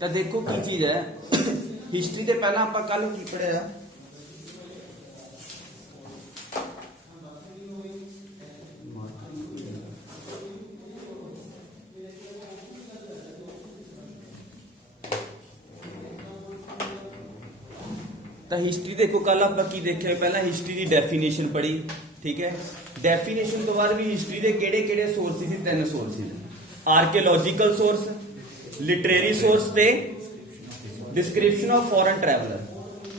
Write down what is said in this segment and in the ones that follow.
ਤਾਂ ਦੇਖੋ ਕੀ ਚੀਜ਼ ਹੈ। ਹਿਸਟਰੀ ਦੇ ਪਹਿਲਾਂ ਆਪਾਂ ਕੱਲ ਕੀ ਪੜਿਆ, ਤਾਂ ਹਿਸਟਰੀ ਦੇਖੋ ਕੱਲ ਆਪਾਂ ਕੀ ਦੇਖਿਆ, ਪਹਿਲਾਂ ਹਿਸਟਰੀ ਦੀ ਡੈਫੀਨੇਸ਼ਨ ਪੜ੍ਹੀ, ਠੀਕ ਹੈ। ਡੈਫੀਨੇਸ਼ਨ ਤੋਂ ਬਾਅਦ ਵੀ ਹਿਸਟਰੀ ਦੇ ਕਿਹੜੇ ਕਿਹੜੇ ਸੋਰਸਿਸ ਸੀ, 3 sources, archaeological source, literary source ਤੇ ਡਿਸਕ੍ਰਿਪਸ਼ਨ ਆਫ ਫੋਰਨ ਟਰੈਵਲਰ।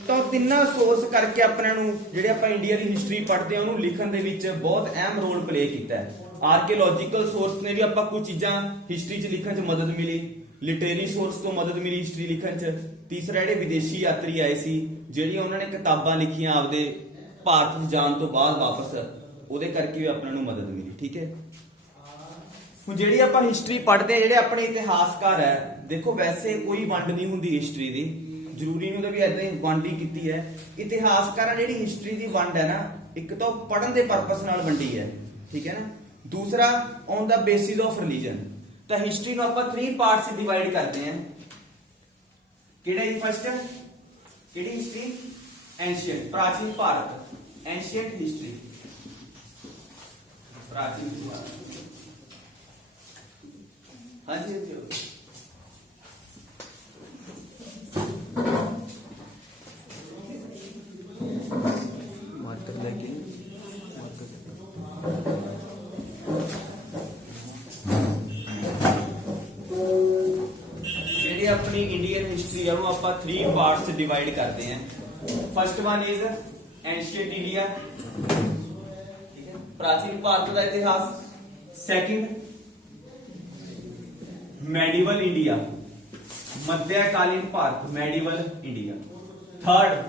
ਤਾਂ ਤਿੰਨਾਂ ਸੋਰਸ ਕਰਕੇ ਆਪਣੇ ਨੂੰ ਜਿਹੜੇ ਆਪਾਂ ਇੰਡੀਆ ਦੀ ਹਿਸਟਰੀ ਪੜ੍ਹਦੇ ਆ ਉਹਨੂੰ ਲਿਖਣ ਦੇ ਵਿੱਚ ਬਹੁਤ ਅਹਿਮ ਰੋਲ ਪਲੇ ਕੀਤਾ ਹੈ। ਆਰਕੀਓਲੋਜੀਕਲ ਸੋਰਸ ਨੇ ਵੀ ਆਪਾਂ ਕੁਝ ਚੀਜ਼ਾਂ ਹਿਸਟਰੀ 'ਚ ਲਿਖਣ 'ਚ ਮਦਦ ਮਿਲੀ, ਲਿਟਰੇਰੀ ਸੋਰਸ ਤੋਂ ਮਦਦ ਮਿਲੀ ਹਿਸਟਰੀ ਲਿਖਣ 'ਚ। ਤੀਸਰਾ ਜਿਹੜੇ ਵਿਦੇਸ਼ੀ ਯਾਤਰੀ ਆਏ ਸੀ, ਜਿਹੜੀਆਂ ਉਹਨਾਂ ਨੇ ਕਿਤਾਬਾਂ ਲਿਖੀਆਂ ਆਪਦੇ ਭਾਰਤ ਜਾਣ ਤੋਂ ਬਾਅਦ ਵਾਪਸ, ਉਹਦੇ ਕਰਕੇ ਵੀ ਆਪਾਂ ਨੂੰ ਮਦਦ ਮਿਲੀ, ਠੀਕ ਹੈ। ਹੁਣ ਜਿਹੜੀ ਆਪਾਂ ਹਿਸਟਰੀ ਪੜ੍ਹਦੇ ਆ, ਜਿਹੜੇ ਆਪਣੇ ਇਤਿਹਾਸਕਾਰ ਹੈ, ਦੇਖੋ ਵੈਸੇ ਕੋਈ ਵੰਡ ਨਹੀਂ ਹੁੰਦੀ ਹਿਸਟਰੀ ਦੀ, ਜ਼ਰੂਰੀ ਨਹੀਂ ਵੀ ਏਦਾਂ ਹੀ ਵੰਡ ਹੀ ਕੀਤੀ ਹੈ। ਇਤਿਹਾਸਕਾਰਾਂ ਜਿਹੜੀ ਹਿਸਟਰੀ ਦੀ ਵੰਡ ਹੈ ਨਾ, ਇੱਕ ਤਾਂ ਪੜ੍ਹਨ ਦੇ ਪਰਪਸ ਨਾਲ ਵੰਡੀ ਹੈ, ਠੀਕ ਹੈ ਨਾ। ਦੂਸਰਾ on the basis of religion. ਤਾਂ ਹਿਸਟਰੀ ਨੂੰ ਆਪਾਂ 3 ਪਾਰਟਸ ਡਿਵਾਈਡ ਕਰਦੇ ਹਾਂ। ਕਿਹੜਾ ਜੀ ਫਸਟ, ਕਿਹੜੀ ਹਿਸਟਰੀ, ਐਂਸ਼ੀਅੰਟ ਪ੍ਰਾਚੀਨ ਭਾਰਤ, ਐਂਸ਼ੀਅੰਟ ਹਿਸਟਰੀ, ਪ੍ਰਾਚੀਨ ਭਾਰਤ। ਹਾਂਜੀ ਮਾਰਕਰ ਲੈ ਕੇ ਜਿਹੜੀ ਆਪਣੀ ਇੰਡੀਅਨ ਹਿਸਟਰੀ ਹੈ ਉਹਨੂੰ ਆਪਾਂ 3 ਪਾਰਟਸ ਡਿਵਾਈਡ ਕਰਦੇ ਹਾਂ। First one is ancient India, ਠੀਕ ਹੈ, ਪ੍ਰਾਚੀਨ ਭਾਰਤ ਦਾ ਇਤਿਹਾਸ। ਸੈਕਿੰਡ ਮੈਡੀਵਲ ਇੰਡੀਆ, ਮੱਧਕਾਲੀਨ ਭਾਰਤ, ਮੈਡੀਵਲ ਇੰਡੀਆ। ਥਰਡ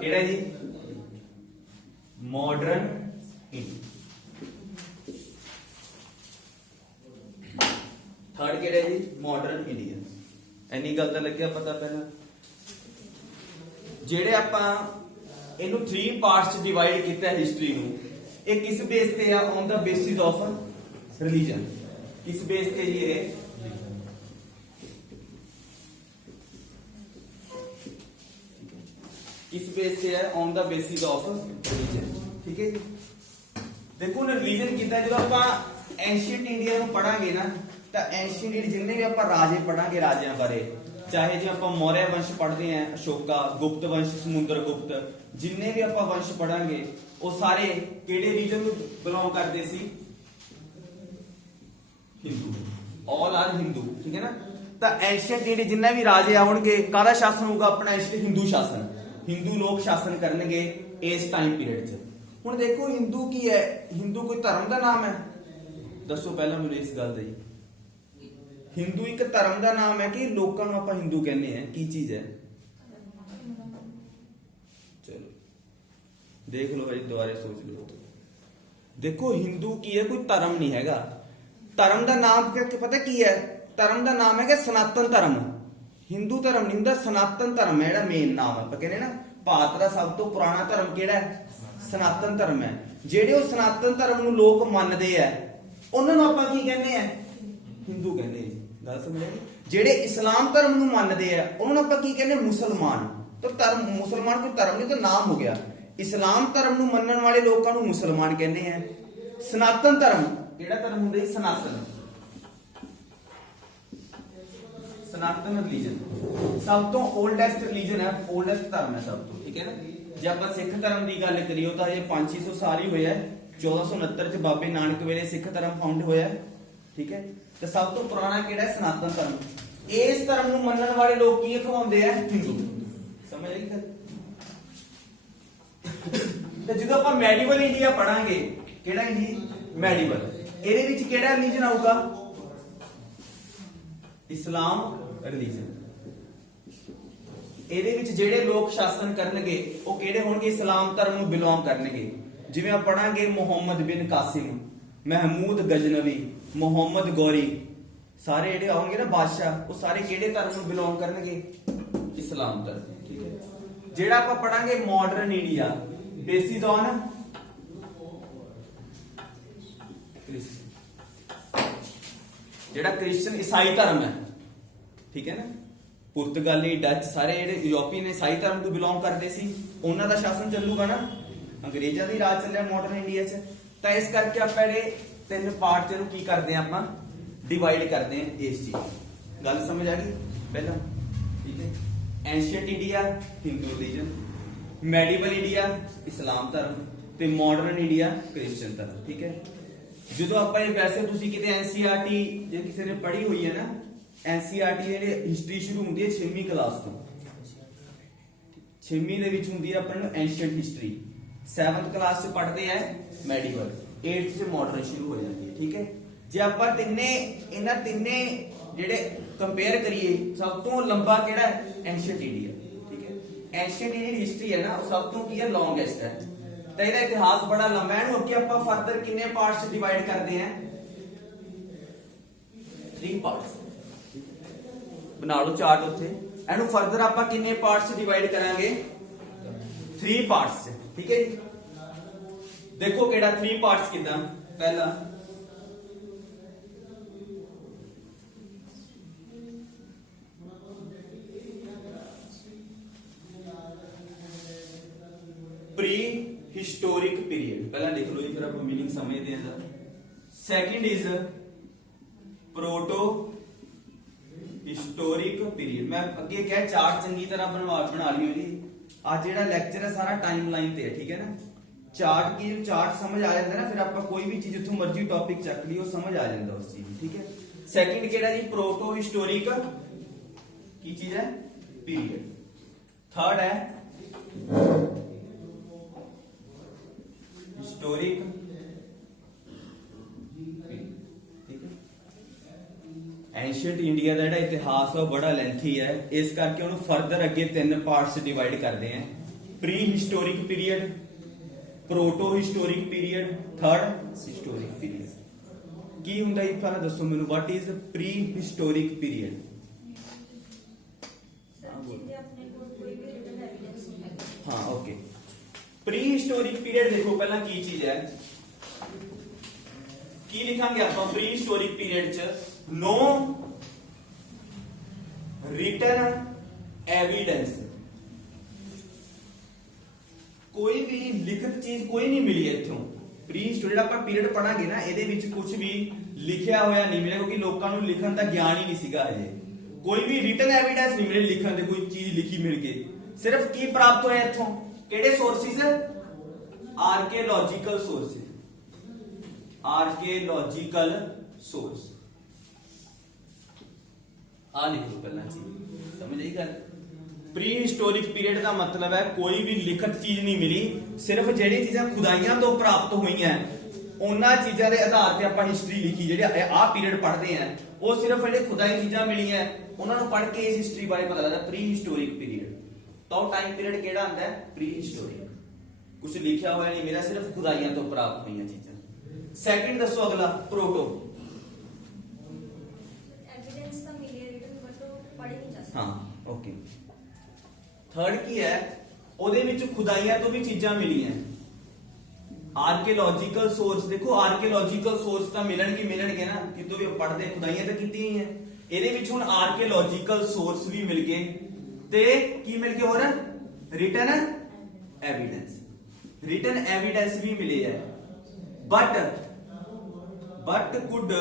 ਕਿਹੜਾ ਜੀ, ਮਾਡਰਨ ਇੰਡੀਆ। ਥਰਡ ਕਿਹੜਾ ਜੀ, ਮਾਡਰਨ ਇੰਡੀਆ। ਐਨੀ ਗੱਲ ਤਾਂ ਲੱਗਿਆ ਪਤਾ ਪਹਿਲਾਂ। ਜਿਹੜੇ ਆਪਾਂ ਇਹਨੂੰ 3 ਪਾਰਟਸ ਚ ਡਿਵਾਈਡ ਕੀਤਾ ਹਿਸਟਰੀ ਨੂੰ, ਇਹ ਕਿਸ ਬੇਸ ਤੇ ਆ, on the basis of religion. ਕਿਸ ਬੇਸ ਤੇ ਜੀ, ਇਹ किस बेस से है, on the basis of religion, ठीक है जी। देखो ना रिलीजन कितना, जो आप एंशिएंट इंडिया ਨੂੰ ਪੜਾਂਗੇ ਨਾ, ਤਾਂ एंशिएंट इंडिया जिन्ने भी ਆਪਾਂ ਰਾਜੇ ਪੜਾਂਗੇ, ਰਾਜਿਆਂ ਬਾਰੇ, ਚਾਹੇ ਜੇ ਆਪਾਂ ਮੌर्य ਵੰਸ਼ ਪੜਦੇ ਆਂ, ਅਸ਼ੋਕਾ, ਗੁਪਤ ਵੰਸ਼, ਸਮੁੰਦਰ ਗੁਪਤ, ਜਿੰਨੇ ਵੀ ਆਪਾਂ ਵੰਸ਼ ਪੜਾਂਗੇ ਉਹ ਸਾਰੇ ਕਿਹੜੇ ਰੀਜਨ ਨੂੰ ਬਿਲੋਂਗ ਕਰਦੇ ਸੀ, ਹਿੰਦੂ, ਆਲ ਆਰ ਹਿੰਦੂ, ਠੀਕ ਹੈ ਨਾ। ਤਾਂ एंशिएंट इंडिया ਜਿੰਨੇ ਵੀ ਰਾਜੇ ਆਉਣਗੇ, ਕਾਹਦਾ ਸ਼ਾਸਨ ਹੋਊਗਾ ਆਪਣਾ, ਹਿੰਦੂ ਸ਼ਾਸਨ, ਹਿੰਦੂ ਲੋਕ ਸ਼ਾਸਨ ਕਰਨਗੇ ਇਸ ਟਾਈਮ ਪੀਰੀਅਡ 'ਚ। ਹੁਣ ਦੇਖੋ ਹਿੰਦੂ ਕੀ ਹੈ, ਹਿੰਦੂ ਕੋਈ ਧਰਮ ਦਾ ਨਾਮ ਹੈ, ਦੱਸੋ ਪਹਿਲਾਂ ਮੈਨੂੰ ਇਸ ਗੱਲ ਦਾ ਜੀ। ਹਿੰਦੂ ਇੱਕ ਧਰਮ ਦਾ ਨਾਮ ਹੈ ਕਿ ਲੋਕਾਂ ਨੂੰ ਆਪਾਂ ਹਿੰਦੂ ਕਹਿੰਦੇ ਆ, ਕੀ ਚੀਜ਼ ਹੈ? ਚਲੋ ਦੇਖ ਲਓ ਭਾਈ, ਦੁਬਾਰੇ ਸੋਚ ਲਓ। ਦੇਖੋ ਹਿੰਦੂ ਕੀ ਹੈ, ਕੋਈ ਧਰਮ ਨਹੀਂ ਹੈਗਾ। ਧਰਮ ਦਾ ਨਾਮ ਪਤਾ ਕੀ ਹੈ? ਧਰਮ ਦਾ ਨਾਮ ਹੈਗਾ ਸਨਾਤਨ ਧਰਮ। ਹਿੰਦੂ ਧਰਮ ਨਹੀਂ ਹੁੰਦਾ, ਸਨਾਤਨ ਧਰਮ ਹੈ ਜਿਹੜਾ ਮੇਨ ਨਾਮ ਹੈ। ਆਪਾਂ ਕਹਿੰਦੇ ਨਾ ਭਾਰਤ ਦਾ ਸਭ ਤੋਂ ਪੁਰਾਣਾ ਧਰਮ ਕਿਹੜਾ ਹੈ? ਸਨਾਤਨ ਧਰਮ ਹੈ। ਜਿਹੜੇ ਉਹ ਸਨਾਤਨ ਧਰਮ ਨੂੰ ਲੋਕ ਮੰਨਦੇ ਆ, ਉਹਨਾਂ ਨੂੰ ਆਪਾਂ ਕੀ ਕਹਿੰਦੇ ਆ? ਹਿੰਦੂ ਕਹਿੰਦੇ ਜੀ। ਗੱਲ ਸਮਝ ਆਈ? ਜਿਹੜੇ ਇਸਲਾਮ ਧਰਮ ਨੂੰ ਮੰਨਦੇ ਆ ਉਹਨਾਂ ਨੂੰ ਆਪਾਂ ਕੀ ਕਹਿੰਦੇ? ਮੁਸਲਮਾਨ। ਤਾਂ ਧਰਮ, ਮੁਸਲਮਾਨ ਕੋਈ ਧਰਮ ਨਹੀਂ, ਤਾਂ ਨਾਮ ਹੋ ਗਿਆ। ਇਸਲਾਮ ਧਰਮ ਨੂੰ ਮੰਨਣ ਵਾਲੇ ਲੋਕਾਂ ਨੂੰ ਮੁਸਲਮਾਨ ਕਹਿੰਦੇ ਆ। ਸਨਾਤਨ ਧਰਮ ਕਿਹੜਾ ਧਰਮ ਹੁੰਦਾ ਜੀ? ਸਨਾਤਨ, ਸਨਾਤਨ ਰਿਲੀਜਨ ਸਭ ਤੋਂ ਓਲਡੈਸਟ ਰਿਲੀਜਨ ਹੈ, ਓਲਡੈਸਟ ਧਰਮ ਹੈ ਸਭ ਤੋਂ, ਠੀਕ ਹੈ ਨਾ। ਜੇ ਆਪਾਂ ਸਿੱਖ ਧਰਮ ਦੀ ਗੱਲ ਕਰੀਏ ਤਾਂ ਇਹ 500-600 ਸਾਲ ਹੀ ਹੋਇਆ। 1469 ਚ ਬਾਬੇ ਨਾਨਕ ਵੇਲੇ ਸਿੱਖ ਧਰਮ ਫਾਊਂਡ ਹੋਇਆ, ਠੀਕ ਹੈ। ਤੇ ਸਭ ਤੋਂ ਪੁਰਾਣਾ ਕਿਹੜਾ ਹੈ? ਸਨਾਤਨ ਧਰਮ। ਇਸ ਧਰਮ ਨੂੰ ਮੰਨਣ ਵਾਲੇ ਲੋਕ ਕੀ ਅਖਵਾਉਂਦੇ ਆ? ਹਿੰਦੂ। ਸਮਝ ਆਈ ਗੱਲ? ਤੇ ਜਦੋਂ ਆਪਾਂ ਮੈਡੀਵਲ ਇੰਡੀਆ ਪੜਾਂਗੇ, ਕਿਹੜਾ ਇੰਡੀਆ? ਮੈਡੀਵਲ, ਇਹਦੇ ਵਿੱਚ ਕਿਹੜਾ ਰਿਲੀਜਨ ਆਊਗਾ? ਇਸਲਾਮ ਰਿਲੀਜਨ। ਇਹਦੇ ਵਿੱਚ ਜਿਹੜੇ ਲੋਕ ਸ਼ਾਸਨ ਕਰਨਗੇ ਉਹ ਕਿਹੜੇ ਹੋਣਗੇ? ਇਸਲਾਮ ਧਰਮ ਨੂੰ ਬਿਲੋਂਗ ਕਰਨਗੇ। ਜਿਵੇਂ ਆਪਾਂ ਪੜਾਂਗੇ ਮੁਹੰਮਦ ਬਿਨ ਕਾਸਿਮ, ਮਹਿਮੂਦ ਗਜਨਵੀ, ਮੁਹੰਮਦ ਗੌਰੀ, ਸਾਰੇ ਜਿਹੜੇ ਆਉਣਗੇ ਨਾ ਬਾਦਸ਼ਾਹ, ਉਹ ਸਾਰੇ ਕਿਹੜੇ ਧਰਮ ਨੂੰ ਬਿਲੋਂਗ ਕਰਨਗੇ? ਇਸਲਾਮ ਧਰਮ, ਠੀਕ ਹੈ। ਜਿਹੜਾ ਆਪਾਂ ਪੜਾਂਗੇ ਮਾਡਰਨ ਇੰਡੀਆ, ਬੇਸਿਸ ਔਨ ਜਿਹੜਾ ਕ੍ਰਿਸਚਨ ਈਸਾਈ ਧਰਮ ਹੈ, ਠੀਕ ਹੈ ਨਾ। ਪੁਰਤਗਾਲੀ, ਡੱਚ, ਸਾਰੇ ਜਿਹੜੇ ਯੂਰੋਪੀਅਨ ਈਸਾਈ ਧਰਮ ਤੋਂ ਬਿਲੋਂਗ ਕਰਦੇ ਸੀ, ਉਹਨਾਂ ਦਾ ਸ਼ਾਸਨ ਚੱਲੂਗਾ ਨਾ। ਅੰਗਰੇਜ਼ਾਂ ਦੀ ਰਾਜ ਚੱਲਿਆ ਮਾਡਰਨ ਇੰਡੀਆ 'ਚ। ਤਾਂ ਇਸ ਕਰਕੇ ਆਪਾਂ ਜਿਹੜੇ 3 ਪਾਰਟ ਨੂੰ ਕੀ ਕਰਦੇ ਆ, ਆਪਾਂ ਡਿਵਾਈਡ ਕਰਦੇ ਆ ਇਸ ਚੀਜ਼। ਗੱਲ ਸਮਝ ਆ ਗਈ ਪਹਿਲਾਂ? ਠੀਕ ਹੈ। Ancient India Hindu religion, medieval India Islam ਧਰਮ, ਤੇ ਮਾਡਰਨ ਇੰਡੀਆ ਕ੍ਰਿਸਚੀਅਨ ਧਰਮ। ਠੀਕ ਹੈ। ਜਦੋਂ ਆਪਾਂ ਇਹ ਵੈਸੇ ਤੁਸੀਂ ਕਿਤੇ ਐਨਸੀਈਆਰਟੀ ਜੇ ਕਿਸੇ ਨੇ ਪੜ੍ਹੀ ਹੋਈ ਹੈ ਨਾ, ਐਨਸੀਈਆਰਟੀ ਜਿਹੜੀ ਹਿਸਟਰੀ ਸ਼ੁਰੂ ਹੁੰਦੀ ਹੈ 6ਵੀਂ ਕਲਾਸ ਤੋਂ। 6ਵੀਂ ਦੇ ਵਿੱਚ ਹੁੰਦੀ ਹੈ ਆਪਾਂ ਨੂੰ ਐਂਸ਼ੀਅੰਟ ਹਿਸਟਰੀ, 7th ਕਲਾਸ 'ਚ ਪੜ੍ਹਦੇ ਆ ਮੈਡੀਵਲ, 8th 'ਚ ਮਾਡਰਨ ਸ਼ੁਰੂ ਹੋ ਜਾਂਦੀ ਹੈ। ਠੀਕ ਹੈ। ਜੇ ਆਪਾਂ ਇਹਨਾਂ ਤਿੰਨੇ ਜਿਹੜੇ ਕੰਪੇਅਰ ਕਰੀਏ, ਸਭ ਤੋਂ ਲੰਬਾ ਕਿਹੜਾ ਹੈ? Ancient India. ਠੀਕ ਹੈ। ਐਂਸ਼ੀਅੰਟ ਇੰਡੀਆ ਦੀ ਹਿਸਟਰੀ ਹੈ ਨਾ, ਉਹ ਸਭ ਤੋਂ ਕੀ ਹੈ? ਲੌਂਗੈਸਟ ਹੈ। ਤਾਂ ਇਹਦਾ ਇਤਿਹਾਸ ਬੜਾ ਲੰਬਾ ਹੈ। ਇਹਨੂੰ ਅੱਗੇ ਆਪਾਂ ਫਰਦਰ ਕਿੰਨੇ ਪਾਰਟਸ 'ਚ ਡਿਵਾਈਡ ਕਰਦੇ ਹਾਂ? 3 ਪਾਰਟਸ। ਬਣਾ ਲਓ ਚਾਰਟ ਉੱਥੇ। ਇਹਨੂੰ ਫਰਦਰ ਆਪਾਂ ਕਿੰਨੇ ਪਾਰਟਸ 'ਚ ਡਿਵਾਈਡ ਕਰਾਂਗੇ? 3 ਪਾਰਟਸ 'ਚ। ਠੀਕ ਹੈ ਜੀ। ਦੇਖੋ ਕਿਹੜਾ 3 ਪਾਰਟਸ ਕਿਦਾਂ। ਪਹਿਲਾ ਪ੍ਰੀ ਹਿਸਟੋਰਿਕ ਪੀਰੀਅਡ, ਪਹਿਲਾਂ ਲਿਖ ਲਓ ਜੀ, ਫਿਰ ਆਪਾਂ मीनिंग ਸਮਝਦੇ ਹਾਂ ਇਹਦਾ। Second is proto historic period. ਮੈਂ ਅੱਗੇ ਕਿਹਾ ਚਾਰਟ ਚੰਗੀ ਤਰ੍ਹਾਂ ਬਣਾ ਲਿਓ ਜੀ। ਅੱਜ ਜਿਹੜਾ ਲੈਕਚਰ ਹੈ ਸਾਰਾ ਟਾਈਮ ਲਾਈਨ ਤੇ ਹੈ। ਠੀਕ ਹੈ ਨਾ। ਚਾਰਟ ਕੀ, ਚਾਰਟ ਸਮਝ ਆ ਜਾਂਦਾ ਨਾ, ਫਿਰ ਆਪਾਂ ਕੋਈ ਵੀ ਚੀਜ਼ ਜਿੱਥੋਂ ਮਰਜ਼ੀ ਟੌਪਿਕ ਚੱਕ ਲਈ, ਉਹ ਸਮਝ ਆ ਜਾਂਦਾ ਉਸ ਚੀਜ਼ ਨੂੰ। ਠੀਕ ਹੈ। ਸੈਕਿੰਡ ਕਿਹੜਾ ਜੀ? ਪ੍ਰੋਟੋ ਹਿਸਟੋਰਿਕ ਕੀ ਚੀਜ਼ ਹੈ? ਪੀਰੀਅਡ। ਥਰਡ ਹੈ ਹਿਸਟੋਰਿਕ। ਠੀਕ ਹੈ। ਐਂਸ਼ੀਅੰਟ ਇੰਡੀਆ ਦਾ ਜਿਹੜਾ ਇਤਿਹਾਸ ਹੈ ਉਹ ਬੜਾ ਲੈਂਥੀ ਹੈ, ਇਸ ਕਰਕੇ ਉਹਨੂੰ ਫਰਦਰ ਅੱਗੇ 3 ਪਾਰਟਸ ਡਿਵਾਈਡ ਕਰਦੇ ਆ। Pre historic period, proto historic period, third historic period. ਕੀ ਹੁੰਦਾ ਇਹ ਪਹਿਲਾਂ ਦੱਸੋ ਮੈਨੂੰ, what is pre historic period? हाँ ओके। प्री हिस्टोरिक पीरियड देखो पहला की चीज है, की लिखांगे आप प्री हिस्टोरिक पीरियड च? नो रिटन एविडेंस, कोई भी लिखित चीज कोई नहीं मिली इथों। प्री हिस्टोरिक ਆਪਾਂ ਪੀਰੀਅਡ ਪੜਾਂਗੇ ਨਾ, ਇਹਦੇ ਵਿੱਚ ਕੁਝ ਵੀ ਲਿਖਿਆ ਹੋਇਆ ਨਹੀਂ ਮਿਲਿਆ, ਕਿਉਂਕਿ ਲੋਕਾਂ ਨੂੰ ਲਿਖਣ ਦਾ ਗਿਆਨ ਹੀ ਨਹੀਂ ਸੀਗਾ ਹਜੇ। ਕੋਈ ਵੀ ਰਿਟਨ ਐਵੀਡੈਂਸ ਨਹੀਂ ਮਿਲੇ ਲਿਖਣ ਦੇ, ਕੋਈ ਚੀਜ਼ ਲਿਖੀ ਮਿਲ ਕੇ। सिर्फ की प्राप्त होया इथों? केड़े sources? Archaeological sources. Archaeological source आ लिख लो पहला चीज, समझ आई गल? प्री हिस्टोरिक पीरियड का मतलब है कोई भी लिखित चीज नहीं मिली, सिर्फ जेडी चीजां खुदाइयां तो प्राप्त हुई उन्हां चीजां दे आधार ते आपां हिस्ट्री लिखी। जेडे आ पीरियड पढ़दे हैं वो सिर्फ जेडे खुदाई चीजां मिली है उन्हां नूं पढ़ के इस हिस्ट्री बारे पता लगदा। प्री हिस्टोरिक पीरियड तो टाइम पीरियड केड़ा आंदा है? Pre historic. कुछ लिखा हुआ नहीं मेरा, सिर्फ खुदाइयां तो प्राप्त हुई चीजें। सेकंड दसो अगला प्रोटो। एविडेंस तो मिली है रिटन बट तो पढ़ नहीं जा सकता। हां ओके। थर्ड की है, ओदे विच खुदाइयां तो भी चीजां मिली हैं। आर्कियोलॉजिकल सोर्स देखो, आर्कियोलॉजिकल सोर्स तो मिलणगे ना, कितों भी पढ़दे खुदाइयां तो कीती ही हैं। ਇਹਦੇ ਵਿੱਚ ਹੁਣ ਆਰਕੀਓਲੋਜੀਕਲ ਸੋਰਸ ਵੀ ਮਿਲ ਗਏ ਤੇ ਕੀ ਮਿਲ ਗਏ ਹੋਰ ਰਿਟਨ ਐਵੀਡੈਂਸ। ਰਿਟਨ ਐਵੀਡੈਂਸ ਵੀ ਮਿਲੇ ਹੈ but could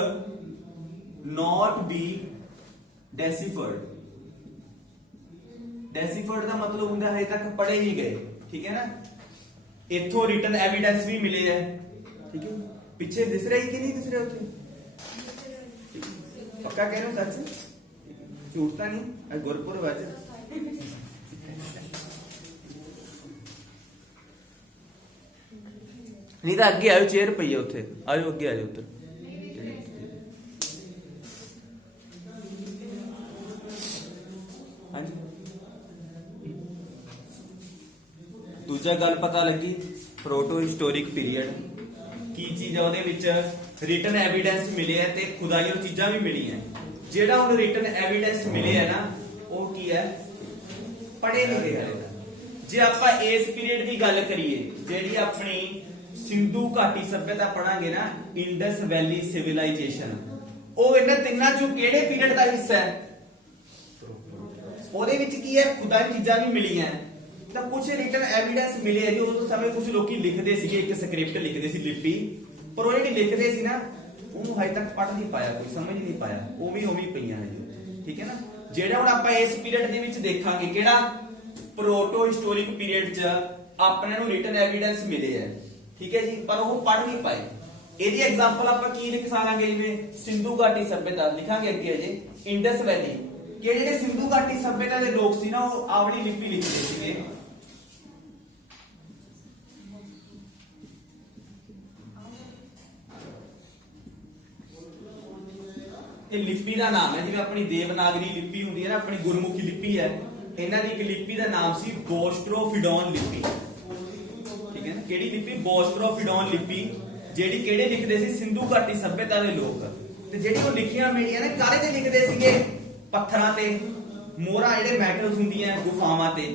not be deciphered। deciphered ਦਾ ਮਤਲਬ ਹੁੰਦਾ ਹੈ ਤੱਕ ਪੜ੍ਹੇ ਨਹੀਂ ਗਏ, ਠੀਕ ਹੈ ਨਾ। ਇੱਥੋਂ ਰਿਟਨ ਐਵੀਡੈਂਸ ਵੀ ਮਿਲੇ ਹੈ, ਠੀਕ ਹੈ। ਪਿੱਛੇ ਦਿਸ ਰਿਹਾ ਕਿ ਨਹੀਂ ਦਿਸ ਰਿਹਾ ਉੱਥੇ? ਪੱਕਾ ਕਹਿ ਰਹੇ ਹੋ? ਸੱਚ ਝੂਠ ਤਾਂ ਨਹੀਂ? ਗੁਰਪੁਰਬ ਅੱਜ ਨਹੀਂ ਤਾਂ ਅੱਗੇ ਆਇਓ, ਚੇਅਰ ਪਈ ਹੈ ਉੱਥੇ, ਆਇਓ ਅੱਗੇ ਆਇਓ ਉੱਧਰ। ਦੂਜਾ ਗੱਲ ਪਤਾ ਲੱਗੀ ਪ੍ਰੋਟੋ ਹਿਸਟੋਰਿਕ ਪੀਰੀਅਡ ਕੀ ਚੀਜ਼ ਹੈ, ਉਹਦੇ ਵਿੱਚ ਰਿਟਨ ਐਵੀਡੈਂਸ ਮਿਲੇ ਹੈ ਤੇ ਖੁਦਾਈਆਂ ਚੀਜ਼ਾਂ ਵੀ ਮਿਲੀਆਂ। ਜਿਹੜਾ ਹੁਣ ਰਿਟਨ ਐਵੀਡੈਂਸ ਮਿਲੇ ਹੈ ਨਾ, ਉਹ ਕੀ ਹੈ? ਪੜ੍ਹੇ ਨਹੀਂ ਗਏ। ਜੇ ਆਪਾਂ ਇਸ ਪੀਰੀਅਡ ਦੀ ਗੱਲ ਕਰੀਏ, ਜਿਹੜੀ ਆਪਣੀ ਸਿੰਧੂ ਘਾਟੀ ਸਭਿਅਤਾ ਪੜਾਂਗੇ ਨਾ, ਇੰਡਸ ਵੈਲੀ ਸਿਵਲਾਈਜੇਸ਼ਨ, ਉਹ ਇਹਨਾਂ ਤਿੰਨਾਂ ਚੋਂ ਕਿਹੜੇ ਪੀਰੀਅਡ ਦਾ ਹਿੱਸਾ ਹੈ? ਉਹਦੇ ਵਿੱਚ ਕੀ ਹੈ ਖੁਦਾਈ ਚੀਜ਼ਾਂ ਵੀ ਮਿਲੀਆਂ ਤਾਂ ਕੁਝ ਰਿਟਨ ਐਵੀਡੈਂਸ ਮਿਲੇ ਹੈ ਜੀ ਉਸ ਸਮੇਂ ਕੁਝ ਲੋਕੀ ਲਿਖਦੇ ਸੀਗੇ ਇੱਕ ਸਕ੍ਰਿਪਟ ਲਿਖਦੇ ਸੀ ਲਿਪੀ ਪਰ ਉਹ ਜਿਹੜੀ ਲਿਖਦੇ ਸੀ ਨਾ ਉਹਨੂੰ ਹਜੇ ਤੱਕ ਪੜ੍ਹ ਨਹੀਂ ਪਾਇਆ ਕੋਈ ਸਮਝ ਨਹੀਂ ਪਾਇਆ ਉਵੇਂ ਹੀ ਪਈਆਂ ਨੇ ਜੀ ਠੀਕ ਹੈ ਨਾ ਜਿਹੜਾ ਹੁਣ ਆਪਾਂ ਇਸ ਪੀਰੀਅਡ ਦੇ ਵਿੱਚ ਦੇਖਾਂਗੇ ਕਿਹੜਾ ਪ੍ਰੋਟੋ ਹਿਸਟੋਰਿਕ ਪੀਰੀਅਡ 'ਚ ਆਪਣੇ ਨੂੰ ਰਿਟਨ ਐਵੀਡੈਂਸ ਮਿਲੇ ਹੈ ਠੀਕ ਹੈ ਜੀ ਪਰ ਉਹ ਪੜ੍ਹ ਨਹੀਂ ਪਾਏ ਇਹਦੀ ਐਗਜ਼ਾਮਪਲ ਆਪਾਂ ਕੀ ਲਿਖ ਸਕਾਂਗੇ ਜਿਵੇਂ ਸਿੰਧੂ ਘਾਟੀ ਸਭਿਅਤਾ ਲਿਖਾਂਗੇ ਅੱਗੇ ਅਜੇ ਇੰਡਸ ਵੈਲੀ ਕਿ ਜਿਹੜੇ ਸਿੰਧੂ ਘਾਟੀ ਸਭਿਅਤਾ ਦੇ ਲੋਕ ਸੀ ਨਾ ਉਹ ਆਪਣੀ ਲਿਪੀ ਲਿਖਦੇ ਸੀਗੇ ਇਹ ਲਿਪੀ ਦਾ ਨਾਮ ਹੈ ਜਿਵੇਂ ਆਪਣੀ ਦੇਵਨਾਗਰੀ ਲਿਪੀ ਹੁੰਦੀ ਹੈ ਨਾ ਆਪਣੀ ਗੁਰਮੁਖੀ ਲਿਪੀ ਹੈ ਇਹਨਾਂ ਦੀ ਇੱਕ ਲਿਪੀ ਦਾ ਨਾਮ ਸੀ ਬੋਸਟਰੋਫਿਡੋਨ ਲਿਪੀ ਠੀਕ ਹੈ ਨਾ ਕਿਹੜੀ ਲਿਪੀ ਬੋਸਟਰੋਫਿਡੋਨ ਲਿਪੀ ਜਿਹੜੀ ਕਿਹੜੇ ਲਿਖਦੇ ਸੀ ਸਿੰਧੂ ਘਾਟੀ ਸਭਿਅਤਾ ਦੇ ਲੋਕ ਤੇ ਜਿਹੜੀ ਉਹ ਲਿਖੀਆਂ ਮਿਲੀਆਂ ਨੇ ਕਾਹਦੇ ਤੇ ਲਿਖਦੇ ਸੀਗੇ ਪੱਥਰਾਂ ਤੇ ਮੋਹਰਾਂ ਜਿਹੜੇ ਮੈਟਲਸ ਹੁੰਦੀਆਂ ਗੁਫਾਵਾਂ ਤੇ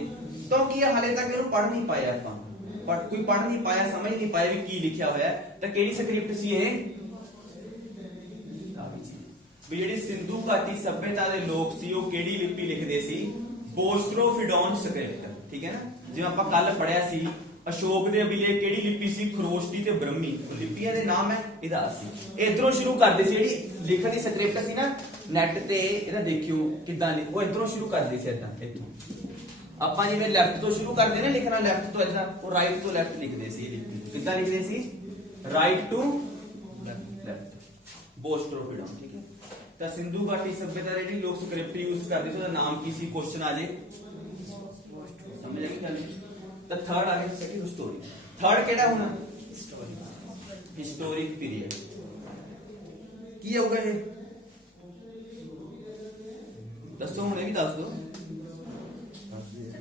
ਤਾਂ ਕੀ ਹਾਲੇ ਤੱਕ ਇਹਨੂੰ ਪੜ੍ਹ ਨਹੀਂ ਪਾਇਆ ਆਪਾਂ ਕੋਈ ਪੜ੍ਹ ਨਹੀਂ ਪਾਇਆ ਸਮਝ ਨਹੀਂ ਪਾਇਆ ਵੀ ਕੀ ਲਿਖਿਆ ਹੋਇਆ ਹੈ ਤਾਂ ਕਿਹੜੀ ਸਕ੍ਰਿਪਟ ਸੀ ਇਹ ਵੀ ਜਿਹੜੀ ਸਿੰਧੂ ਘਾਟੀ ਸਭਿਅਤਾ ਦੇ ਲੋਕ ਸੀ ਉਹ ਕਿਹੜੀ ਲਿਪੀ ਲਿਖਦੇ ਸੀ ਬੋਸਟਰੋਫਿਡੋਨ ਸਕ੍ਰਿਪਟ ਠੀਕ ਹੈ ਨਾ ਜਿਵੇਂ ਆਪਾਂ ਕੱਲ ਪੜਿਆ ਸੀ ਅਸ਼ੋਕ ਦੇ ਅਭਿਲੇਖ ਕਿਹੜੀ ਲਿਪੀ ਸੀ ਖਰੋਸ਼ਟੀ ਤੇ ਬ੍ਰਹਮੀ ਲਿਪੀਆਂ ਦੇ ਨਾਮ ਹੈ ਇਹਦਾ ਸੀ ਇਧਰੋਂ ਸ਼ੁਰੂ ਕਰਦੇ ਸੀ ਜਿਹੜੀ ਲਿਖਣ ਦੀ ਸਕ੍ਰਿਪਟ ਸੀ ਨਾ ਨੈਟ ਤੇ ਇਹਦਾ ਦੇਖਿਓ ਕਿਦਾਂ ਉਹ ਇਧਰੋਂ ਸ਼ੁਰੂ ਕਰਦੇ ਸੀ ਇਦਾਂ ਇੱਥੋਂ ਆਪਾਂ ਜਿਵੇਂ ਲੈਫਟ ਤੋਂ ਸ਼ੁਰੂ ਕਰਦੇ ਨੇ ਲਿਖਣਾ ਲੈਫਟ ਤੋਂ ਇਦਾਂ ਉਹ ਰਾਈਟ ਤੋਂ ਲੈਫਟ ਲਿਖਦੇ ਸੀ ਇਹ ਲਿਪੀ ਕਿਦਾਂ ਲਿਖਦੇ ਸੀ ਰਾਈਟ ਟੂ ਲੈਫਟ ਬੋਸਟਰੋਫਿਡੋਨ ਠੀਕ ਹੈ ਤਾਂ ਸਿੰਧੂ ਘਾਟੀ ਸਭਿਅਤਾ ਜਿਹੜੀ ਲੋਕ ਸਕ੍ਰਿਪਟ ਯੂਜ਼ ਕਰਦੇ ਸੀ ਉਹਦਾ ਨਾਮ ਕੀ ਸੀ ਕੁਐਸਚਨ ਆ ਜੇ ਸਮਝ ਆਈ ਗੱਲ ਤਾਂ ਥਰਡ ਆ ਗਿਆ ਸੈਕਿੰਡ ਹਿਸਟੋਰੀ ਥਰਡ ਕਿਹੜਾ ਹੋਣਾ ਹਿਸਟੋਰਿਕ ਪੀਰੀਅਡ ਕੀ ਹੋਊਗਾ ਇਹ ਦੱਸੋ ਹੁਣ ਇਹ ਵੀ ਦੱਸ ਦਿਓ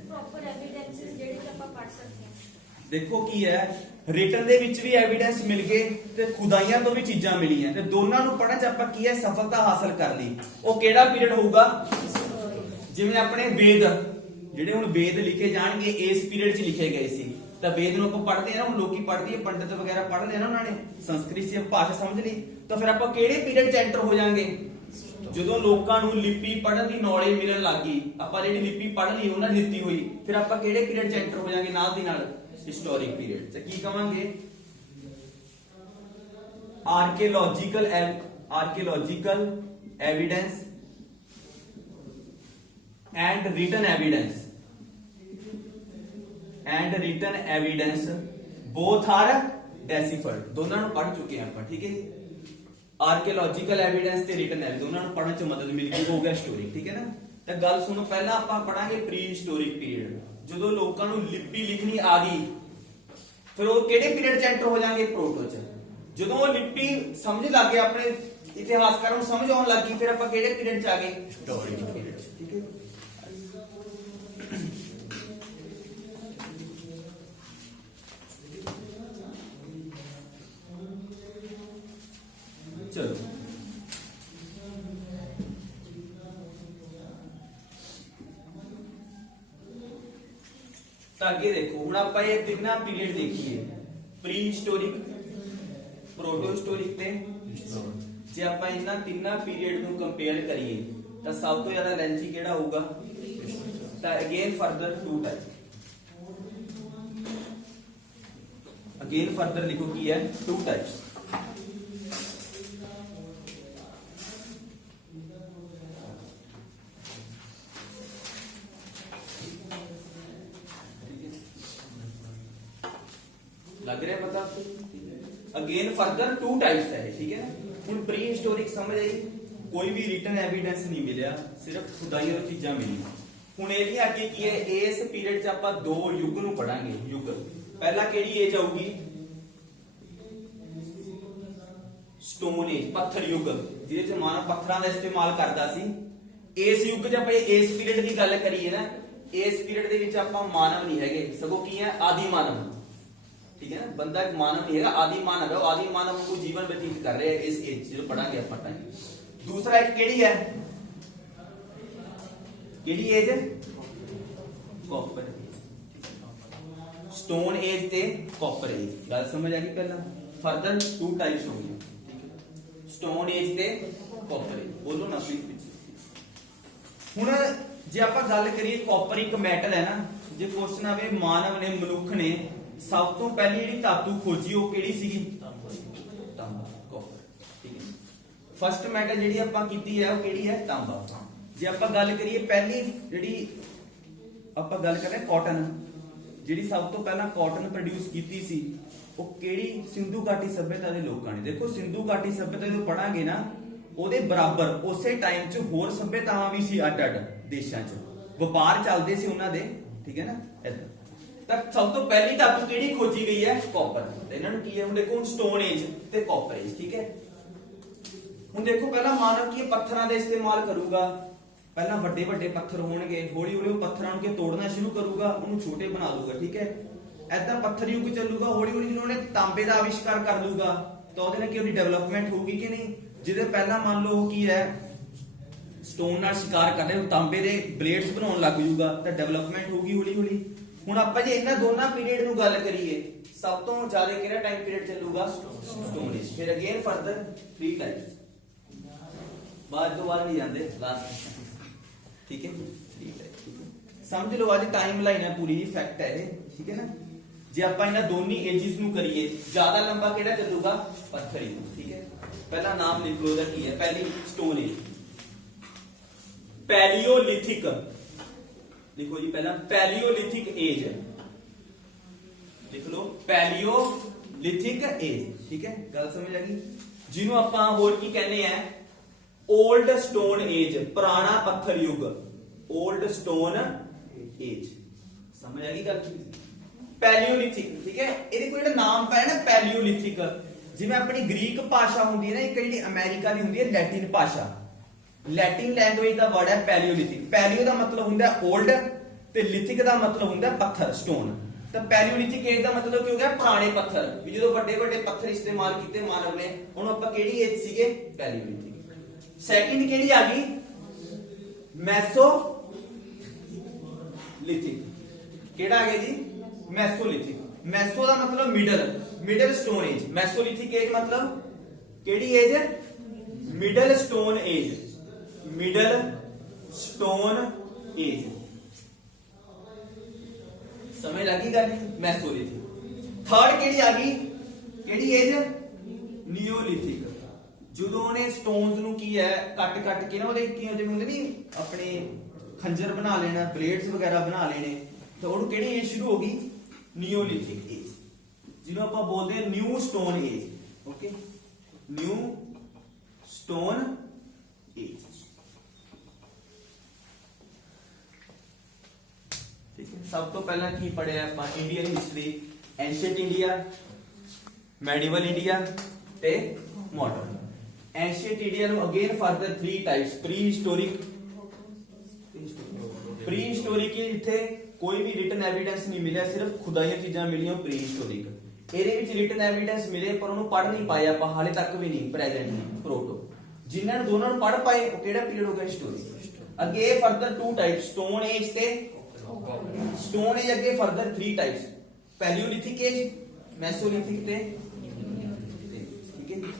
ਪ੍ਰੋਪਰ ਐਵੀਡੈਂਸਸ ਜਿਹੜੇ ਕਿ ਆਪਾਂ ਪੜ੍ਹ ਸਕਦੇ ਹਾਂ ਦੇਖੋ ਕੀ ਹੈ ਰਿਟਨ ਦੇ ਵਿੱਚ ਵੀ ਐਵੀਡੈਂਸ ਮਿਲ ਗਏ ਤੇ ਖੁਦਾਈਆਂ ਤੋਂ ਵੀ ਚੀਜ਼ਾਂ ਮਿਲੀਆਂ ਤੇ ਦੋਨਾਂ ਨੂੰ ਪੜ੍ਹਨ ਚ ਆਪਾਂ ਕੀ ਹੈ ਸਫਲਤਾ ਹਾਸਲ ਕਰ ਲਈ ਉਹ ਕਿਹੜਾ ਪੀਰੀਅਡ ਹੋਊਗਾ ਜਿਵੇਂ ਆਪਣੇ ਵੇਦ ਜਿਹੜੇ ਹੁਣ ਵੇਦ ਲਿਖੇ ਜਾਣਗੇ ਇਸ ਪੀਰੀਅਡ 'ਚ ਲਿਖੇ ਗਏ ਸੀ ਤਾਂ ਵੇਦ ਨੂੰ ਆਪਾਂ ਪੜ੍ਹਦੇ ਆ ਹੁਣ ਲੋਕੀ ਪੜ੍ਹਦੇ ਆ ਪੰਡਿਤ ਵਗੈਰਾ ਪੜ੍ਹ ਲਿਆ ਨਾ ਉਹਨਾਂ ਨੇ ਸੰਸਕ੍ਰਿਤ ਸੀ ਭਾਸ਼ਾ ਸਮਝ ਲਈ ਤਾਂ ਫਿਰ ਆਪਾਂ ਕਿਹੜੇ ਪੀਰੀਅਡ 'ਚ ਐਂਟਰ ਹੋ ਜਾਾਂਗੇ ਜਦੋਂ ਲੋਕਾਂ ਨੂੰ ਲਿਪੀ ਪੜ੍ਹਨ ਦੀ ਨੌਲੇਜ ਮਿਲਣ ਲੱਗੀ ਆਪਾਂ ਜਿਹੜੀ ਲਿਪੀ ਪੜ੍ਹ ਲਈ ਉਹਨਾਂ ਨੇ ਦਿੱਤੀ ਹੋਈ ਫਿਰ ਆਪਾਂ ਕਿਹੜੇ ਪੀਰੀਅਡ 'ਚ ਐਂਟਰ ਹੋ ਜਾਾਂਗੇ ਨਾਲ ਦੀ ਨਾਲ ਹਿਸਟੋਰਿਕ ਪੀਰੀਅਡ ਤੇ ਕੀ ਕਵਾਂਗੇ archaeological evidence and written evidence both are deciphered ਦੋਨਾਂ ਨੂੰ ਪੜ੍ਹ ਚੁੱਕੇ ਹਾਂ ਆਪਾਂ ਠੀਕ ਹੈ ਜੀ ਆਰਕੀਓਲੋਜੀਕਲ ਐਵੀਡੈਂਸ ਤੇ ਰਿਟਨ ਐਵੀਡੈਂਸ ਦੋਨਾਂ ਨੂੰ ਪੜ੍ਹਨ ਚ ਮਦਦ ਮਿਲ ਗਈ ਹੋ ਗਿਆ ਹਿਸਟੋਰਿਕ ਠੀਕ ਹੈ ਨਾ ਤਾਂ ਗੱਲ ਸੁਣੋ ਪਹਿਲਾਂ ਆਪਾਂ ਪੜਾਂਗੇ ਪ੍ਰੀ ਹਿਸਟੋਰਿਕ ਪੀਰੀਅਡ ਜਦੋਂ ਲੋਕਾਂ ਨੂੰ ਲਿਪੀ ਲਿਖਣੀ ਆ ਗਈ ਫਿਰ ਉਹ ਕਿਹੜੇ ਪੀਰੀਅਡ ਚ ਐਂਟਰ ਹੋ ਜਾਣਗੇ ਪ੍ਰੋਟੋ ਚ ਜਦੋਂ ਉਹ ਲਿਪੀ ਸਮਝ ਲੱਗ ਗਏ ਆਪਣੇ ਇਤਿਹਾਸਕਾਰਾਂ ਨੂੰ ਸਮਝ ਆਉਣ ਲੱਗੀ ਫਿਰ ਆਪਾਂ ਕਿਹੜੇ ਪੀਰੀਅਡ ਚ ਆ ਗਏ ਹਿਸਟੋਰਿਕ ਪੀਰੀਅਡ ਚ ਠੀਕ ਹੈ ਚਲੋ ਤਾਂ ਅੱਗੇ ਦੇਖੋ ਹੁਣ ਆਪਾਂ ਇਹ ਤਿੰਨਾਂ ਪੀਰੀਅਡ ਦੇਖੀਏ ਪ੍ਰੀ ਹਿਸਟੋਰਿਕ ਪ੍ਰੋਟੋ ਹਿਸਟੋਰਿਕ ਤੇ ਜੇ ਆਪਾਂ ਇਹਨਾਂ ਤਿੰਨਾਂ ਪੀਰੀਅਡ ਨੂੰ ਕੰਪੇਅਰ ਕਰੀਏ ਤਾਂ ਸਭ ਤੋਂ ਜ਼ਿਆਦਾ ਲੈਂਥੀ ਕਿਹੜਾ ਹੋਊਗਾ ਤਾਂ again further to type again further ਲਿਖੋ ਕੀ ਹੈ ਟੂ ਟਾਈਪਸ लग रहा है पता अगेन फर्दर टू टाइप्स है ठीक है ना ਹੁਣ ਪ੍ਰੀ ਹਿਸਟੋਰਿਕ ਸਮਝ ਆਈ ਕੋਈ ਵੀ ਰਿਟਨ ਐਵੀਡੈਂਸ ਨਹੀਂ ਮਿਲਿਆ ਸਿਰਫ ਖੁਦਾਈਆਂ ਦੀ ਚੀਜ਼ਾਂ ਮਿਲੀਆਂ ਹੁਣ ਇਹ ਵੀ ਅੱਗੇ ਕੀ ਹੈ ਇਸ ਪੀਰੀਅਡ 'ਚ ਆਪਾਂ ਦੋ ਯੁੱਗ ਨੂੰ ਪੜਾਂਗੇ ਯੁੱਗ ਪਹਿਲਾ ਕਿਹੜੀ ਏਜ ਆਊਗੀ ਸਟੋਨ ਏਜ ਪੱਥਰ ਯੁੱਗ ਜਿਹਦੇ 'ਚ ਮਾਨਵ ਪੱਥਰਾਂ ਦਾ ਇਸਤੇਮਾਲ ਕਰਦਾ ਸੀ ਇਸ ਯੁੱਗ 'ਚ ਆਪਾਂ ਇਸ ਪੀਰੀਅਡ ਦੀ ਗੱਲ ਕਰੀਏ ਨਾ ਇਸ ਪੀਰੀਅਡ ਦੇ ਵਿੱਚ ਆਪਾਂ ਮਾਨਵ ਨਹੀਂ ਹੈਗੇ ਸਗੋਂ ਕੀ ਹੈ ਆਦਿ ਮਾਨਵ ठीक है ना बंदा एक मानव नहीं है आदि मानव है आदि मानव को जीवन व्यतीत कर रहे हैं इस एज जो पढ़ांगे अपन टाइम दूसरा एक केड़ी है केड़ी एज कॉपर स्टोन एज ते कॉपर एज गल समझ आ गई पहला फर्दर टू टाइप्स हो गए स्टोन एज ते कॉपर एज बोलो ना प्लीज हुन ਜੇ ਆਪਾਂ ਗੱਲ ਕਰੀਏ ਕਾਪਰ ਇੱਕ ਮੈਟਲ ਹੈ ਨਾ, ਜੇ ਕੁਐਸਚਨ ਆਵੇ ਮਾਨਵ ਨੇ ਮਨੁੱਖ ਨੇ ਸਭ ਤੋਂ ਪਹਿਲੀ ਜਿਹੜੀ ਧਾਤੂ ਖੋਜੀ ਉਹ ਕਿਹੜੀ ਸੀਗੀ? ਤਾਂਬਾ, ਕਾਪਰ। ਠੀਕ ਹੈ, ਫਸਟ ਮੈਟਲ ਜਿਹੜੀ ਆਪਾਂ ਕੀਤੀ ਹੈ ਉਹ ਕਿਹੜੀ ਹੈ? ਤਾਂਬਾ। ਜੇ ਆਪਾਂ ਗੱਲ ਕਰੀਏ ਪਹਿਲੀ ਜਿਹੜੀ ਆਪਾਂ ਗੱਲ ਕਰ ਰਹੇ ਕਾਟਨ, ਜਿਹੜੀ ਸਭ ਤੋਂ ਪਹਿਲਾਂ ਕਾਟਨ ਪ੍ਰੋਡਿਊਸ ਕੀਤੀ ਸੀ ਉਹ ਕਿਹੜੀ? ਸਿੰਧੂ ਘਾਟੀ ਸਭਿਅਤਾ ਦੇ ਲੋਕਾਂ ਨੇ। ਦੇਖੋ ਸਿੰਧੂ ਘਾਟੀ ਸਭਿਅਤਾ ਜਦੋਂ ਪੜਾਂਗੇ ਨਾ ਉਹਦੇ ਬਰਾਬਰ ਉਸੇ ਟਾਈਮ 'ਚ ਹੋਰ ਸਭਿਅਤਾਵਾਂ ਵੀ ਸੀ ਅੱਡ-ਅੱਡ ਦੇਸ਼ਾਂ 'ਚ, ਵਪਾਰ ਚੱਲਦੇ ਸੀ ਉਹਨਾਂ ਦੇ। ਠੀਕ ਹੈ ਨਾ, ਏਦਾਂ ਤਾਂ ਸਭ ਤੋਂ ਪਹਿਲੀ ਧਾਤੂ ਕਿਹੜੀ ਖੋਜੀ ਗਈ ਹੈ? ਕਾਪਰ। ਤੇ ਇਹਨਾਂ ਨੂੰ ਕੀ ਹੈ ਹੁਣ ਦੇਖੋ, ਹੁਣ ਸਟੋਨ ਏਜ ਤੇ ਕਾਪਰ ਏਜ। ਠੀਕ ਹੈ, ਹੁਣ ਦੇਖੋ ਪਹਿਲਾਂ ਮਾਨਵ ਕੀ ਪੱਥਰਾਂ ਦਾ ਇਸਤੇਮਾਲ ਕਰੂਗਾ, ਪਹਿਲਾਂ ਵੱਡੇ ਵੱਡੇ ਪੱਥਰ ਹੋਣਗੇ, ਹੌਲੀ ਹੌਲੀ ਉਹ ਪੱਥਰਾਂ ਨੂੰ ਤੋੜਨਾ ਸ਼ੁਰੂ ਕਰੂਗਾ, ਉਹਨੂੰ ਛੋਟੇ ਬਣਾ ਦੂਗਾ। ਠੀਕ ਹੈ, ਐਦਾਂ ਪੱਥਰ ਯੁੱਗ ਚੱਲੂਗਾ। ਹੌਲੀ ਹੌਲੀ ਜਦੋਂ ਉਹਨੇ ਤਾਂਬੇ ਦਾ ਆਵਿਸ਼ਕਾਰ ਕਰ ਲੂਗਾ ਤਾਂ ਉਹਦੇ ਨਾਲ ਕੀ ਉਹਦੀ ਡਿਵੈਲਪਮੈਂਟ ਹੋਊਗੀ ਕਿ ਨਹੀਂ? ਜਿਹਦੇ ਪਹਿਲਾਂ ਮੰਨ ਲਓ ਕੀ ਹੈ ਸਟੋਨ ਨਾਲ ਸ਼ਿਕਾਰ ਕਰਦੇ ਉਹ ਤਾਂਬੇ ਦੇ ਬਲੇਡਸ ਬਣਾਉਣ ਲੱਗ ਜੂਗਾ ਤਾਂ ਡਿਵੈਲਪਮੈਂਟ ਹੋਊਗੀ ਹੌਲੀ ਹੌਲੀ। ਹੁਣ ਆਪਾਂ ਜੇ ਇਹਨਾਂ ਦੋਨਾਂ ਪੀਰੀਅਡ ਨੂੰ ਗੱਲ ਕਰੀਏ, ਸਭ ਤੋਂ ਜ਼ਿਆਦਾ ਕਿਹੜਾ ਟਾਈਮ ਪੀਰੀਅਡ ਚੱਲੂਗਾ? Stone age. ਫਿਰ ਅਗੇਨ ਫਰਦਰ 3 ਟਾਈਪਸ, ਬਾਅਦ ਤੋਂ ਬਾਅਦ ਨਹੀਂ ਜਾਂਦੇ ਲਾਸਟ। ਠੀਕ ਹੈ, ਠੀਕ ਹੈ, ਸਮਝ ਲਓ ਅੱਜ ਟਾਈਮ ਲਾਈਨ ਹੈ ਪੂਰੀ, ਫੈਕਟ ਹੈ ਇਹ। ਠੀਕ ਹੈ ਨਾ, ਜੇ ਆਪਾਂ ਇਹਨਾਂ ਦੋਨੀ ਏਜਿਸ ਨੂੰ ਕਰੀਏ, ਜ਼ਿਆਦਾ ਲੰਬਾ ਕਿਹੜਾ ਚੱਲੂਗਾ? ਪੱਥਰੀ। ਠੀਕ ਹੈ, ਪਹਿਲਾ ਨਾਮ ਲਿਖ ਲਓ, ਉਹਦਾ ਕੀ ਹੈ? ਪਹਿਲੀ ਸਟੋਨ ਏਜ, ਪੈਲੀਓਲਿਥਿਕ। ਲਿਖੋ ਜੀ ਪਹਿਲਾਂ ਪੈਲੀਓਲਿਥਿਕ ਏਜ, ਲਿਖ ਲਓ ਪੈਲੀਓਲਿਥਿਕ ਏਜ। ਠੀਕ ਹੈ, ਗੱਲ ਸਮਝ ਆ ਗਈ? ਜਿਹਨੂੰ ਆਪਾਂ ਹੋਰ ਕੀ ਕਹਿੰਦੇ ਆ? ओल्ड स्टोन एज, पुराना पत्थर युग, ओल्ड स्टोन एज। समझ आ गई गल? पैलियोलिथिक। ठीक है, ਇਹਦੇ ਕੋਈ ਜਿਹੜਾ ਨਾਮ ਪਾਇਆ ਨਾ ਪੈਲਿयोलिथिक, ਜਿਵੇਂ ਆਪਣੀ ਗ੍ਰੀਕ ਭਾਸ਼ਾ ਹੁੰਦੀ ਹੈ ਨਾ, ਇੱਕ ਜਿਹੜੀ ਅਮਰੀਕਾ ਦੀ ਹੁੰਦੀ ਹੈ ਲੈਟਿਨ ਭਾਸ਼ਾ, ਲੈਟਿਨ ਲੈਂਗੁਏਜ ਦਾ ਵਰਡ ਹੈ ਪੈਲਿयोलिथिक। ਪੈਲਿਓ ਦਾ ਮਤਲਬ ਹੁੰਦਾ 올ਡ ਤੇ ਲਿਥਿਕ ਦਾ ਮਤਲਬ ਹੁੰਦਾ ਪੱਥਰ, ਸਟੋਨ। ਤਾਂ ਪੈਲਿयोलिथिक ਏਜ ਦਾ ਮਤਲਬ ਕੀ ਹੋ ਗਿਆ? ਪੁਰਾਣੇ ਪੱਥਰ। ਵੀ ਜਦੋਂ ਵੱਡੇ ਵੱਡੇ ਪੱਥਰ ਇਸਤੇਮਾਲ ਕੀਤੇ ਮਾਨਵ ਨੇ, ਉਹਨੂੰ ਆਪਾਂ ਕਿਹੜੀ ਏਜ ਸੀਗੇ? ਪੈਲਿयोलिथिक। ਸੈਕਿੰਡ ਕਿਹੜੀ ਆ ਗਈ? ਮੈਸੋਲਿਥਿਕ। ਕਿਹੜਾ ਆ ਗਿਆ ਜੀ? ਮੈਸੋਲਿਥਿਕ। ਮੈਸੋ ਦਾ ਮਤਲਬ middle, middle stone age. Mesolithic age ਮਤਲਬ ਕਿਹੜੀ age? Middle stone age, middle stone age. ਸਮਝ ਲੱਗੀ ਗੱਲ? ਮੈਸੋਲਿਥਿਕ। ਥਰਡ ਕਿਹੜੀ ਆ ਗਈ? ਕਿਹੜੀ ਏਜ? ਨਿਓਲਿਥਿਕ। ਜਦੋਂ ਉਹਨੇ ਸਟੋਨਸ ਨੂੰ ਕੀ ਹੈ ਕੱਟ ਕੱਟ ਕੇ ਨਾ ਉਹਦੇ ਕੀ ਜਿਵੇਂ ਹੁੰਦੇ ਨਹੀਂ ਆਪਣੇ ਖੰਜਰ ਬਣਾ ਲੈਣਾ, ਬਲੇਡਸ ਵਗੈਰਾ ਬਣਾ ਲੈਣੇ, ਤਾਂ ਉਹਨੂੰ ਕਿਹੜੀ ਏਜ ਸ਼ੁਰੂ ਹੋ ਗਈ? ਨਿਓਲਿਥਿਕ ਏਜ, ਜਿਹਨੂੰ ਆਪਾਂ ਬੋਲਦੇ ਹਾਂ new stone age. Okay, new stone age. ਠੀਕ ਹੈ, ਸਭ ਤੋਂ ਪਹਿਲਾਂ ਕੀ ਪੜਿਆ ਆਪਾਂ? Indian history, ancient India, medieval India ਤੇ ਮਾਡਰਨ। एंशिएंट इंडिया ਨੂੰ again further 3 types, pre historic. Pre historic ਜਿੱਥੇ ਕੋਈ ਵੀ ਰਿਟਨ ਐਵੀਡੈਂਸ ਨਹੀਂ ਮਿਲਿਆ, ਸਿਰਫ ਖੁਦਾਈਆਂ ਚੀਜ਼ਾਂ ਮਿਲੀਆਂ, ਪ੍ਰੀ ਹਿਸਟੋਰਿਕ। ਇਹਦੇ ਵਿੱਚ ਰਿਟਨ ਐਵੀਡੈਂਸ ਮਿਲੇ ਪਰ ਉਹਨੂੰ ਪੜ੍ਹ ਨਹੀਂ ਪਾਏ ਆਪਾਂ, ਹਾਲੇ ਤੱਕ ਵੀ ਨਹੀਂ ਪ੍ਰੈਜ਼ੈਂਟਲੀ। ਪ੍ਰੋਟੋ, ਜਿਨ੍ਹਾਂ ਨੂੰ ਦੋਨਾਂ ਨੂੰ ਪੜ੍ਹ ਪਾਏ ਉਹ ਕਿਹੜਾ ਪੀਰੀਅਡ ਹੋ ਗਿਆ? ਹਿਸਟੋਰਿਕ। ਅੱਗੇ ਫਰਦਰ 2 टाइप्स, ਸਟੋਨ ਏਜ ਤੇ ਸਟੋਨ ਏਜ। ਅੱਗੇ ਫਰਦਰ 3 टाइप्स, ਪੈਲਿयोਲਿਥਿਕ ਏਜ, ਮੈਸੋਲਿਥਿਕ ਤੇ। ਠੀਕ ਹੈ,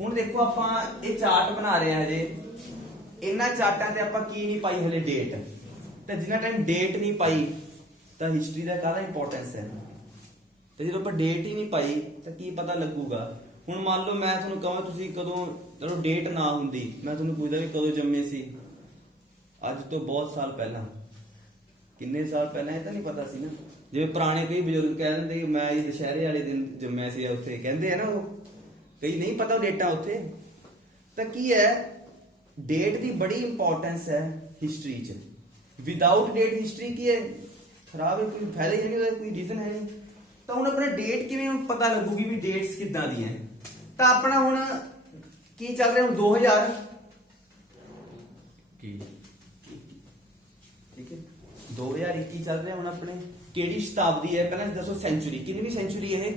ਹੁਣ ਦੇਖੋ ਆਪਾਂ ਇਹ ਚਾਰਟ ਬਣਾ ਰਹੇ ਹਾਂ ਹਜੇ, ਇਹਨਾਂ ਚਾਰਟਾਂ ਤੇ ਆਪਾਂ ਕੀ ਨਹੀਂ ਪਾਈ ਹਲੇ? ਡੇਟ। ਤਾਂ ਜਿੰਨਾ ਟਾਈਮ ਡੇਟ ਨਹੀਂ ਪਾਈ ਤਾਂ ਹਿਸਟਰੀ ਦਾ ਕਾਹਦਾ ਇੰਪੋਰਟੈਂਸ ਹੈ? ਤੇ ਜਦੋਂ ਆਪਾਂ ਡੇਟ ਹੀ ਨਹੀਂ ਪਾਈ ਤਾਂ ਕੀ ਪਤਾ ਲੱਗੂਗਾ? ਹੁਣ ਮੰਨ ਲਓ ਮੈਂ ਤੁਹਾਨੂੰ ਕਹਾਂ ਤੁਸੀਂ ਕਦੋਂ, ਚਲੋ ਡੇਟ ਨਾ ਹੁੰਦੀ, ਮੈਂ ਤੁਹਾਨੂੰ ਪੁੱਛਦਾ ਵੀ ਕਦੋਂ ਜੰਮੇ ਸੀ? ਅੱਜ ਤੋਂ ਬਹੁਤ ਸਾਲ ਪਹਿਲਾਂ। ਕਿੰਨੇ ਸਾਲ ਪਹਿਲਾਂ ਇਹ ਤਾਂ ਨਹੀਂ ਪਤਾ ਸੀ ਨਾ। ਜਿਵੇਂ ਪੁਰਾਣੇ ਕਈ ਬਜ਼ੁਰਗ ਕਹਿ ਦਿੰਦੇ ਕਿ ਮੈਂ ਇਹ ਦੁਸ਼ਹਿਰੇ ਵਾਲੇ ਦਿਨ ਜੰਮਿਆ ਸੀ, ਉੱਥੇ ਕਹਿੰਦੇ ਆ ਨਾ, ਉਹ ਕਈ ਨਹੀਂ ਪਤਾ ਡੇਟਾ ਉੱਥੇ। ਤਾਂ ਕੀ ਹੈ, ਡੇਟ ਦੀ ਬੜੀ ਇੰਪੋਰਟੈਂਸ ਹੈ ਹਿਸਟਰੀ 'ਚ। ਵਿਦਆਊਟ ਡੇਟ ਹਿਸਟਰੀ ਕੀ ਹੈ? ਖਰਾਬ ਹੈ, ਕੋਈ ਫਾਇਦਾ ਹੀ ਨਹੀਂ, ਕੋਈ ਰੀਜ਼ਨ ਹੈ ਨਹੀਂ। ਤਾਂ ਹੁਣ ਆਪਣਾ ਡੇਟ ਕਿਵੇਂ ਪਤਾ ਲੱਗੂਗੀ ਵੀ ਡੇਟਸ ਕਿੱਦਾਂ ਦੀਆਂ? ਤਾਂ ਆਪਣਾ ਹੁਣ ਕੀ ਚੱਲ ਰਿਹਾ? ਹੁਣ 2000 ਕੀ, ਠੀਕ ਹੈ, 2021 ਚੱਲ ਰਿਹਾ ਹੁਣ ਆਪਣੇ। ਕਿਹੜੀ ਸ਼ਤਾਬਦੀ ਹੈ? ਪਹਿਲਾਂ ਦੱਸੋ ਸੈਂਚੁਰੀ, ਕਿੰਨੀ ਸੈਂਚੁਰੀ ਇਹ?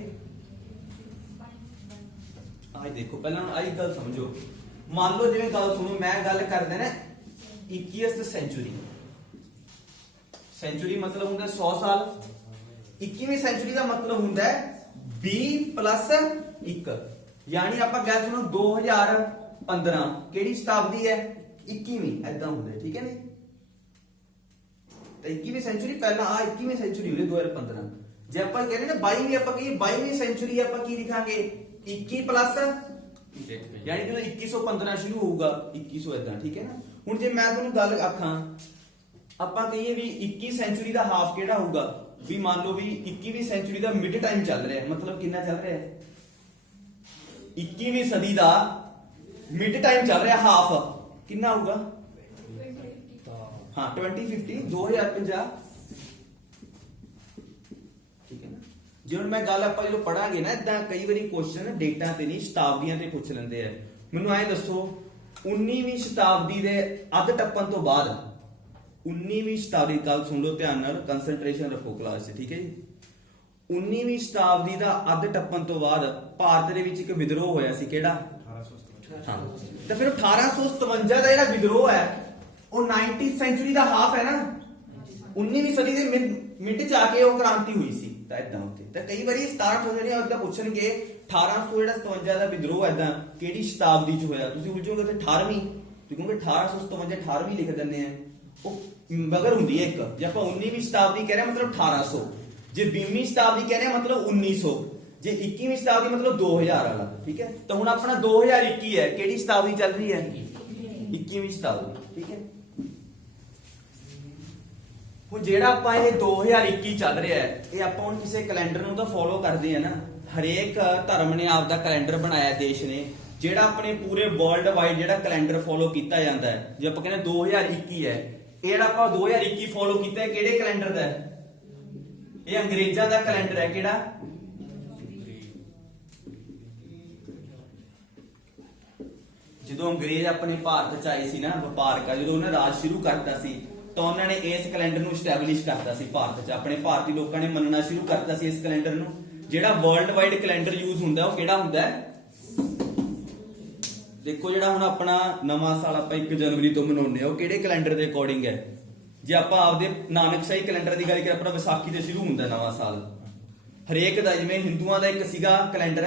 ਆਹ ਦੇਖੋ ਪਹਿਲਾਂ ਆਹੀ ਗੱਲ ਸਮਝੋ। ਮੰਨ ਲਓ ਜਿਵੇਂ ਗੱਲ ਸੁਣੋ, ਮੈਂ ਗੱਲ ਕਰਦਾ ਨਾ 21th ਸੈਂਚੁਰੀ। ਸੈਂਚੁਰੀ ਮਤਲਬ ਹੁੰਦਾ 100 ਸਾਲ। 21ਵੀਂ ਸੈਂਚੁਰੀ ਦਾ ਮਤਲਬ ਹੁੰਦਾ 20+1, ਯਾਨੀ ਆਪਾਂ ਗੱਲ ਸੁਣੋ 2015 ਕਿਹੜੀ ਸ਼ਤਾਬਦੀ ਹੈ? 21ਵੀਂ, ਐਦਾਂ ਹੁੰਦਾ। ਠੀਕ ਹੈ ਨੇ, ਤਾਂ 21ਵੀਂ ਸੈਂਚੁਰੀ ਪਹਿਲਾਂ ਆ 21ਵੀਂ ਸੈਂਚੁਰੀ ਹੋਣੀ 2015। ਜੇ ਆਪਾਂ ਕਹਿੰਦੇ ਨਾ 22ਵੀਂ, ਆਪਾਂ ਕਹੀਏ 22ਵੀਂ ਸੈਂਚੁਰੀ, ਆਪਾਂ ਕੀ ਲਿਖਾਂਗੇ 21 ਪਲੱਸ ਯਾਨੀ ਜਦੋਂ 2115 ਸ਼ੁਰੂ ਹੋਊਗਾ 2100 ਇਦਾਂ, ਠੀਕ ਹੈ ਨਾ। ਹੁਣ ਜੇ ਮੈਂ ਤੁਹਾਨੂੰ ਗੱਲ ਆਖਾਂ, ਆਪਾਂ ਕਹੀਏ ਵੀ 21 ਸੈਂਚੁਰੀ ਦਾ ਹਾਫ ਕਿਹੜਾ ਹੋਊਗਾ, ਵੀ ਮੰਨ ਲਓ ਵੀ 21ਵੀਂ ਸੈਂਚੁਰੀ ਦਾ ਮਿਡ ਟਾਈਮ ਚੱਲ ਰਿਹਾ, ਮਤਲਬ ਕਿੰਨਾ ਚੱਲ ਰਿਹਾ ਹੈ 21ਵੀਂ ਸਦੀ ਦਾ ਮਿਡ ਟਾਈਮ ਚੱਲ ਰਿਹਾ, ਹਾਫ ਕਿੰਨਾ ਹੋਊਗਾ, ਹਾਂ 2050 2050, ਠੀਕ ਹੈ ਨਾ। ਜੇ ਹੁਣ ਮੈਂ ਗੱਲ ਆਪਾਂ ਜਦੋਂ ਪੜਾਂਗੇ ਨਾ ਇਦਾਂ ਕਈ ਵਾਰੀ ਕੁਐਸਚਨ ਡੇਟਾ ਤੇ ਨਹੀਂ ਸ਼ਤਾਬਦੀਆਂ ਤੇ ਪੁੱਛ ਲੈਂਦੇ ਆ। ਮੈਨੂੰ ਐਂ ਦੱਸੋ 19ਵੀਂ ਸ਼ਤਾਬਦੀ ਦੇ ਅੱਧ ਟੱਪਣ ਤੋਂ ਬਾਅਦ, 19ਵੀਂ ਸ਼ਤਾਬਦੀ, ਗੱਲ ਸੁਣ ਲਓ ਧਿਆਨ ਨਾਲ, ਕੰਸੈਂਟਰੇਸ਼ਨ ਰੱਖੋ ਕਲਾਸ 'ਚ, ਠੀਕ ਹੈ ਜੀ। 19ਵੀਂ ਸ਼ਤਾਬਦੀ ਦਾ ਅੱਧ ਟੱਪਣ ਤੋਂ ਬਾਅਦ ਭਾਰਤ ਦੇ ਵਿੱਚ ਇੱਕ ਵਿਦਰੋਹ ਹੋਇਆ ਸੀ, ਕਿਹੜਾ, ਹਾਂ। ਤਾਂ ਫਿਰ 1857 ਦਾ ਜਿਹੜਾ ਵਿਦਰੋਹ ਹੈ ਉਹ 19th ਸੈਂਚੁਰੀ ਦਾ ਹਾਫ ਹੈ ਨਾ, 19ਵੀਂ ਸਦੀ ਦੇ ਮਿਡ ਚ ਆ ਕੇ ਉਹ ਕ੍ਰਾਂਤੀ ਹੋਈ ਸੀ। ਤਾਂ ਇਦਾਂ ਉੱਤੇ ਤਾਂ ਕਈ ਵਾਰੀ ਸਟਾਰਟ ਹੋ ਜਾਣੇ ਉਹਦਾ ਪੁੱਛਣਗੇ 1857 ਦਾ ਵਿਦਰੋਹ ਇਦਾਂ ਕਿਹੜੀ ਸ਼ਤਾਬਦੀ ਚ ਹੋਇਆ, ਤੁਸੀਂ ਉਲਝੋਗੇ ਤੇ 18ਵੀਂ, ਤੁਸੀਂ ਕਹੋਗੇ 1857 18ਵੀਂ ਲਿਖ ਦਿੰਦੇ ਆ, ਉਹ ਮਗਰ ਹੁੰਦੀ ਹੈ ਇੱਕ। ਜੇ ਆਪਾਂ 19ਵੀਂ ਸ਼ਤਾਬਦੀ ਕਹਿ ਰਹੇ ਮਤਲਬ 1800, ਜੇ 20ਵੀਂ ਸ਼ਤਾਬਦੀ ਕਹਿ ਰਹੇ ਮਤਲਬ 1900, ਜੇ 21ਵੀਂ ਸ਼ਤਾਬਦੀ ਮਤਲਬ 2000 ਵਾਲਾ, ਠੀਕ ਹੈ। ਤਾਂ ਹੁਣ ਆਪਣਾ 2021 ਹੈ, ਕਿਹੜੀ ਸ਼ਤਾਬਦੀ ਚੱਲ ਰਹੀ ਹੈ 21ਵੀਂ ਸ਼ਤਾਬਦੀ, ਠੀਕ ਹੈ। ਹੁਣ ਜਿਹੜਾ ਆਪਾਂ ਇਹ 2021 ਚੱਲ ਰਿਹਾ ਹੈ, ਇਹ ਆਪਾਂ ਹੁਣ ਕਿਸੇ ਕੈਲੰਡਰ ਨੂੰ ਤਾਂ ਫੋਲੋ ਕਰਦੇ ਆ ਨਾ, ਹਰੇਕ ਧਰਮ ਨੇ ਆਪਦਾ ਕੈਲੰਡਰ ਬਣਾਇਆ, ਦੇਸ਼ ਨੇ, ਜਿਹੜਾ ਆਪਣੇ ਪੂਰੇ ਵਰਲਡ ਵਾਈਡ ਜਿਹੜਾ ਕੈਲੰਡਰ ਫੋਲੋ ਕੀਤਾ ਜਾਂਦਾ ਹੈ। ਜੇ ਆਪਾਂ ਕਹਿੰਦੇ 2021 ਹੈ, ਇਹ ਜਿਹੜਾ ਆਪਾਂ 2021 ਫੋਲੋ ਕੀਤਾ ਹੈ ਕਿਹੜੇ ਕੈਲੰਡਰ ਦਾ ਹੈ, ਇਹ ਅੰਗਰੇਜ਼ਾਂ ਦਾ ਕੈਲੰਡਰ ਹੈ, ਕਿਹੜਾ, ਜਦੋਂ ਅੰਗਰੇਜ਼ ਆਪਣੇ ਭਾਰਤ ਚ ਆਏ ਸੀ ਨਾ, ਵਪਾਰਕ ਜਦੋਂ ਉਹਨਾਂ ਰਾਜ ਸ਼ੁਰੂ ਕਰਤਾ ਸੀ, ਤਾਂ ਉਹਨਾਂ ਨੇ ਇਸ ਕੈਲੰਡਰ ਨੂੰ ਸਟੈਬਲਿਸ਼ ਕਰਤਾ ਸੀ ਭਾਰਤ ਚ, ਆਪਣੇ ਭਾਰਤੀ ਲੋਕਾਂ ਨੇ ਮੰਨਣਾ ਸ਼ੁਰੂ ਕਰਤਾ ਸੀ ਇਸ ਕੈਲੰਡਰ ਨੂੰ। ਜਿਹੜਾ ਵਰਲਡ ਵਾਈਡ ਕੈਲੰਡਰ ਯੂਜ਼ ਹੁੰਦਾ ਉਹ ਕਿਹੜਾ ਹੁੰਦਾ ਹੈ, ਦੇਖੋ ਜਿਹੜਾ ਹੁਣ ਆਪਣਾ ਨਵਾਂ ਸਾਲ ਆਪਾਂ 1 ਜਨਵਰੀ ਤੋਂ ਮਨਾਉਂਦੇ ਆ, ਉਹ ਕਿਹੜੇ ਕੈਲੰਡਰ ਦੇ ਅਕੋਰਡਿੰਗ ਹੈ। ਜੇ ਆਪਾਂ ਆਪਦੇ ਨਾਨਕਸ਼ਾਹੀ ਕੈਲੰਡਰ ਦੀ ਗੱਲ ਕਰੀਏ, ਆਪਣਾ ਵਿਸਾਖੀ ਤੋਂ ਸ਼ੁਰੂ ਹੁੰਦਾ ਨਵਾਂ ਸਾਲ ਹਰੇਕ ਦਾ। ਜਿਵੇਂ ਹਿੰਦੂਆਂ ਦਾ ਇੱਕ ਸੀਗਾ ਕੈਲੰਡਰ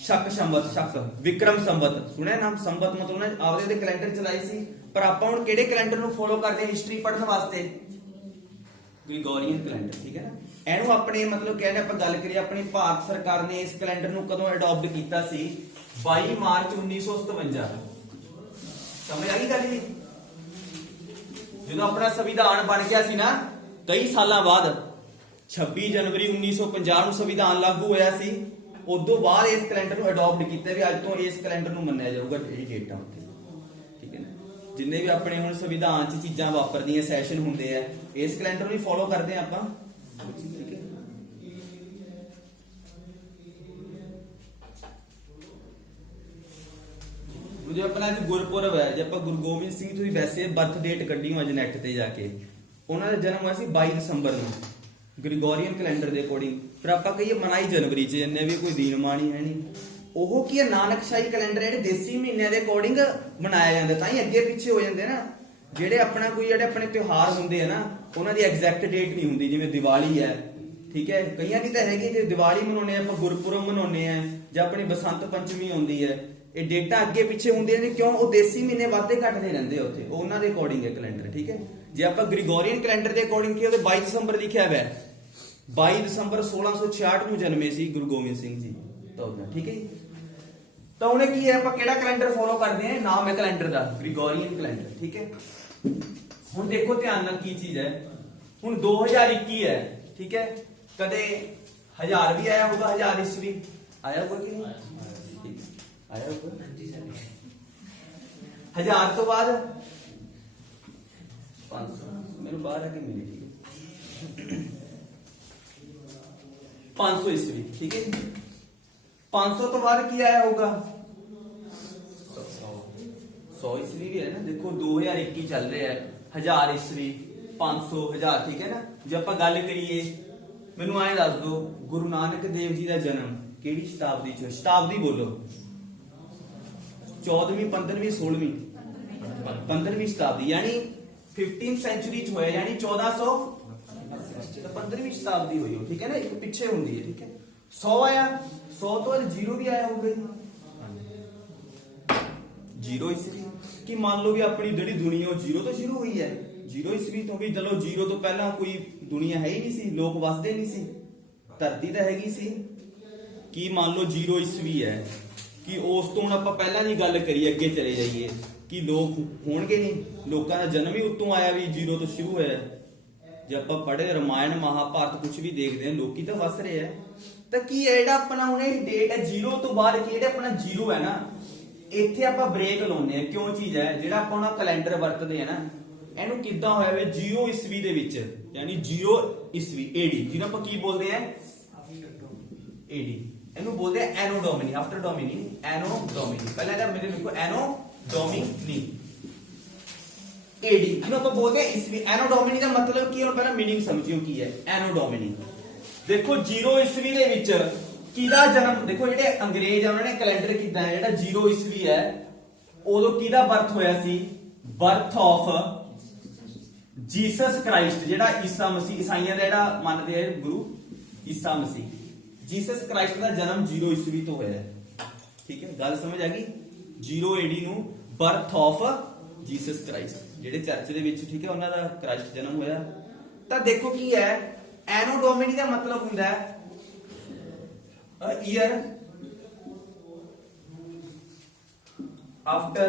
ਸ਼ਕ ਸੰਵਤ, ਸ਼ਕ ਵਿਕਰਮ ਸੰਵਤ, ਸੁਣਿਆ ਨਾਮ, ਸੰਵਤ ਮਤਲਬ ਉਹਨੇ ਆਪਦੇ ਦੇ ਕੈਲੰਡਰ ਚਲਾਏ ਸੀ। ਪਰ ਆਪਾਂ ਹੁਣ ਕਿਹੜੇ ਕੈਲੰਡਰ ਨੂੰ ਫੋਲੋ ਕਰਦੇ ਹਾਂ ਹਿਸਟਰੀ ਪੜ੍ਹਨ ਵਾਸਤੇ, ਗ੍ਰਿਗੋਰੀਅਨ ਕੈਲੰਡਰ, ਠੀਕ ਹੈ ਨਾ। ਇਹਨੂੰ ਆਪਣੇ ਮਤਲਬ ਕਹਿੰਦੇ ਆਪਾਂ ਗੱਲ ਕਰੀਏ, ਆਪਣੀ ਭਾਰਤ ਸਰਕਾਰ ਨੇ ਇਸ ਕੈਲੰਡਰ ਨੂੰ ਕਦੋਂ ਅਡਾਪਟ ਕੀਤਾ ਸੀ, 22 ਮਾਰਚ 1957। ਸਮਝ ਆ ਗਈ ਗੱਲ ਜੀ। ਜਦੋਂ ਆਪਣਾ ਸੰਵਿਧਾਨ ਬਣ ਗਿਆ ਸੀ ਨਾ, ਕਈ ਸਾਲਾਂ ਬਾਅਦ 26 ਜਨਵਰੀ 1950 ਨੂੰ ਸੰਵਿਧਾਨ ਲਾਗੂ ਹੋਇਆ ਸੀ, ਉਦੋਂ ਬਾਅਦ ਇਸ ਕੈਲੰਡਰ ਨੂੰ ਅਡਾਪਟ ਕੀਤਾ ਵੀ ਅੱਜ ਤੋਂ ਇਸ ਕੈਲੰਡਰ ਨੂੰ ਮੰਨਿਆ ਜਾਊਗਾ ਇਹ ਡੇਟਾਂ ਉੱਤੇ, ਠੀਕ ਹੈ ਨਾ। ਜਿੰਨੇ ਵੀ ਆਪਣੇ ਹੁਣ ਸੰਵਿਧਾਨ 'ਚ ਚੀਜ਼ਾਂ ਵਾਪਰਦੀਆਂ, ਸੈਸ਼ਨ ਹੁੰਦੇ ਆ, ਇਸ ਕੈਲੰਡਰ ਨੂੰ ਹੀ ਫੋਲੋ ਕਰਦੇ ਆ ਆਪਾਂ, ਠੀਕ ਹੈ। ਜੇ ਆਪਣਾ ਅੱਜ ਗੁਰਪੁਰਬ ਹੈ, ਜੇ ਆਪਾਂ ਗੁਰੂ ਗੋਬਿੰਦ ਸਿੰਘ ਜੀ ਦੀ ਵੈਸੇ ਬਰਥ ਡੇਟ ਕੱਢੀ ਹੋ ਅੱਜ ਨੈਟ ਤੇ ਜਾ ਕੇ, ਉਹਨਾਂ ਦਾ ਜਨਮ ਹੋਇਆ ਸੀ 22 ਦਸੰਬਰ ਨੂੰ ਗ੍ਰਿਗੋਰੀਅਨ ਕੈਲੰਡਰ ਦੇ ਅਕੋਰਡਿੰਗ। ਪਰ ਆਪਾਂ ਕਹੀਏ ਮਨਾਈ ਜਨਵਰੀ 'ਚ, ਇੰਨੇ ਵੀ ਕੋਈ ਦੀਨ ਮਾਣੀ ਹੈ ਨਹੀਂ। ਉਹ ਕੀ ਹੈ, ਨਾਨਕਸ਼ਾਹੀ ਕੈਲੰਡਰ ਜਿਹੜੇ ਦੇਸੀ ਮਹੀਨਿਆਂ ਦੇ ਅਕੋਰਡਿੰਗ ਮਨਾਇਆ ਜਾਂਦਾ, ਤਾਂ ਹੀ ਅੱਗੇ ਪਿੱਛੇ ਹੋ ਜਾਂਦੇ ਨਾ। ਜਿਹੜੇ ਆਪਣਾ ਕੋਈ ਜਿਹੜੇ ਆਪਣੇ ਤਿਉਹਾਰ ਹੁੰਦੇ ਆ ਨਾ, ਉਹਨਾਂ ਦੀ ਐਗਜ਼ੈਕਟ ਡੇਟ ਨਹੀਂ ਹੁੰਦੀ। ਜਿਵੇਂ ਦੀਵਾਲੀ ਹੈ, ਠੀਕ ਹੈ, ਕਈਆਂ ਦੀ ਤਾਂ ਹੈਗੀ, ਜੇ ਦੀਵਾਲੀ ਮਨਾਉਂਦੇ ਆ ਆਪਾਂ, ਗੁਰਪੁਰਬ ਮਨਾਉਂਦੇ ਆ, ਜਾਂ ਆਪਣੀ ਬਸੰਤ ਪੰਚਮੀ ਆਉਂਦੀ ਹੈ, ਇਹ ਡੇਟਾ ਅੱਗੇ ਪਿੱਛੇ ਹੁੰਦੀਆਂ ਨੇ। ਕਿਉਂ, ਉਹ ਦੇਸੀ ਮਹੀਨੇ ਵਾਧੇ ਘਟਦੇ ਰਹਿੰਦੇ ਆ ਉੱਥੇ, ਉਹਨਾਂ ਦੇ ਅਕੋਰਡਿੰਗ ਹੈ ਕੈਲੰਡਰ, ਠੀਕ ਹੈ। ਜੇ ਆਪਾਂ ਗ੍ਰਿਗੋਰੀਅਨ ਕੈਲੰਡਰ ਦੇ ਅਕੋਰਡਿੰਗ ਕੀ ਉਹਦੇ 22 ਦਸੰਬਰ ਲਿਖਿਆ ਹੋਇਆ ਹੈ, 22 ਦਸੰਬਰ 1666 ਨੂੰ ਜਨਮੇ ਸੀ ਗੁਰੂ ਗੋਬਿੰਦ ਸਿੰਘ ਜੀ, ਤਾਂ ਉਹਦਾ, ਠੀਕ ਹੈ ਜੀ। ਤਾਂ ਉਹਨੇ ਕੀ ਹੈ, ਆਪਾਂ ਕਿਹੜਾ ਕੈਲੰਡਰ ਫੋਲੋ ਕਰਦੇ ਹਾਂ, ਨਾਮ ਹੈ ਕੈਲੰਡਰ ਦਾ ਗ੍ਰਿਗੋਰੀਅਨ ਕੈਲੰਡਰ, ਠੀਕ ਹੈ। ਹੁਣ ਦੇਖੋ ਧਿਆਨ ਨਾਲ ਕੀ ਚੀਜ਼ ਹੈ, ਹੁਣ 2021 ਹੈ, ਠੀਕ ਹੈ। ਕਦੇ 1000 ਵੀ ਆਇਆ ਹੋਊਗਾ, 1000 ਈਸਵੀ ਆਇਆ ਹੋਊਗਾ ਕਿ ਨਹੀਂ, ਆਇਆ ਹੋਊਗਾ। 1000 ਤੋਂ ਬਾਅਦ 500, ਮੈਨੂੰ ਬਾਹਰ ਆ ਕੇ ਮਿਲੀ, ਠੀਕ ਹੈ। 500 ਈਸਵੀ, ਠੀਕ ਹੈ। 500 ਤੋਂ ਬਾਅਦ ਕੀ ਆਇਆ ਹੋਊਗਾ, 100 ਈਸਵੀ ਵੀ ਹੈ ਨਾ। ਦੇਖੋ 2021 ਚੱਲ ਰਿਹਾ ਹੈ, 1000 ਈਸਵੀ, 500, 1000, ਠੀਕ ਹੈ ਨਾ। ਜੇ ਆਪਾਂ ਗੱਲ ਕਰੀਏ, ਮੈਨੂੰ ਐਂ ਦੱਸ ਦਿਓ ਗੁਰੂ ਨਾਨਕ ਦੇਵ ਜੀ ਦਾ ਜਨਮ ਕਿਹੜੀ ਸ਼ਤਾਬਦੀ ਚ, ਸ਼ਤਾਬਦੀ ਬੋਲੋ, 14ਵੀਂ, 15ਵੀਂ, 16ਵੀਂ, 15ਵੀਂ ਸ਼ਤਾਬਦੀ, ਯਾਨੀ 15th ਸੈਂਚੁਰੀ ਚ ਹੋਇਆ, ਯਾਨੀ 1400, 15ਵੀਂ ਸ਼ਤਾਬਦੀ ਹੋਈ ਹੋ, ਠੀਕ ਹੈ ਨਾ। ਇੱਕ ਪਿੱਛੇ ਹੁੰਦੀ ਹੈ, ਠੀਕ ਹੈ। 100 ਆਇਆ, 100 ਤੋਂ ਬਾਅਦ 0 ਵੀ ਆਇਆ ਹੋਊਗਾ ਜੀ, 0 ਈਸਵੀ। ਕਿ ਮੰਨ ਲਓ ਵੀ ਆਪਣੀ ਜਿਹੜੀ ਦੁਨੀਆ ਉਹ 0 ਤੋਂ ਸ਼ੁਰੂ ਹੋਈ ਹੈ, 0 ਈਸਵੀ ਤੋਂ ਵੀ ਚਲੋ 0 ਤੋਂ ਪਹਿਲਾਂ ਕੋਈ ਦੁਨੀਆ ਹੈ ਹੀ ਨਹੀਂ ਸੀ, ਲੋਕ ਵਸਦੇ ਨਹੀਂ ਸੀ, ਧਰਤੀ ਤਾਂ ਹੈਗੀ ਸੀ। ਕੀ ਮੰਨ ਲਓ 0 ਈਸਵੀ ਹੈ ਕਿ ਉਸ ਤੋਂ ਹੁਣ ਆਪਾਂ ਪਹਿਲਾਂ ਦੀ ਗੱਲ ਕਰੀਏ, ਅੱਗੇ ਚਲੇ ਜਾਈਏ ਕਿ ਲੋਕ ਹੋਣਗੇ ਨਹੀਂ, ਲੋਕਾਂ ਦਾ ਜਨਮ ਹੀ ਉੱਤੋਂ ਆਇਆ ਵੀ 0 ਤੋਂ ਸ਼ੁਰੂ ਹੋਇਆ। ਜੇ ਆਪਾਂ ਪੜ੍ਹੇ ਰਮਾਇਣ ਮਹਾਭਾਰਤ ਕੁਝ ਵੀ ਦੇਖਦੇ ਹਾਂ, ਲੋਕੀ ਤਾਂ ਵਸ ਰਹੇ ਆ। ਤਾਂ ਕੀ ਹੈ ਜਿਹੜਾ ਆਪਣਾ ਹੁਣ ਇਹ ਡੇਟ ਹੈ 0 ਤੋਂ ਬਾਅਦ ਕੀ ਜਿਹੜਾ ਆਪਣਾ 0 ਹੈ ਨਾ, ਇੱਥੇ ਆਪਾਂ ਬ੍ਰੇਕ ਲਾਉਂਦੇ ਆ। ਕਿਉਂ ਚੀਜ਼ ਹੈ ਜਿਹੜਾ ਆਪਾਂ ਉਹਨਾਂ ਕੈਲੰਡਰ ਵਰਤਦੇ ਆ ਨਾ, ਇਹਨੂੰ ਕਿੱਦਾਂ ਹੋਇਆ ਵੇ 0 ਈਸਵੀ ਦੇ ਵਿੱਚ, ਯਾਨੀ 0 ਈਸਵੀ ਏਡੀ, ਜਿਹਨੂੰ ਆਪਾਂ ਕੀ ਬੋਲਦੇ ਆ ਏਡੀ, ਇਹਨੂੰ ਬੋਲਦੇ ਆ ਐਨੋ ਡੋਮਿਨੀ, ਆਫਟਰ ਡੋਮਿਨੀ ਐਨੋ ਡੋਮਿਨੀ। ਪਹਿਲਾਂ ਇਹਦਾ ਮੇਰੇ ਲਿਖੋ ਐਨੋ ਡੋਮਿਨੀ ਏਡੀ, ਜਿਹਨੂੰ ਆਪਾਂ ਬੋਲਦੇ ਆ ਈਸਵੀ। ਐਨੋ ਡੋਮਿਨੀ ਦਾ ਮਤਲਬ ਕੀ ਹੈ, ਪਹਿਲਾਂ ਮੀਨਿੰਗ ਸਮਝਿਓ ਕੀ ਹੈ ਐਨੋ ਡੋਮਿਨੀ। ਦੇਖੋ 0 ਈਸਵੀ ਦੇ ਵਿੱਚ ਕਿਹਦਾ ਜਨਮ, ਦੇਖੋ ਜਿਹੜੇ ਅੰਗਰੇਜ਼ ਆ ਉਹਨਾਂ ਨੇ ਕੈਲੰਡਰ ਕਿੱਦਾਂ ਹੈ, ਜਿਹੜਾ 0 ਈਸਵੀ ਹੈ ਉਦੋਂ ਕਿਹਦਾ ਬਰਥ ਹੋਇਆ ਸੀ, ਬਰਥ ਆਫ ਜੀਸਸ ਕ੍ਰਾਈਸਟ, ਜਿਹੜਾ ਈਸਾ ਮਸੀਹ, ਈਸਾਈਆਂ ਦਾ ਜਿਹੜਾ ਮੰਨਦੇ ਆ ਗੁਰੂ ਈਸਾ ਮਸੀਹ, ਜੀਸਸ ਕ੍ਰਾਈਸਟ ਦਾ ਜਨਮ 0 ਈਸਵੀ ਤੋਂ ਹੋਇਆ ਹੈ। ਠੀਕ ਹੈ, ਗੱਲ ਸਮਝ ਆ ਗਈ। 0 ਏਡੀ ਨੂੰ ਬਰਥ ਆਫ ਜੀਸਸ ਕ੍ਰਾਈਸਟ, ਜਿਹੜੇ ਚਰਚ ਦੇ ਵਿੱਚ ਠੀਕ ਹੈ ਉਹਨਾਂ ਦਾ ਕ੍ਰਾਈਸਟ ਜਨਮ ਹੋਇਆ। ਤਾਂ ਦੇਖੋ ਕੀ ਹੈ ਐਨੋ ਡੋਮਿਨੀ ਦਾ ਮਤਲਬ ਹੁੰਦਾ ਹੈ a year after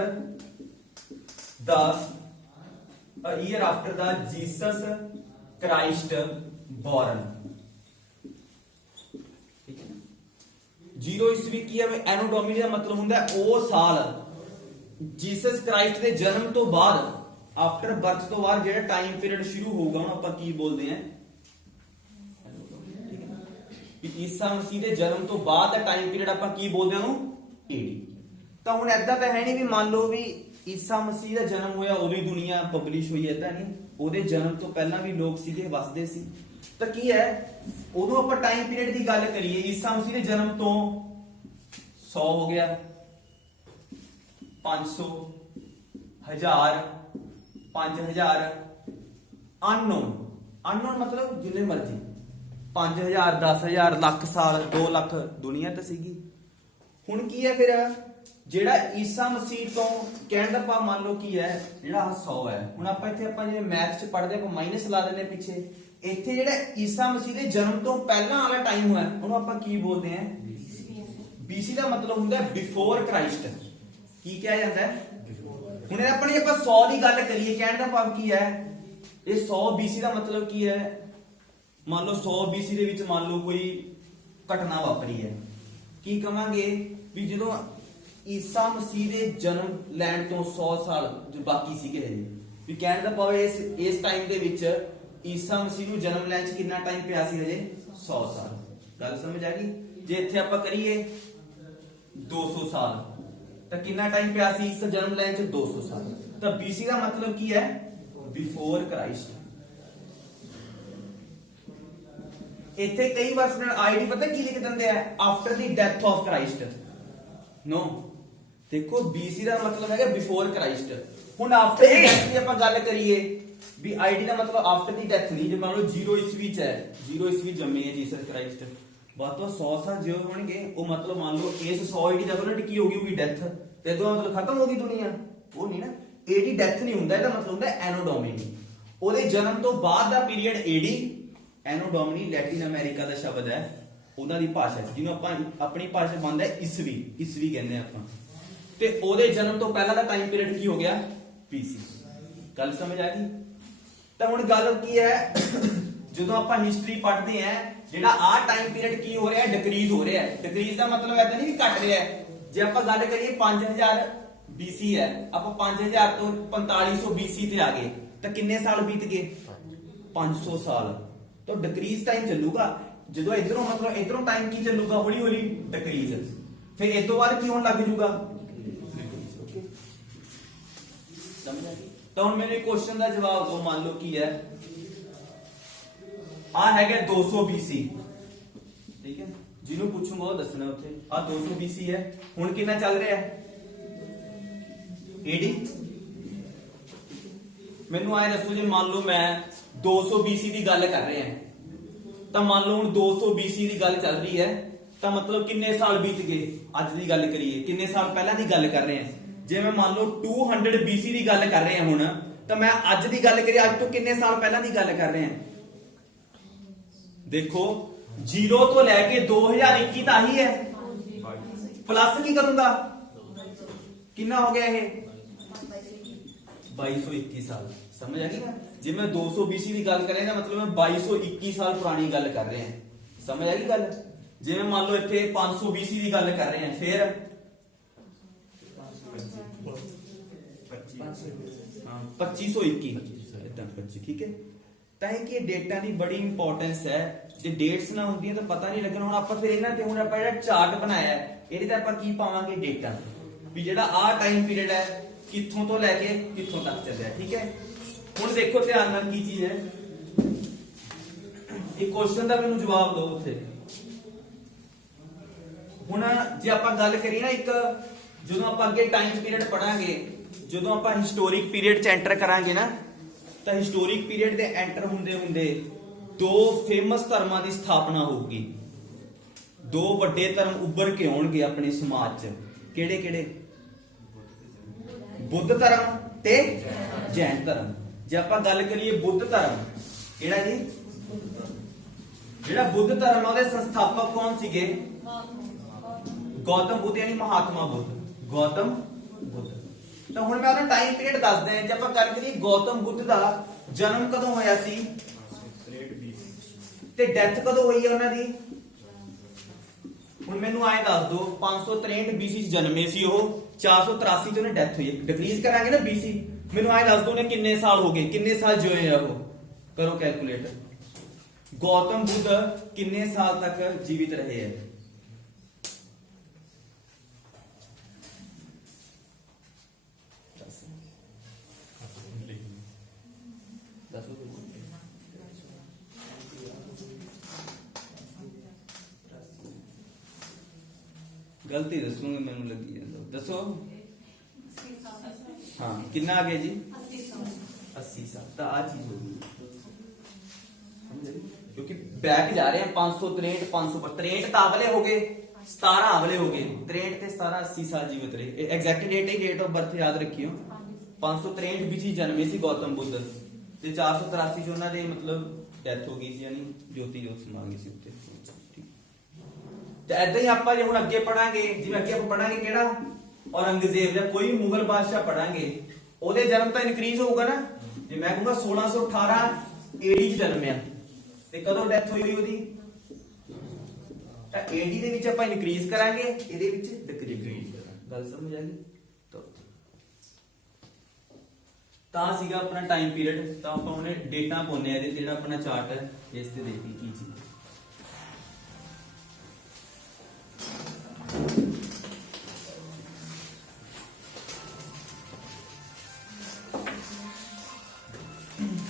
the Jesus Christ born। ठीक है, 0 ਈਸਵੀ ਕੀ ਹੈ, ਐਨੋ ਡੋਮਿਨੀ ਦਾ ਮਤਲਬ ਹੁੰਦਾ ਹੈ ਉਹ ਸਾਲ ਜੀਸਸ ਕ੍ਰਾਈਸਟ ਦੇ ਜਨਮ ਤੋਂ ਬਾਅਦ, ਆਫਟਰ ਬਰਥ ਤੋਂ ਬਾਅਦ ਜਿਹੜਾ ਟਾਈਮ ਪੀਰੀਅਡ ਸ਼ੁਰੂ ਹੋਊਗਾ ਉਹਨੂੰ ਆਪਾਂ ਕੀ ਬੋਲਦੇ ਆ, ਕਿ ਈਸਾ ਮਸੀਹ ਦੇ ਜਨਮ ਤੋਂ ਬਾਅਦ ਦਾ ਟਾਈਮ ਪੀਰੀਅਡ ਆਪਾਂ ਕੀ ਬੋਲਦੇ ਆ ਉਹਨੂੰ ਏਡੀ। ਤਾਂ ਹੁਣ ਐਦਾਂ ਤਾਂ ਹੈ ਨਹੀਂ ਵੀ ਮੰਨ ਲਓ ਵੀ ਈਸਾ ਮਸੀਹ ਦਾ ਜਨਮ ਹੋਇਆ ਉਦੋਂ ਹੀ ਦੁਨੀਆ ਪਬਲਿਸ਼ ਹੋਈ, ਐਦਾਂ ਨਹੀਂ। ਉਹਦੇ ਜਨਮ ਤੋਂ ਪਹਿਲਾਂ ਵੀ ਲੋਕ ਸੀਗੇ, ਵਸਦੇ ਸੀ। ਤਾਂ ਕੀ ਹੈ ਉਦੋਂ ਆਪਾਂ ਟਾਈਮ ਪੀਰੀਅਡ ਦੀ ਗੱਲ ਕਰੀਏ, ਈਸਾ ਮਸੀਹ ਦੇ ਜਨਮ ਤੋਂ 100 ਹੋ ਗਿਆ, 500, 1000, 5000, ਅਨਨੋਨ ਮਤਲਬ ਜਿੰਨੇ ਮਰਜ਼ੀ, 5000, 10000, ਲੱਖ ਸਾਲ, 2 ਲੱਖ ਦੁਨੀਆ ਤਾਂ ਸੀਗੀ। ਹੁਣ ਕੀ ਹੈ ਫਿਰ ਜਿਹੜਾ ਈਸਾ ਮਸੀਹ ਤੋਂ ਕਹਿਣ ਦਾ ਭਾਵ ਮੰਨ ਲਓ ਕੀ ਹੈ, ਜਿਹੜਾ 100 ਹੈ, ਹੁਣ ਆਪਾਂ ਇੱਥੇ ਆਪਾਂ ਜਿਵੇਂ ਮੈਥ ਚ ਪੜ੍ਹਦੇ ਆਪਾਂ ਮਾਈਨਸ ਲਾ ਦਿੰਦੇ ਪਿੱਛੇ। ਇੱਥੇ ਜਿਹੜਾ ਈਸਾ ਮਸੀਹ ਦੇ ਜਨਮ ਤੋਂ ਪਹਿਲਾਂ ਵਾਲਾ ਟਾਈਮ ਹੋਇਆ ਉਹਨੂੰ ਆਪਾਂ ਕੀ ਬੋਲਦੇ ਆ, BC ਦਾ ਮਤਲਬ ਹੁੰਦਾ ਬਿਫੋਰ ਕ੍ਰਾਈਸਟ। ਕੀ ਕਿਹਾ ਜਾਂਦਾ ਹੈ, ਹੁਣ ਆਪਣੀ ਆਪਾਂ 100 ਦੀ ਗੱਲ ਕਰੀਏ, ਕਹਿਣ ਦਾ ਭਾਵ ਕੀ ਹੈ, ਇਹ 100 BC ਦਾ ਮਤਲਬ ਕੀ ਹੈ, ਮੰਨ ਲਓ 100 BC ਦੇ ਵਿੱਚ ਮੰਨ ਲਓ ਕੋਈ ਘਟਨਾ ਵਾਪਰੀ ਹੈ, ਕੀ ਕਵਾਂਗੇ ਵੀ ਜਦੋਂ ਈਸਾ ਮਸੀਹ ਦੇ ਜਨਮ ਲੈਣ ਤੋਂ 100 ਸਾਲ ਜੋ ਬਾਕੀ ਸੀਗੇ ਹਜੇ, ਵੀ ਕਹਿਣ ਦਾ ਭਾਵ ਇਸ ਟਾਈਮ ਦੇ ਵਿੱਚ ਈਸਾ ਮਸੀਹ ਨੂੰ ਜਨਮ ਲੈਣ 'ਚ ਕਿੰਨਾ ਟਾਈਮ ਪਿਆ ਸੀ, ਹਜੇ 100 ਸਾਲ। ਗੱਲ ਸਮਝ ਆ ਗਈ। ਜੇ ਇੱਥੇ ਆਪਾਂ ਕਰੀਏ 200 ਸਾਲ, ਤਾਂ ਕਿੰਨਾ ਟਾਈਮ ਪਿਆ ਸੀ ਇਸ ਜਨਮ ਲੈਣ 'ਚ, 200 ਸਾਲ। ਤਾਂ BC ਦਾ ਮਤਲਬ ਕੀ ਹੈ, ਬਿਫੋਰ ਕ੍ਰਾਈਸਟ। ਇੱਥੇ ਕਈ ਵਾਰ ਸਟੂਡੈਂਟ ਆਈਡੀ ਪਤਾ ਕੀ ਲਿਖ ਦਿੰਦੇ ਆ, after the death of Christ. No, ਦੇਖੋ BC ਦਾ ਮਤਲਬ ਹੈਗਾ ਬਿਫੋਰ ਕ੍ਰਾਈਸਟ। ਹੁਣ ਆਫਟਰ ਦੀ ਡੈਥ ਦੀ ਆਪਾਂ ਗੱਲ ਕਰੀਏ ਵੀ ਆਈਡੀ ਦਾ ਮਤਲਬ ਆਫਟਰ ਦੀ ਡੈਥ ਨਹੀਂ। ਜੇ ਮੰਨ ਲਓ 0 ਈਸਵੀ ਚ ਹੈ, 0 ਈਸਵੀ ਜੰਮੇ ਹੈ ਜੀਸਸ ਕ੍ਰਾਈਸਟ, ਬਾਅਦ ਤੋਂ 100 ਸਾਲ ਜਿਉ ਹੋਣਗੇ, ਉਹ ਮਤਲਬ ਮੰਨ ਲਓ ਇਸ 100 ਈਡੀ ਜਦੋਂ ਨਾ ਟਿਕੀ ਹੋਗੀ ਉਹਦੀ ਡੈਥ, ਤੇ ਇਹਦਾ ਮਤਲਬ ਖਤਮ ਹੋ ਗਈ ਦੁਨੀਆ, ਉਹ ਨਹੀਂ ਨਾ। ਏਡੀ ਡੈਥ ਨਹੀਂ ਹੁੰਦਾ, ਇਹਦਾ ਮਤਲਬ ਹੁੰਦਾ ਐਨੋ ਡੋਮਿਨੀ, ਉਹਦੇ ਜਨਮ ਤੋਂ ਬਾਅਦ ਦਾ ਪੀਰੀਅਡ ਏਡੀ। ਐਨੋ ਡੋਮਿਨੀ ਲੈਟਿਨ ਅਮਰੀਕਾ ਦਾ ਸ਼ਬਦ ਹੈ, ਉਹਨਾਂ ਦੀ ਭਾਸ਼ਾ ਚ, ਜਿਹਨੂੰ ਆਪਾਂ ਆਪਣੀ ਭਾਸ਼ਾ ਮੰਨਦੇ ਆ ਈਸਵੀ ਕਹਿੰਦੇ ਆ ਆਪਾਂ। ਤੇ ਉਹਦੇ ਜਨਮ ਤੋਂ ਪਹਿਲਾਂ ਦਾ ਟਾਈਮ ਪੀਰੀਅਡ ਕੀ ਹੋ ਗਿਆ, BC। ਗੱਲ ਸਮਝ ਆ ਗਈ। ਤਾਂ ਹੁਣ ਗੱਲ ਕੀ ਹੈ, ਜਦੋਂ ਆਪਾਂ ਹਿਸਟਰੀ ਪੜ੍ਹਦੇ ਆ, ਜਿਹੜਾ ਆਹ ਟਾਈਮ ਪੀਰੀਅਡ ਕੀ ਹੋ ਰਿਹਾ, ਡਿਕਰੀਜ਼ ਹੋ ਰਿਹਾ। ਡਿਕਰੀਜ਼ ਦਾ ਮਤਲਬ ਐਦਾਂ ਨਹੀਂ ਵੀ ਘਟ ਰਿਹਾ। ਜੇ ਆਪਾਂ ਗੱਲ ਕਰੀਏ 5000 BC ਹੈ, ਆਪਾਂ 5000 ਤੋਂ 4500 BC ਤੇ ਆ ਗਏ, ਤਾਂ ਕਿੰਨੇ ਸਾਲ ਬੀਤ ਗਏ, 500 ਸਾਲ। ਤਾਂ ਡਿਕਰੀਜ਼ ਟਾਈਮ ਚੱਲੂਗਾ। ਜਦੋਂ ਇਧਰੋਂ ਮਤਲਬ ਇਧਰੋਂ ਟਾਈਮ ਕੀ ਚੱਲੂਗਾ, ਹੌਲੀ ਹੌਲੀ ਡਿਕਰੀਜ਼। ਫਿਰ ਇਸ ਤੋਂ ਬਾਅਦ ਕੀ ਹੋਣ ਲੱਗ ਜੂਗਾ, ਸਮਝ ਆ ਗਈ। ਤਾਂ ਹੁਣ ਮੇਰੇ ਕੁਐਸਚਨ ਦਾ ਜਵਾਬ ਦਿਓ। ਮੰਨ ਲਓ ਕੀ ਹੈ, ਆ ਹੈਗਾ 200 BC, ਠੀਕ ਹੈ, ਜਿਹਨੂੰ ਪੁੱਛੂਗਾ ਉਹ ਦੱਸਣਾ ਉੱਥੇ। ਆ 200 BC ਹੈ। ਹੁਣ ਕਿੰਨਾ ਚੱਲ ਰਿਹਾ ਹੈ, ਏਡੀ। ਮੈਨੂੰ ਆਏ ਦੱਸੋ, ਜੇ ਮੰਨ ਲਓ ਮੈਂ 200 BC ਦੀ ਗੱਲ ਕਰ ਰਿਹਾ, ਤਾਂ ਮੰਨ ਲਓ ਹੁਣ 200 BC ਦੀ ਗੱਲ ਚੱਲ ਰਹੀ ਹੈ, ਤਾਂ ਮਤਲਬ ਕਿੰਨੇ ਸਾਲ ਬੀਤ ਗਏ। ਅੱਜ ਦੀ ਗੱਲ ਕਰੀਏ, ਕਿੰਨੇ ਸਾਲ ਪਹਿਲਾਂ ਦੀ ਗੱਲ ਕਰ ਰਹੇ ਹਾਂ। ਜੇ ਮੈਂ ਮੰਨ ਲਓ 200 BC ਦੀ ਗੱਲ ਕਰ ਰਹੇ ਹਾਂ ਹੁਣ, ਤਾਂ ਮੈਂ ਅੱਜ ਦੀ ਗੱਲ ਕਰੀ, ਅੱਜ ਤੋਂ ਕਿੰਨੇ ਸਾਲ ਪਹਿਲਾਂ ਦੀ ਗੱਲ ਕਰ ਰਹੇ ਹਾਂ। ਦੇਖੋ 0 ਤੋਂ ਲੈ ਕੇ 2021 ਤਾਂ ਹੀ ਹੈ, ਪਲੱਸ ਕੀ ਕਰੂੰਗਾ, ਕਿੰਨਾ ਹੋ ਗਿਆ ਇਹ 2221 ਸਾਲ। ਸਮਝ ਆ ਗਈ ਨਾ, ਜੇ ਮੈਂ 200 BC ਦੀ ਗੱਲ ਕਰਾਂ ਤਾਂ ਮਤਲਬ ਮੈਂ 2221 ਸਾਲ ਪੁਰਾਣੀ ਗੱਲ ਕਰ ਰਹੇ ਹਾਂ। ਸਮਝ ਆ ਗਈ ਗੱਲ। ਜਿਵੇਂ ਮੰਨ ਲਓ ਇੱਥੇ 500 BC ਦੀ ਗੱਲ ਕਰ ਰਹੇ ਹਾਂ, ਫਿਰ 2521 ਇਦਾਂ 25, ਠੀਕ ਹੈ। ਤਾਂ ਇਹ ਕਿ ਡੇਟਾਂ ਦੀ ਬੜੀ ਇੰਪੋਰਟੈਂਸ ਹੈ। ਜੇ ਡੇਟਸ ਨਾ ਹੁੰਦੀਆਂ ਤਾਂ ਪਤਾ ਨਹੀਂ ਲੱਗਣਾ। ਹੁਣ ਆਪਾਂ ਫਿਰ ਇਹਨਾਂ ਤੇ ਹੁਣ ਆਪਾਂ ਜਿਹੜਾ ਚਾਰਟ ਬਣਾਇਆ ਹੈ, ਇਹਦੇ ਤੇ ਆਪਾਂ ਕੀ ਪਾਵਾਂਗੇ, ਡੇਟਾ ਵੀ ਜਿਹੜਾ ਆਹ ਟਾਈਮ ਪੀਰੀਅਡ ਹੈ ਕਿੱਥੋਂ ਤੋਂ ਲੈ ਕੇ ਕਿੱਥੋਂ ਤੱਕ ਚੱਲਿਆ, ਠੀਕ ਹੈ। ਹੁਣ ਦੇਖੋ ਧਿਆਨ ਨਾਲ ਕੀ ਚੀਜ਼ ਹੈ, ਇਹ ਕੁਐਸਚਨ ਦਾ ਮੈਨੂੰ ਜਵਾਬ ਦਿਓ ਉੱਥੇ। ਹੁਣ ਜੇ ਆਪਾਂ ਗੱਲ ਕਰੀਏ ਨਾ, ਇੱਕ ਜਦੋਂ ਆਪਾਂ ਅੱਗੇ ਟਾਈਮ ਪੀਰੀਅਡ ਪੜਾਂਗੇ, ਜਦੋਂ ਆਪਾਂ ਹਿਸਟੋਰਿਕ ਪੀਰੀਅਡ ਚ ਐਂਟਰ ਕਰਾਂਗੇ ਨਾ, ਤਾਂ ਹਿਸਟੋਰਿਕ ਪੀਰੀਅਡ ਦੇ ਐਂਟਰ ਹੁੰਦੇ ਹੁੰਦੇ ਦੋ ਫੇਮਸ ਧਰਮਾਂ ਦੀ ਸਥਾਪਨਾ ਹੋਊਗੀ। ਦੋ ਵੱਡੇ ਧਰਮ ਉੱਭਰ ਕੇ ਆਉਣਗੇ ਆਪਣੇ ਸਮਾਜ ਚ। ਕਿਹੜੇ ਕਿਹੜੇ? ਬੁੱਧ ਧਰਮ ਤੇ ਜੈਨ ਧਰਮ। ਜੇ ਆਪਾਂ ਗੱਲ ਕਰੀਏ ਬੁੱਧ ਧਰਮ, ਕਿਹੜਾ ਜੀ, ਜਿਹੜਾ ਬੁੱਧ ਧਰਮ ਆ ਉਹਦੇ ਸੰਸਥਾਪਕ ਕੌਣ ਸੀਗੇ? ਗੌਤਮ ਬੁੱਧ, ਯਾਨੀ ਮਹਾਤਮਾ ਬੁੱਧ, ਗੌਤਮ ਬੁੱਧ। ਤਾਂ ਹੁਣ ਮੈਂ ਉਹਦਾ ਟਾਈਮ ਪੀਰੀਅਡ ਦੱਸਦਾ ਹਾਂ। ਜੇ ਆਪਾਂ ਗੱਲ ਕਰੀਏ ਗੌਤਮ ਬੁੱਧ ਦਾ ਜਨਮ ਕਦੋਂ ਹੋਇਆ ਸੀ ਤੇ ਡੈਥ ਕਦੋਂ ਹੋਈ ਹੈ ਉਹਨਾਂ ਦੀ, ਹੁਣ ਮੈਨੂੰ ਆਏ ਦੱਸ ਦਿਓ। 563 BC ਚ ਜਨਮੇ ਸੀ ਉਹ, 483 ਚ ਉਹਨੇ ਡੈਥ ਹੋਈ ਹੈ। ਡਿਕਰੀਜ਼ ਕਰਾਂਗੇ ਨਾ BC, ਮੈਨੂੰ ਆਏ ਦੱਸ ਦਿਓ ਉਹਨੇ ਕਿੰਨੇ ਸਾਲ ਹੋ ਗਏ, ਕਿੰਨੇ ਸਾਲ ਜਿਉਏ ਆ ਉਹ, ਕਰੋ ਕੈਲਕੂਲੇਟ। ਗੌਤਮ ਬੁੱਧ ਕਿੰਨੇ ਸਾਲ ਤੱਕ ਜੀਵਿਤ ਰਹੇ ਹੈ? गलती दसूंगे मैनू लगी जाता, दसो। हाँ कितना आ गया जी, 80 साल। तो आ चीज होगी, क्योंकि बैक जा रहे हैं 563 563 तावले हो गए, 17 आवले हो गए, 63 ते 17 80 साल जीवित रहे। एग्जैक्ट डेट ही डेट ऑफ बर्थ याद रखियो। 563 ਵਿੱਚ ਜਨਮੇ ਸੀ ਗੌਤਮ ਬੁੱਧ ਤੇ 483 ਚ ਉਹਨਾਂ ਦੇ ਮਤਲਬ ਡੈਥ ਹੋ ਗਈ ਸੀ, ਯਾਨੀ ਜੋਤੀ ਜੋਤ ਸਮਾ ਗਈ ਸੀ ਉੱਤੇ। ਤੇ ਐਦਾਂ ਹੀ ਆਪਾਂ ਜੇ ਹੁਣ ਅੱਗੇ ਪੜਾਂਗੇ, ਜਿਵੇਂ ਅੱਗੇ ਆਪਾਂ ਪੜਾਂਗੇ ਕਿਹੜਾ, ਔਰੰਗਜ਼ੇਬ ਜਾਂ ਕੋਈ ਵੀ ਮੁਗਲ ਬਾਦਸ਼ਾਹ ਪੜਾਂਗੇ, ਉਹਦੇ ਜਨਮ ਤਾਂ ਇਨਕਰੀਜ਼ ਹੋਊਗਾ ਨਾ। ਜੇ ਮੈਂ ਕਹੂੰਗਾ 1618 AD ਚ ਜਨਮਿਆ ਤੇ ਕਦੋਂ ਡੈਥ ਹੋਈ ਉਹਦੀ, ਤਾਂ AD ਦੇ ਵਿੱਚ ਆਪਾਂ ਇਨਕਰੀਜ਼ ਕਰਾਂਗੇ, ਇਹਦੇ ਵਿੱਚ ਡਿਕਰੀਜ਼ ਕਰਾਂਗੇ। ਗੱਲ ਸਮਝ ਆ ਗਈ? ਤਾਂ ਸੀਗਾ ਆਪਣਾ ਟਾਈਮ ਪੀਰੀਅਡ। ਤਾਂ ਆਪਾਂ ਉਹਨੇ ਡੇਟਾ ਪਾਉਨੇ ਆ ਇਹਦੇ ਤੇ, ਜਿਹੜਾ ਆਪਣਾ ਚਾਰਟ ਹੈ ਇਸ ਤੇ ਦੇਖੀ ਕੀ ਚੀਜ਼।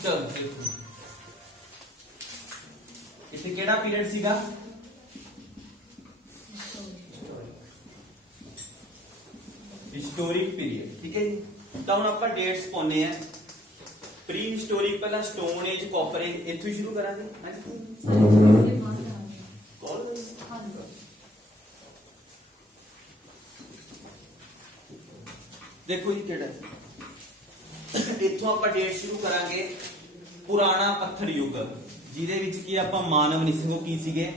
ਚਲੋ ਦੇਖੋ ਇੱਥੇ ਕਿਹੜਾ ਪੀਰੀਅਡ ਸੀਗਾ, ਹਿਸਟੋਰਿਕ ਪੀਰੀਅਡ, ਠੀਕ ਹੈ ਜੀ। ਤਾਂ ਹੁਣ ਆਪਾਂ ਡੇਟਸ ਪਾਉਨੇ ਆ। ਪ੍ਰੀ ਹਿਸਟੋਰਿਕ ਪਹਿਲਾਂ ਸਟੋਨ ਏਜ, ਕਾਪਰ ਏਜ, ਇੱਥੋਂ ਹੀ ਸ਼ੁਰੂ ਕਰਾਂਗੇ। ਦੇਖੋ ਜੀ ਕਿਹੜਾ, ਇੱਥੋਂ ਆਪਾਂ ਡੇਟ ਸ਼ੁਰੂ ਕਰਾਂਗੇ। ਪੁਰਾਣਾ ਪੱਥਰ ਯੁੱਗ, ਜਿਹਦੇ ਵਿੱਚ ਕੀ ਆਪਾਂ ਮਾਨਵ ਨਹੀਂ ਸੀ, ਉਹ ਕੀ ਸੀਗੇ,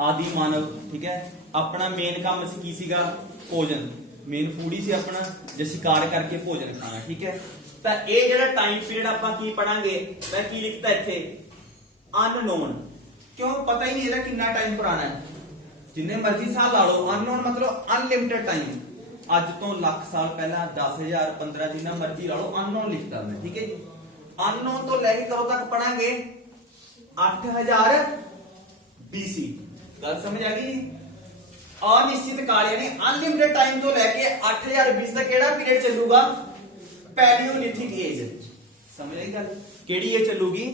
ਆਦਿ ਮਾਨਵ, ਠੀਕ ਹੈ। ਆਪਣਾ ਮੇਨ ਕੰਮ ਸੀ ਕੀ ਸੀਗਾ, ਭੋਜਨ, ਮੇਨ ਫੂਡ ਹੀ ਸੀ ਆਪਣਾ, ਜੇ ਸ਼ਿਕਾਰ ਕਰਕੇ ਭੋਜਨ ਖਾਣਾ, ਠੀਕ ਹੈ। ਤਾਂ ਇਹ ਜਿਹੜਾ ਟਾਈਮ ਪੀਰੀਅਡ ਆਪਾਂ ਕੀ ਪੜਾਂਗੇ, ਮੈਂ ਕੀ ਲਿਖਤਾ ਇੱਥੇ, ਅਨਨੋਨ। ਕਿਉਂ, ਪਤਾ ਹੀ ਨਹੀਂ ਇਹਦਾ ਕਿੰਨਾ ਟਾਈਮ ਪੁਰਾਣਾ ਹੈ। ਜਿੰਨੇ ਮਰਜ਼ੀ ਸਾਲ ਲਾ ਲਓ, ਅਨਨੋਨ ਮਤਲਬ ਅਨਲਿਮਿਟਡ ਟਾਈਮ। ਅੱਜ ਤੋਂ ਲੱਖ ਸਾਲ ਪਹਿਲਾਂ, 10,000 15 ਜਿੰਨਾ ਮਰਜ਼ੀ ਲਾ ਲਓ, ਅਨਨੋਨ ਲਿਖਤਾ ਮੈਂ, ਠੀਕ ਹੈ ਜੀ। ਅਨਨੋਨ ਤੋਂ ਲੈ ਕੇ ਕਦੋਂ ਤੱਕ ਪੜਾਂਗੇ, 8000 BC। ਗੱਲ ਸਮਝ ਆ ਗਈ ਜੀ। ਅਨਿਸ਼ਚਿਤ ਕਾਲ ਯਾਨੀ ਅਨਲਿਮਿਟਡ ਟਾਈਮ ਤੋਂ ਲੈ ਕੇ 8000 BC ਤੱਕ ਕਿਹੜਾ ਪੀਰੀਅਡ ਚੱਲੂਗਾ, ਪੈਲੀਓਲਿਥਿਕ ਏਜ। ਸਮਝ ਆਈ ਗੱਲ, ਕਿਹੜੀ ਏਜ ਚੱਲੂਗੀ,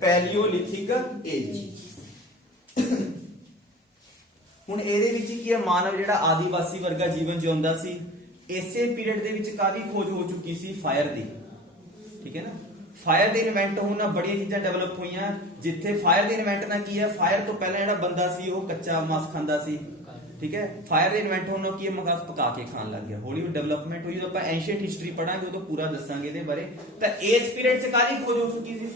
ਪੈਲੀਓਲਿਥਿਕ ਏਜ। ਹੁਣ ਇਹਦੇ ਵਿੱਚ ਕੀ ਹੈ, ਮਾਨਵ ਜਿਹੜਾ ਆਦੀਵਾਸੀ ਵਰਗਾ ਜੀਵਨ ਜਿਉਂਦਾ ਸੀ। ਇਸੇ ਪੀਰੀਅਡ ਦੇ ਵਿੱਚ ਕਾਫੀ ਖੋਜ ਹੋ ਚੁੱਕੀ ਸੀ ਫਾਇਰ ਦੀ, ਠੀਕ ਹੈ ਨਾ। ਫਾਇਰ ਦੇ ਇਨਵੈਂਟ ਹੋਣ ਨਾਲ ਬੜੀਆਂ ਚੀਜ਼ਾਂ ਡਿਵੈਲਪ ਹੋਈਆਂ। ਜਿੱਥੇ ਫਾਇਰ ਦੇ ਇਨਵੈਂਟ ਨਾਲ ਕੀ ਹੈ, ਫਾਇਰ ਤੋਂ ਪਹਿਲਾਂ ਜਿਹੜਾ ਬੰਦਾ ਸੀ ਉਹ ਕੱਚਾ ਮਾਸ ਖਾਂਦਾ ਸੀ, ਠੀਕ ਹੈ। ਫਾਇਰ ਦੇ ਇਨਵੈਂਟ ਹੋਣ ਨਾਲ ਕੀ ਮਗਾਸ ਪਕਾ ਕੇ ਖਾਣ ਲੱਗ ਗਿਆ, ਹੌਲੀ ਡਿਵੈਲਪਮੈਂਟ ਹੋਈ। ਜਦੋਂ ਆਪਾਂ ਐਂਸ਼ੀਅੰਟ ਹਿਸਟਰੀ ਪੜਾਂਗੇ ਉਦੋਂ ਪੂਰਾ ਦੱਸਾਂਗੇ ਇਹਦੇ ਬਾਰੇ। ਤਾਂ ਇਸ ਪੀਰੀਅਡ 'ਚ ਕਾਹਦੀ ਖੋਜ ਹੋ ਚੁੱਕੀ ਸੀ?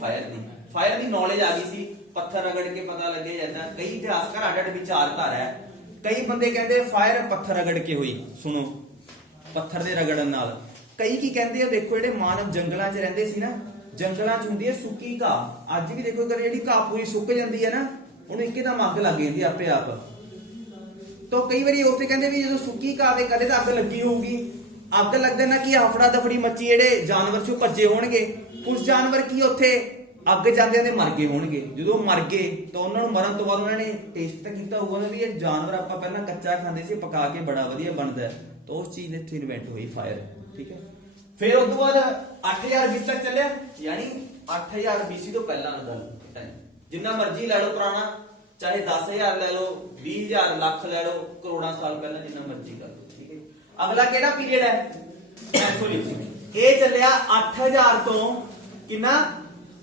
ਫਾਇਰ ਦੀ ਨੌਲੇਜ ਆ ਗਈ ਸੀ, ਪੱਥਰ ਰਗੜ ਕੇ ਪਤਾ ਲੱਗੇ ਜਾਂਦਾ। ਕਈ ਇਤਿਹਾਸਕਾਰ ਅੱਡ-ਅੱਡ ਵਿਚਾਰਧਾਰਾ ਹੈ। ਕਈ ਬੰਦੇ ਕਹਿੰਦੇ ਫਾਇਰ ਪੱਥਰ ਰਗੜ ਕੇ ਹੋਈ, ਸੁਣੋ, ਪੱਥਰ ਦੇ ਰਗੜਨ ਨਾਲ। ਕਈ ਕੀ ਕਹਿੰਦੇ ਆ, ਦੇਖੋ ਜਿਹੜੇ ਮਾਨਵ ਜੰਗਲਾਂ 'ਚ ਰਹਿੰਦੇ ਸੀ ਨਾ, ਜੰਗਲਾਂ 'ਚ ਹੁੰਦੀ ਹੈ ਸੁੱਕੀ ਘਾਹ। ਅੱਜ ਵੀ ਦੇਖੋ ਅਗਰ ਜਿਹੜੀ ਘਾਹ ਪੂਰੀ ਸੁੱਕ ਜਾਂਦੀ ਹੈ ਨਾ, ਉਹਨੂੰ ਇੱਕਦਮ ਅੱਗ ਲੱਗ ਜਾਂਦੀ ਆਪੇ ਆਪ। ਤਾਂ ਕਈ ਵਾਰੀ ਉੱਥੇ ਕਹਿੰਦੇ ਵੀ ਜਦੋਂ ਸੁੱਕੀ ਘਾਹ ਦੇ ਕਦੇ ਤਾਂ ਅੱਗ ਲੱਗੀ ਹੋਊਗੀ, ਅੱਗ ਲੱਗਦੇ ਨਾ ਕੀ ਹਫੜਾ ਦਫੜੀ ਮੱਚੀ, ਜਿਹੜੇ ਜਾਨਵਰ ਚੋਂ ਭੱਜੇ ਹੋਣਗੇ, ਕੁਝ ਜਾਨਵਰ ਕੀ ਉੱਥੇ ਅੱਗ ਜਾਂਦਿਆਂ ਦੇ ਮਰ ਗਏ ਹੋਣਗੇ। ਜਦੋਂ ਮਰ ਗਏ ਤਾਂ ਉਹਨਾਂ ਨੂੰ ਮਰਨ ਤੋਂ ਬਾਅਦ ਉਹਨਾਂ ਨੇ ਟੇਸਟ ਤਾਂ ਕੀਤਾ ਹੋਊਗਾ ਨਾ ਵੀ ਇਹ ਜਾਨਵਰ ਆਪਾਂ ਪਹਿਲਾਂ ਕੱਚਾ ਖਾਂਦੇ ਸੀ, ਪਕਾ ਕੇ ਬੜਾ ਵਧੀਆ ਬਣਦਾ ਹੈ। ਤਾਂ ਉਸ ਚੀਜ਼ ਦੇ ਇੱਥੇ ਇਨਵੈਂਟ ਹੋਈ ਫਾਇਰ, ਠੀਕ ਹੈ। ਫਿਰ ਉਸ ਤੋਂ ਬਾਅਦ 8000 BC ਤੱਕ ਚੱਲਿਆ, ਯਾਨੀ 8000 BC ਤੋਂ ਪਹਿਲਾਂ ਦਾ ਗੱਲ, ਜਿੰਨਾ ਮਰਜ਼ੀ ਲੈ ਲਓ ਪੁਰਾਣਾ, ਚਾਹੇ 10,000 ਲੈ ਲਓ, 20,000 ਲੱਖ ਲੈ ਲਓ, ਕਰੋੜਾਂ ਸਾਲ ਪਹਿਲਾਂ ਜਿੰਨਾ ਮਰਜ਼ੀ ਕਰ ਲਓ, ਠੀਕ ਹੈ। ਅਗਲਾ ਕਿਹੜਾ ਪੀਰੀਅਡ ਹੈ? ਮੈਸੋਲਿਥਿਕ। ਇਹ ਚੱਲਿਆ 8000 ਤੋਂ ਕਿੰਨਾ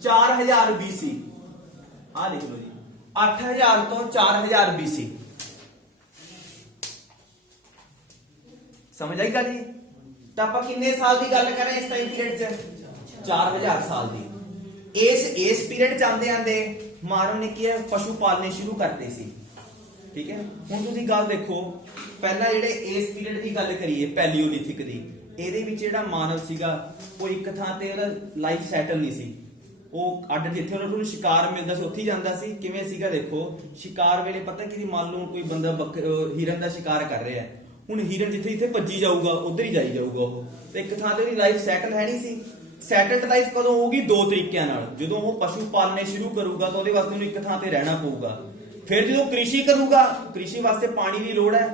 4000 BC। ਆ ਲਿਖ ਲਓ ਜੀ, 8000 ਤੋਂ 4000 BC। ਸਮਝ ਆਈ ਗੱਲ ਜੀ? ਤਾਂ ਆਪਾਂ ਕਿੰਨੇ ਸਾਲ ਦੀ ਗੱਲ ਕਰ ਰਹੇ ਇਸ ਟਾਈਮ ਪੀਰੀਅਡ 'ਚ? 4000 ਸਾਲ ਦੀ। ਇਸ ਪੀਰੀਅਡ 'ਚ ਆਂਦੇ ਮਾਨਵ ਨੇ ਕੀ ਪਸ਼ੂ ਪਾਲਣੇ ਸ਼ੁਰੂ ਕਰਤੇ ਸੀ, ਠੀਕ ਹੈ। ਹੁਣ ਤੁਸੀਂ ਗੱਲ ਦੇਖੋ, ਪਹਿਲਾਂ ਜਿਹੜੇ ਇਸ ਪੀਰੀਅਡ ਦੀ ਗੱਲ ਕਰੀਏ ਪੈਲੀਓਲਿਥਿਕ ਦੀ, ਇਹਦੇ ਵਿੱਚ ਜਿਹੜਾ ਮਾਨਵ ਸੀਗਾ ਉਹ ਇੱਕ ਥਾਂ ਤੇ ਉਹਦਾ ਲਾਈਫ ਸੈਟਲ ਨਹੀਂ ਸੀ। ਉਹ ਅੱਡ ਜਿੱਥੇ ਉਹਨਾਂ ਨੂੰ ਸ਼ਿਕਾਰ ਮਿਲਦਾ ਸੀ ਉੱਥੇ ਹੀ ਜਾਂਦਾ ਸੀ। ਕਿਵੇਂ ਸੀਗਾ ਦੇਖੋ, ਸ਼ਿਕਾਰ ਵੇਲੇ ਪਤਾ ਕਿ ਮੰਨ ਲਓ ਕੋਈ ਬੰਦਾ ਹਿਰਨ ਦਾ ਸ਼ਿਕਾਰ ਕਰ ਰਿਹਾ ਹੈ, ਹੁਣ ਹਿਰਨ ਜਿੱਥੇ ਜਿੱਥੇ ਭੱਜੀ ਜਾਊਗਾ ਉਧਰ ਹੀ ਜਾਈ ਜਾਊਗਾ ਉਹ, ਤੇ ਇੱਕ ਥਾਂ ਤੇ ਉਹਦੀ ਲਾਈਫ ਸੈਟਲ ਹੈ ਨਹੀਂ ਸੀ। ਸੈਟਲਡ ਲਾਈਫ ਕਦੋਂ ਹੋਊਗੀ? ਦੋ ਤਰੀਕਿਆਂ ਨਾਲ। ਜਦੋਂ ਉਹ ਪਸ਼ੂ ਪਾਲਣੇ ਸ਼ੁਰੂ ਕਰੂਗਾ ਤਾਂ ਉਹਦੇ ਵਾਸਤੇ ਉਹਨੂੰ ਇੱਕ ਥਾਂ ਤੇ ਰਹਿਣਾ ਪਊਗਾ। ਫਿਰ ਜਦੋਂ ਕ੍ਰਿਸ਼ੀ ਕਰੂਗਾ, ਕ੍ਰਿਸ਼ੀ ਵਾਸਤੇ ਪਾਣੀ ਦੀ ਲੋੜ ਹੈ,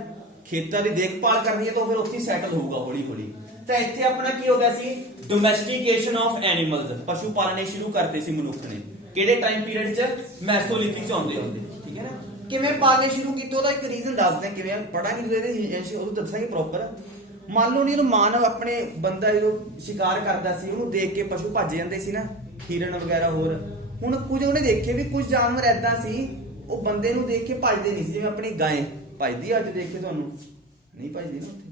ਖੇਤਾਂ ਦੀ ਦੇਖਭਾਲ ਕਰਨੀ ਹੈ, ਤਾਂ ਫਿਰ ਉੱਥੇ ਸੈਟਲ ਹੋਊਗਾ ਹੌਲੀ ਹੌਲੀ। ਤਾਂ ਇੱਥੇ ਆਪਣਾ ਕੀ ਹੋ ਗਿਆ ਸੀ? ਡੋਮੈਸਟੀਕੇਸ਼ਨ ਆਫ ਐਨੀਮਲਸ, ਪਸ਼ੂ ਪਾਲਣੇ ਸ਼ੁਰੂ ਕਰਤੇ ਸੀ ਮਨੁੱਖ ਨੇ। ਕਿਹੜੇ ਟਾਈਮ ਪੀਰੀਅਡ 'ਚ? ਮੈਸੋਲਿਥਿਕ 'ਚ ਆਉਂਦੇ, ਠੀਕ ਹੈ ਨਾ। ਕਿਵੇਂ ਪਾਲਣੇ ਸ਼ੁਰੂ ਕੀਤੇ ਉਹਦਾ ਇੱਕ ਰੀਜ਼ਨ ਦੱਸਦੇ ਹਾਂ। ਕਿਵੇਂ ਪੜਾਂਗੇ ਇਹਦੇ ਉਹ ਦੱਸਾਂਗੇ ਪ੍ਰੋਪਰ। ਮੰਨ ਲਓ ਨਹੀਂ ਮਾਨਵ ਆਪਣੇ ਬੰਦਾ ਜਦੋਂ ਸ਼ਿਕਾਰ ਕਰਦਾ ਸੀ, ਉਹਨੂੰ ਦੇਖ ਕੇ ਪਸ਼ੂ ਭੱਜ ਜਾਂਦੇ ਸੀ ਨਾ, ਹਿਰਨ ਵਗੈਰਾ ਹੋਰ। ਹੁਣ ਕੁਝ ਉਹਨੇ ਦੇਖੇ ਵੀ ਕੁਝ ਜਾਨਵਰ ਐਦਾਂ ਸੀ, ਉਹ ਬੰਦੇ ਨੂੰ ਦੇਖ ਕੇ ਭੱਜਦੇ ਨਹੀਂ ਸੀ। ਜਿਵੇਂ ਆਪਣੀ ਗਾਂ ਭੱਜਦੀ, ਅੱਜ ਦੇਖੇ ਤੁਹਾਨੂੰ ਨਹੀਂ ਭੱਜਦੀ ਨਾ, ਉੱਥੇ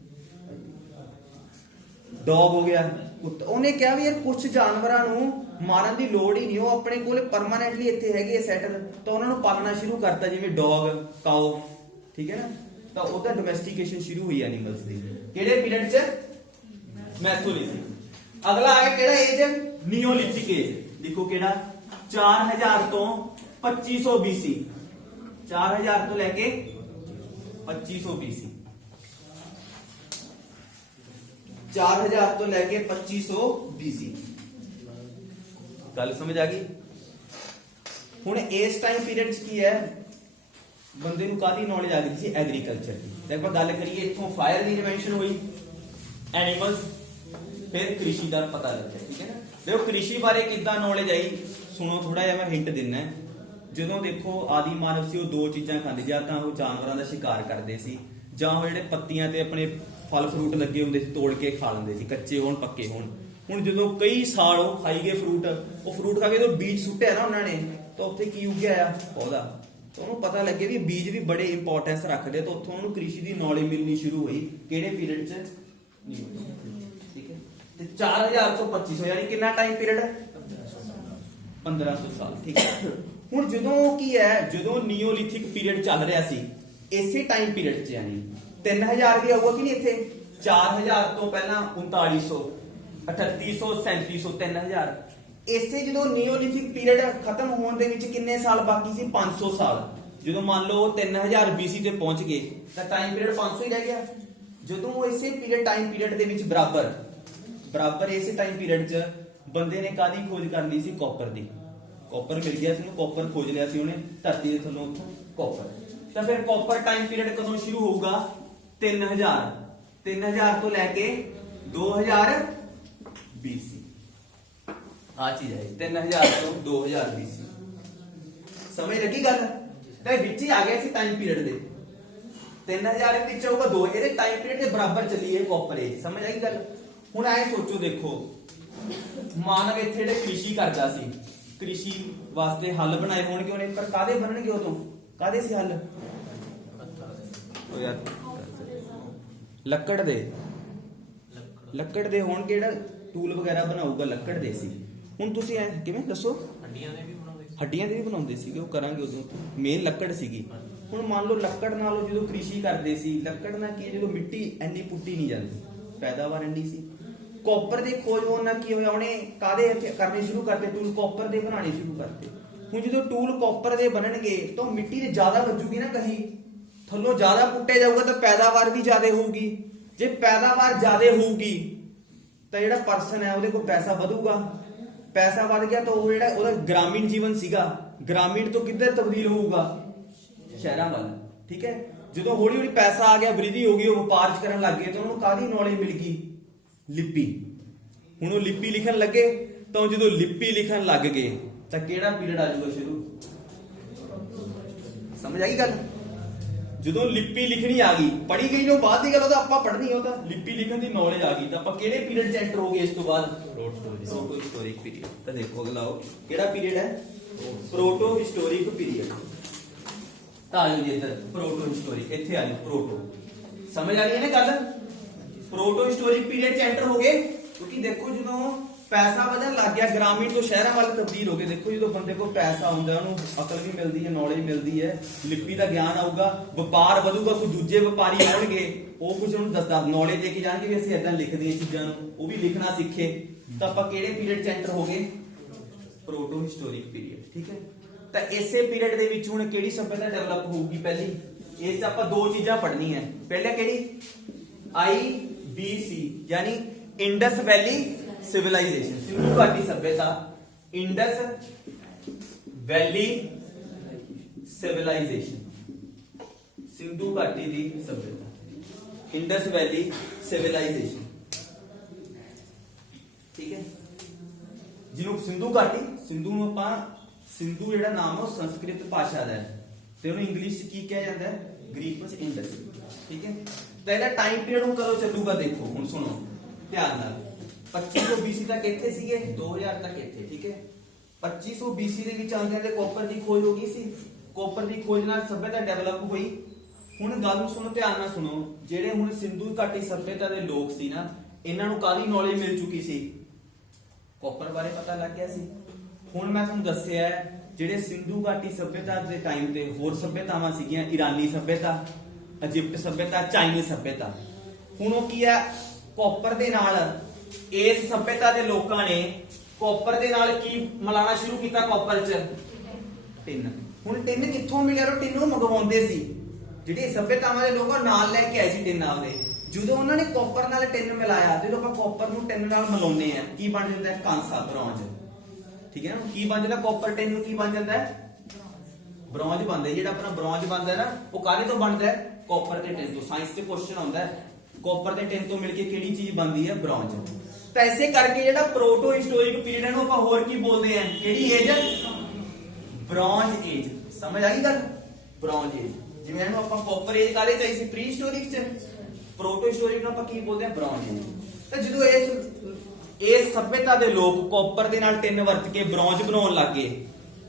ਡੌਗ ਹੋ ਗਿਆ, ਕੁੱਤਾ। ਉਹਨੇ ਕਿਹਾ ਵੀ ਯਾਰ ਕੁਝ ਜਾਨਵਰਾਂ ਨੂੰ ਮਾਰਨ ਦੀ ਲੋੜ ਹੀ ਨਹੀਂ, ਉਹ ਆਪਣੇ ਕੋਲ ਪਰਮਾਨੈਂਟਲੀ ਇੱਥੇ ਹੈਗੇ ਆ ਸੈਟਲ। ਤਾਂ ਉਹਨਾਂ ਨੂੰ ਪਾਲਣਾ ਸ਼ੁਰੂ ਕਰਤਾ, ਜਿਵੇਂ ਡੌਗ, ਕਾਓ, ਠੀਕ ਹੈ ਨਾ। ਤਾਂ ਉਹਦਾ ਡੋਮੈਸਟੀਕੇਸ਼ਨ ਸ਼ੁਰੂ ਹੋਈ ਐਨੀਮਲਸ ਦੀ। ਕਿਹੜੇ ਪੀਰੀਅਡ 'ਚ? ਮੈਸੋਲਿਥਿਕ। ਅਗਲਾ ਆਇਆ ਕਿਹੜਾ ਏਜ? Neolithic age. ਦੇਖੋ ਕਿਹੜਾ? 4000 ਤੋਂ 2500 BC। 4000 ਤੋਂ ਲੈ ਕੇ 2500 BC। 4000 ਤੋਂ ਲੈ ਕੇ 2500 BC। ਗੱਲ ਸਮਝ ਆ ਗਈ? ਹੁਣ ਇਸ ਟਾਈਮ ਪੀਰੀਅਡ 'ਚ ਕੀ ਹੈ, ਬੰਦੇ ਨੂੰ ਕਾਹਦੀ ਨੌਲੇਜ ਆ ਗਈ ਸੀ? ਐਗਰੀਕਲਚਰ ਦੀ। ਤੇ ਆਪਾਂ ਗੱਲ ਕਰੀਏ, ਇੱਥੋਂ ਫਾਇਰ ਦੀ ਇਨਵੈਂਸ਼ਨ ਹੋਈ, ਐਨੀਮਲਸ, ਫਿਰ ਕ੍ਰਿਸ਼ੀ ਦਾ ਪਤਾ ਲੱਗਿਆ, ਠੀਕ ਹੈ ਨਾ। ਦੇਖੋ ਕ੍ਰਿਸ਼ੀ ਬਾਰੇ ਕਿੱਦਾਂ ਨੌਲੇਜ ਆਈ, ਸੁਣੋ ਥੋੜਾ ਜਿਹਾ ਮੈਂ ਹਿੰਟ ਦਿੰਨਾ। ਜਦੋਂ ਦੇਖੋ ਆਦੀ ਮਾਨਵ ਸੀ, ਉਹ ਦੋ ਚੀਜ਼ਾਂ ਖਾਂਦੇ, ਜਾਂ ਤਾਂ ਉਹ ਜਾਨਵਰਾਂ ਦਾ ਸ਼ਿਕਾਰ ਕਰਦੇ ਸੀ, ਜਾਂ ਉਹ ਜਿਹੜੇ ਪੱਤੀਆਂ ਤੇ ਆਪਣੇ ਫਲ ਫਰੂਟ ਲੱਗੇ ਹੁੰਦੇ ਸੀ ਤੋੜ ਕੇ ਖਾ ਲੈਂਦੇ ਸੀ, ਕੱਚੇ ਹੋਣ ਪੱਕੇ ਹੋਣ। ਹੁਣ ਜਦੋਂ ਕਈ ਸਾਲ ਉਹ ਖਾਈ ਗਏ ਫਰੂਟ, ਉਹ ਫਰੂਟ ਖਾ ਕੇ ਜਦੋਂ ਬੀਜ ਸੁੱਟਿਆ ਨਾ ਉਹਨਾਂ ਨੇ, ਤਾਂ ਉੱਥੇ ਕੀ ਉੱਗਿਆ ਆ? ਪੌਦਾ। ਤਾਂ ਉਹਨੂੰ ਪਤਾ ਲੱਗੇ ਵੀ ਬੀਜ ਵੀ ਬੜੇ ਇੰਪੋਰਟੈਂਸ ਰੱਖਦੇ, ਤਾਂ ਉੱਥੋਂ ਉਹਨੂੰ ਕ੍ਰਿਸ਼ੀ ਦੀ ਨੌਲੇਜ ਮਿਲਣੀ ਸ਼ੁਰੂ ਹੋਈ। ਕਿਹੜੇ ਪੀਰੀਅਡ 'ਚ? ਠੀਕ ਹੈ। ਤੇ 4000 ਤੋਂ 2500 ਯਾਨੀ ਕਿੰਨਾ ਟਾਈਮ ਪੀਰੀਅਡ? 1500 ਸਾਲ, ਠੀਕ ਹੈ। ਹੁਣ ਜਦੋਂ ਕੀ ਹੈ, ਜਦੋਂ ਨਿਓਲਿਥਿਕ ਪੀਰੀਅਡ ਚੱਲ ਰਿਹਾ ਸੀ, ਇਸੇ ਟਾਈਮ ਪੀਰੀਅਡ 'ਚ ਯਾਨੀ 3000 ਵੀ ਆਊਗਾ ਕਿ ਨਹੀਂ ਇੱਥੇ? 4000 ਤੋਂ ਪਹਿਲਾਂ 3900, 3800, 3700, 3000। ਇਸੇ ਜਦੋਂ ਨਿਓਲਿਥਿਕ ਪੀਰੀਅਡ ਖਤਮ ਹੋਣ ਦੇ ਵਿੱਚ ਕਿੰਨੇ ਸਾਲ ਬਾਕੀ ਸੀ? 500 ਸਾਲ। ਜਦੋਂ ਮੰਨ ਲਓ 3000 BC ਤੇ ਪਹੁੰਚ ਗਏ ਤਾਂ ਟਾਈਮ ਪੀਰੀਅਡ 500 ਹੀ ਰਹਿ ਗਿਆ। ਜਦੋਂ ਇਸੇ ਟਾਈਮ ਪੀਰੀਅਡ ਦੇ ਵਿੱਚ ਬਰਾਬਰ ਇਸੇ ਟਾਈਮ ਪੀਰੀਅਡ 'ਚ ਬੰਦੇ ਨੇ ਕਾਹਦੀ ਖੋਜ ਕਰ ਲਈ ਸੀ? ਕਾਪਰ ਦੀ। ਕਾਪਰ ਮਿਲ ਗਿਆ ਸੀ ਉਹਨੂੰ, ਕਾਪਰ ਖੋਜ ਲਿਆ ਸੀ ਉਹਨੇ ਧਰਤੀ ਦੇ ਥੱਲੋਂ, ਉੱਥੋਂ ਕਾਪਰ। ਤਾਂ ਫਿਰ ਕਾਪਰ ਟਾਈਮ ਪੀਰੀਅਡ ਕਦੋਂ ਸ਼ੁਰੂ ਹੋਊਗਾ? 3000 ਤੋਂ ਲੈ ਕੇ 2000 BC। ਆ ਚੀਜ਼ ਹੈ 3000 ਤੋਂ 2000 BC। ਸਮਝ ਲੱਗੀ ਗੱਲ? ਤਾਂ ਵਿੱਚ ਹੀ ਆ ਗਿਆ ਸੀ ਟਾਈਮ ਪੀਰੀਅਡ ਦੇ। 3000 ਵਿੱਚ ਹੋਊਗਾ 2, ਇਹਦੇ ਟਾਈਮ ਪੀਰੀਅਡ ਦੇ ਬਰਾਬਰ ਚੱਲੀ ਹੈ ਕਾਪਰ ਏਜ। ਸਮਝ ਆਈ ਗੱਲ? ਹੁਣ ਐ ਸੋਚੋ, ਦੇਖੋ ਮਾਨਵ ਇੱਥੇ ਜਿਹੜੇ ਕ੍ਰਿਸ਼ੀ ਕਰਦਾ ਸੀ, ਕ੍ਰਿਸ਼ੀ ਵਾਸਤੇ ਹੱਲ ਬਣਾਏ ਹੋਣਗੇ ਉਹਨੇ, ਪਰ ਕਾਦੇ ਬਣਨਗੇ? ਉਦੋਂ ਕਾਦੇ ਸੀ ਹੱਲ? ਉਹ ਯਾਰ ਲੱਕੜ ਦੇ ਹੋਣ ਕਿਹੜਾ ਟੂਲ ਵਗੈਰਾ ਬਣਾਊਗਾ ਲੱਕੜ ਦੇ ਸੀ। ਹੁਣ ਤੁਸੀਂ ਐ ਕਿਵੇਂ ਦੱਸੋ, ਹੱਡੀਆਂ ਦੇ ਵੀ ਬਣਾਉਂਦੇ ਸੀਗੇ, ਉਹ ਕਰਾਂਗੇ ਉਦੋਂ। ਮੇਨ ਲੱਕੜ ਸੀਗੀ। ਹੁਣ ਮੰਨ ਲਓ ਲੱਕੜ ਨਾਲੋਂ ਜਦੋਂ ਕ੍ਰਿਸ਼ੀ ਕਰਦੇ ਸੀ, ਲੱਕੜ ਨਾਲ ਕੀ ਜਦੋਂ ਮਿੱਟੀ ਇੰਨੀ ਪੁੱਟੀ ਨਹੀਂ ਜਾਂਦੀ, ਪੈਦਾਵਾਰ ਇੰਨੀ ਸੀ। ਕਾਪਰ ਦੀ ਖੋਜ ਹੋਣ ਨਾਲ ਕੀ ਹੋਇਆ, ਉਹਨੇ ਕਾਦੇ ਕਰਨੇ ਸ਼ੁਰੂ ਕਰਤੇ, ਟੂਲ ਕਾਪਰ ਦੇ ਬਣਾਉਣੇ ਸ਼ੁਰੂ ਕਰਤੇ। ਹੁਣ ਜਦੋਂ ਟੂਲ ਕਾਪਰ ਦੇ ਬਣਨਗੇ ਤਾਂ ਮਿੱਟੀ ਤੇ ਜ਼ਿਆਦਾ ਵੱਜੂਗੀ ਨਾ, ਕਹੀ ਥੱਲੋਂ ਜ਼ਿਆਦਾ ਪੁੱਟਿਆ ਜਾਊਗਾ ਤਾਂ ਪੈਦਾਵਾਰ ਵੀ ਜ਼ਿਆਦਾ ਹੋਊਗੀ। ਜੇ ਪੈਦਾਵਾਰ ਜ਼ਿਆਦਾ ਹੋਊਗੀ ਤਾਂ ਜਿਹੜਾ ਪਰਸਨ ਹੈ ਉਹਦੇ ਕੋਲ ਪੈਸਾ ਵਧੂਗਾ। ਪੈਸਾ ਵੱਧ ਗਿਆ ਤਾਂ ਉਹ ਜਿਹੜਾ ਉਹਦਾ ਗ੍ਰਾਮੀਣ ਜੀਵਨ ਸੀਗਾ, ਗ੍ਰਾਮੀਣ ਤੋਂ ਕਿੱਧਰ ਤਬਦੀਲ ਹੋਊਗਾ, ਸ਼ਹਿਰਾਂ ਵੱਲ। ਠੀਕ ਹੈ, ਜਦੋਂ ਹੌਲੀ ਹੌਲੀ ਪੈਸਾ ਆ ਗਿਆ, ਵ੍ਰਿਧੀ ਹੋ ਗਈ, ਉਹ ਵਪਾਰ ਕਰਨ ਲੱਗ ਗਏ ਤਾਂ ਉਹਨੂੰ ਕਾਹਦੀ ਨੌਲੇਜ ਮਿਲ ਗਈ, ਲਿਪੀ। ਹੁਣ ਉਹ ਲਿਪੀ ਲਿਖਣ ਲੱਗੇ ਤਾਂ ਜਦੋਂ ਲਿਪੀ ਲਿਖਣ ਲੱਗ ਗਏ ਤਾਂ ਕਿਹੜਾ ਪੀਰੀਅਡ ਆ ਜਾਊਗਾ ਸ਼ੁਰੂ, ਸਮਝ ਆਈ ਗੱਲ। ਜਦੋਂ ਲਿਪੀ ਲਿਖਣੀ ਆ ਗਈ, ਪੜ੍ਹੀ ਗਈ ਨੂੰ ਬਾਅਦ ਦੀ ਗੱਲ, ਉਹ ਤਾਂ ਆਪਾਂ ਪੜ੍ਹਨੀ, ਉਹ ਤਾਂ ਲਿਪੀ ਲਿਖਣ ਦੀ ਨੌਲੇਜ ਆ ਗਈ ਤਾਂ ਆਪਾਂ ਕਿਹੜੇ ਪੀਰੀਅਡ ਚ ਐਂਟਰ ਹੋ ਗਏ ਇਸ ਤੋਂ ਬਾਅਦ, ਪ੍ਰੋਟੋ ਹਿਸਟੋਰਿਕ ਪੀਰੀਅਡ। ਤਾਂ ਦੇਖੋ ਅਗਲਾ ਕਿਹੜਾ ਪੀਰੀਅਡ ਹੈ, ਪ੍ਰੋਟੋ ਹਿਸਟੋਰਿਕ ਪੀਰੀਅਡ। ਤਾਂ ਆਜੋ ਜੀ ਇੱਧਰ, ਪ੍ਰੋਟੋ ਹਿਸਟੋਰਿਕ, ਇੱਥੇ ਆ ਜਾਓ ਪ੍ਰੋਟੋ। ਸਮਝ ਆ ਰਹੀ ਹੈ ਨਾ ਗੱਲ, ਪ੍ਰੋਟੋ ਹਿਸਟੋਰਿਕ ਪੀਰੀਅਡ ਚ ਐਂਟਰ ਹੋ ਗਏ। ਕਿਉਂਕਿ ਦੇਖੋ ਜਦੋਂ ਪੈਸਾ ਵਧਣ ਲੱਗ ਗਿਆ, ਗ੍ਰਾਮੀਣ ਤੋਂ ਸ਼ਹਿਰਾਂ ਵੱਲ ਤਬਦੀਲ ਹੋ ਗਏ। ਦੇਖੋ ਜਦੋਂ ਬੰਦੇ ਕੋਲ ਪੈਸਾ ਹੁੰਦਾ, ਉਹਨੂੰ ਅਕਲ ਵੀ ਮਿਲਦੀ ਹੈ, ਨੌਲੇਜ ਮਿਲਦੀ ਹੈ, ਲਿਪੀ ਦਾ ਗਿਆਨ ਆਊਗਾ, ਵਪਾਰ ਵਧੂਗਾ, ਕੋਈ ਦੂਜੇ ਵਪਾਰੀ ਹੋਣਗੇ, ਉਹ ਕੁਝ ਉਹਨੂੰ ਦੱਸਦਾ ਨੌਲੇਜ ਦੇ ਕੇ ਜਾਣਗੇ ਵੀ ਅਸੀਂ ਏਦਾਂ ਲਿਖਦੇ ਹਾਂ ਚੀਜ਼ਾਂ ਨੂੰ, ਉਹ ਵੀ ਲਿਖਣਾ ਸਿੱਖੇ। ਤਾਂ ਆਪਾਂ ਕਿਹੜੇ ਪੀਰੀਅਡ ਚ ਐਂਟਰ ਹੋ ਗਏ, ਪ੍ਰੋਟੋ ਹਿਸਟੋਰਿਕ ਪੀਰੀਅਡ। ਠੀਕ ਹੈ, ਤਾਂ ਇਸੇ ਪੀਰੀਅਡ ਦੇ ਵਿੱਚ ਹੁਣ ਕਿਹੜੀ ਸਭਿਅਤਾ ਡਿਵੈਲਪ ਹੋਊਗੀ, ਪਹਿਲੀ ਇਸ ਚ ਆਪਾਂ ਦੋ ਚੀਜ਼ਾਂ ਪੜ੍ਹਨੀਆਂ। ਪਹਿਲਾਂ ਕਿਹੜੀ, IBC ਯਾਨੀ ਇੰਡਸ ਵੈਲੀ ਸਿਵਲਾਈਜੇਸ਼ਨ, ਸਿੰਧੂ ਘਾਟੀ ਸਭਿਅਤਾ, ਇੰਡਸ ਵੈਲੀ ਸਿਵਲਾਈਜੇਸ਼ਨ, ਸਿੰਧੂ ਘਾਟੀ ਦੀ ਸਭਿਅਤਾ, ਇੰਡਸ ਵੈਲੀ ਸਿਵਲਾਈਜੇਸ਼ਨ। ਠੀਕ ਹੈ, ਜਿਹਨੂੰ ਸਿੰਧੂ ਘਾਟੀ, ਸਿੰਧੂ ਨੂੰ ਆਪਾਂ, ਸਿੰਧੂ ਜਿਹੜਾ ਨਾਮ ਉਹ ਸੰਸਕ੍ਰਿਤ ਭਾਸ਼ਾ ਦਾ ਹੈ ਤੇ ਉਹਨੂੰ ਇੰਗਲਿਸ਼ ਚ ਕੀ ਕਿਹਾ ਜਾਂਦਾ ਹੈ, ਗ੍ਰੀਕ ਵਿੱਚ ਇੰਡਸ। ਠੀਕ ਹੈ, ਤਾਂ ਇਹਦਾ ਟਾਈਮ ਪੀਰੀਅਡ ਹੁਣ ਕਦੋਂ ਚੱਲੂਗਾ, ਦੇਖੋ ਹੁਣ ਸੁਣੋ ਧਿਆਨ ਨਾਲ। 2500 BC ਤੱਕ ਇੱਥੇ ਸੀਗੇ, 2000 ਤੱਕ ਇੱਥੇ। ਠੀਕ ਹੈ, 2500 BC ਦੇ ਵਿੱਚ ਆਉਂਦਿਆਂ ਤੇ ਕਾਪਰ ਦੀ ਖੋਜ ਹੋ ਗਈ ਸੀ। ਕਾਪਰ ਦੀ ਖੋਜ ਨਾਲ ਸਭਿਅਤਾ ਡਿਵੈਲਪ ਹੋਈ। ਹੁਣ ਗੱਲ ਨੂੰ ਸੁਣੋ, ਧਿਆਨ ਨਾਲ ਸੁਣੋ। ਜਿਹੜੇ ਹੁਣ ਸਿੰਧੂ ਘਾਟੀ ਸਭਿਅਤਾ ਦੇ ਲੋਕ ਸੀ ਨਾ, ਇਹਨਾਂ ਨੂੰ ਕਾਹਦੀ ਨੌਲੇਜ ਮਿਲ ਚੁੱਕੀ ਸੀ, ਕਾਪਰ ਬਾਰੇ ਪਤਾ ਲੱਗ ਗਿਆ ਸੀ। ਹੁਣ ਮੈਂ ਤੁਹਾਨੂੰ ਦੱਸਿਆ ਜਿਹੜੇ ਸਿੰਧੂ ਘਾਟੀ ਸਭਿਅਤਾ ਦੇ ਟਾਈਮ ਤੇ ਹੋਰ ਸਭਿਅਤਾਵਾਂ ਸੀਗੀਆਂ, ਈਰਾਨੀ ਸਭਿਅਤਾ, ਇਜਿਪਟ ਸਭਿਅਤਾ, ਚਾਈਨੀਜ਼ ਸਭਿਅਤਾ। ਹੁਣ ਉਹ ਕੀ ਹੈ, ਕਾਪਰ ਦੇ ਨਾਲ ਇਸ ਸਭਿਅਤਾ ਦੇ ਲੋਕਾਂ ਨੇ ਕਾਪਰ ਦੇ ਨਾਲ ਕੀ ਮਿਲਾਣਾ ਸ਼ੁਰੂ ਕੀਤਾ, ਕਾਪਰ ਚ ਟਿਨ। ਹੁਣ ਟਿਨ ਕਿੱਥੋਂ ਮਿਲਿਆ, ਉਹ ਟਿਨ ਨੂੰ ਮੰਗਵਾਉਂਦੇ ਸੀ, ਜਿਹੜੇ ਸਭਿਅਤਾਵਾਂ ਦੇ ਲੋਕਾਂ ਨਾਲ ਲੈ ਕੇ ਆਏ ਸੀ ਟਿਨ ਆਪਦੇ। ਜਦੋਂ ਉਹਨਾਂ ਨੇ ਕਾਪਰ ਨਾਲ ਟਿਨ ਮਿਲਾਇਆ, ਜਦੋਂ ਆਪਾਂ ਕਾਪਰ ਨੂੰ ਟਿਨ ਨਾਲ ਮਿਲਾਉਂਦੇ ਆ, ਕੀ ਬਣ ਜਾਂਦਾ ਹੈ, ਕਾਂਸਾ, ਬ੍ਰੌਂਜ। ਠੀਕ ਹੈ ਨਾ, ਕੀ ਬਣ ਜਾਂਦਾ, ਕਾਪਰ ਟਿਨ ਨੂੰ ਕੀ ਬਣ ਜਾਂਦਾ ਹੈ, ਬ੍ਰੌਂਜ ਬਣਦਾ। ਜਿਹੜਾ ਆਪਣਾ ਬ੍ਰੌਂਜ ਬਣਦਾ ਨਾ, ਉਹ ਕਾਹਦੇ ਤੋਂ ਬਣਦਾ ਹੈ, ਕਾਪਰ ਤੇ ਟਿਨ ਤੋਂ। ਸਾਇੰਸ ਤੇ ਕੁਐਸਚਨ ਆਉਂਦਾ ਹੈ, ਕਾਪਰ ਤੇ ਟਿਨ ਤੋਂ ਮਿਲ ਕੇ ਕਿਹੜੀ ਚੀਜ਼ ਬਣਦੀ ਹੈ, ਬ੍ਰੌਂਜ। ਤਾਂ ਐਸੇ ਕਰਕੇ ਜਿਹੜਾ ਪ੍ਰੋਟੋ ਹਿਸਟੋਰਿਕ ਪੀਰੀਅਡ ਹੈ ਨੂੰ ਆਪਾਂ ਹੋਰ ਕੀ ਬੋਲਦੇ ਆ, ਕਿਹੜੀ ਏਜ, ਬ੍ਰੌਂਜ ਏਜ। ਸਮਝ ਆ ਗਈ ਗੱਲ, ਬ੍ਰੌਂਜ ਏਜ। ਜਿਵੇਂ ਇਹਨੂੰ ਆਪਾਂ ਕਾਪਰ ਏਜ ਕਾਹਦੇ ਚਾਹੀ ਸੀ, ਪ੍ਰੀ ਹਿਸਟੋਰਿਕ ਚ, ਪ੍ਰੋਟੋ ਹਿਸਟੋਰਿਕ ਨੂੰ ਆਪਾਂ ਕੀ ਬੋਲਦੇ ਆ, ਬ੍ਰੌਂਜ ਏਜ। ਤਾਂ ਜਦੋਂ ਇਸ ਸਭਿਅਤਾ ਦੇ ਲੋਕ ਕਾਪਰ ਦੇ ਨਾਲ ਟਿਨ ਵਰਤ ਕੇ ਬ੍ਰੌਂਜ ਬਣਾਉਣ ਲੱਗੇ,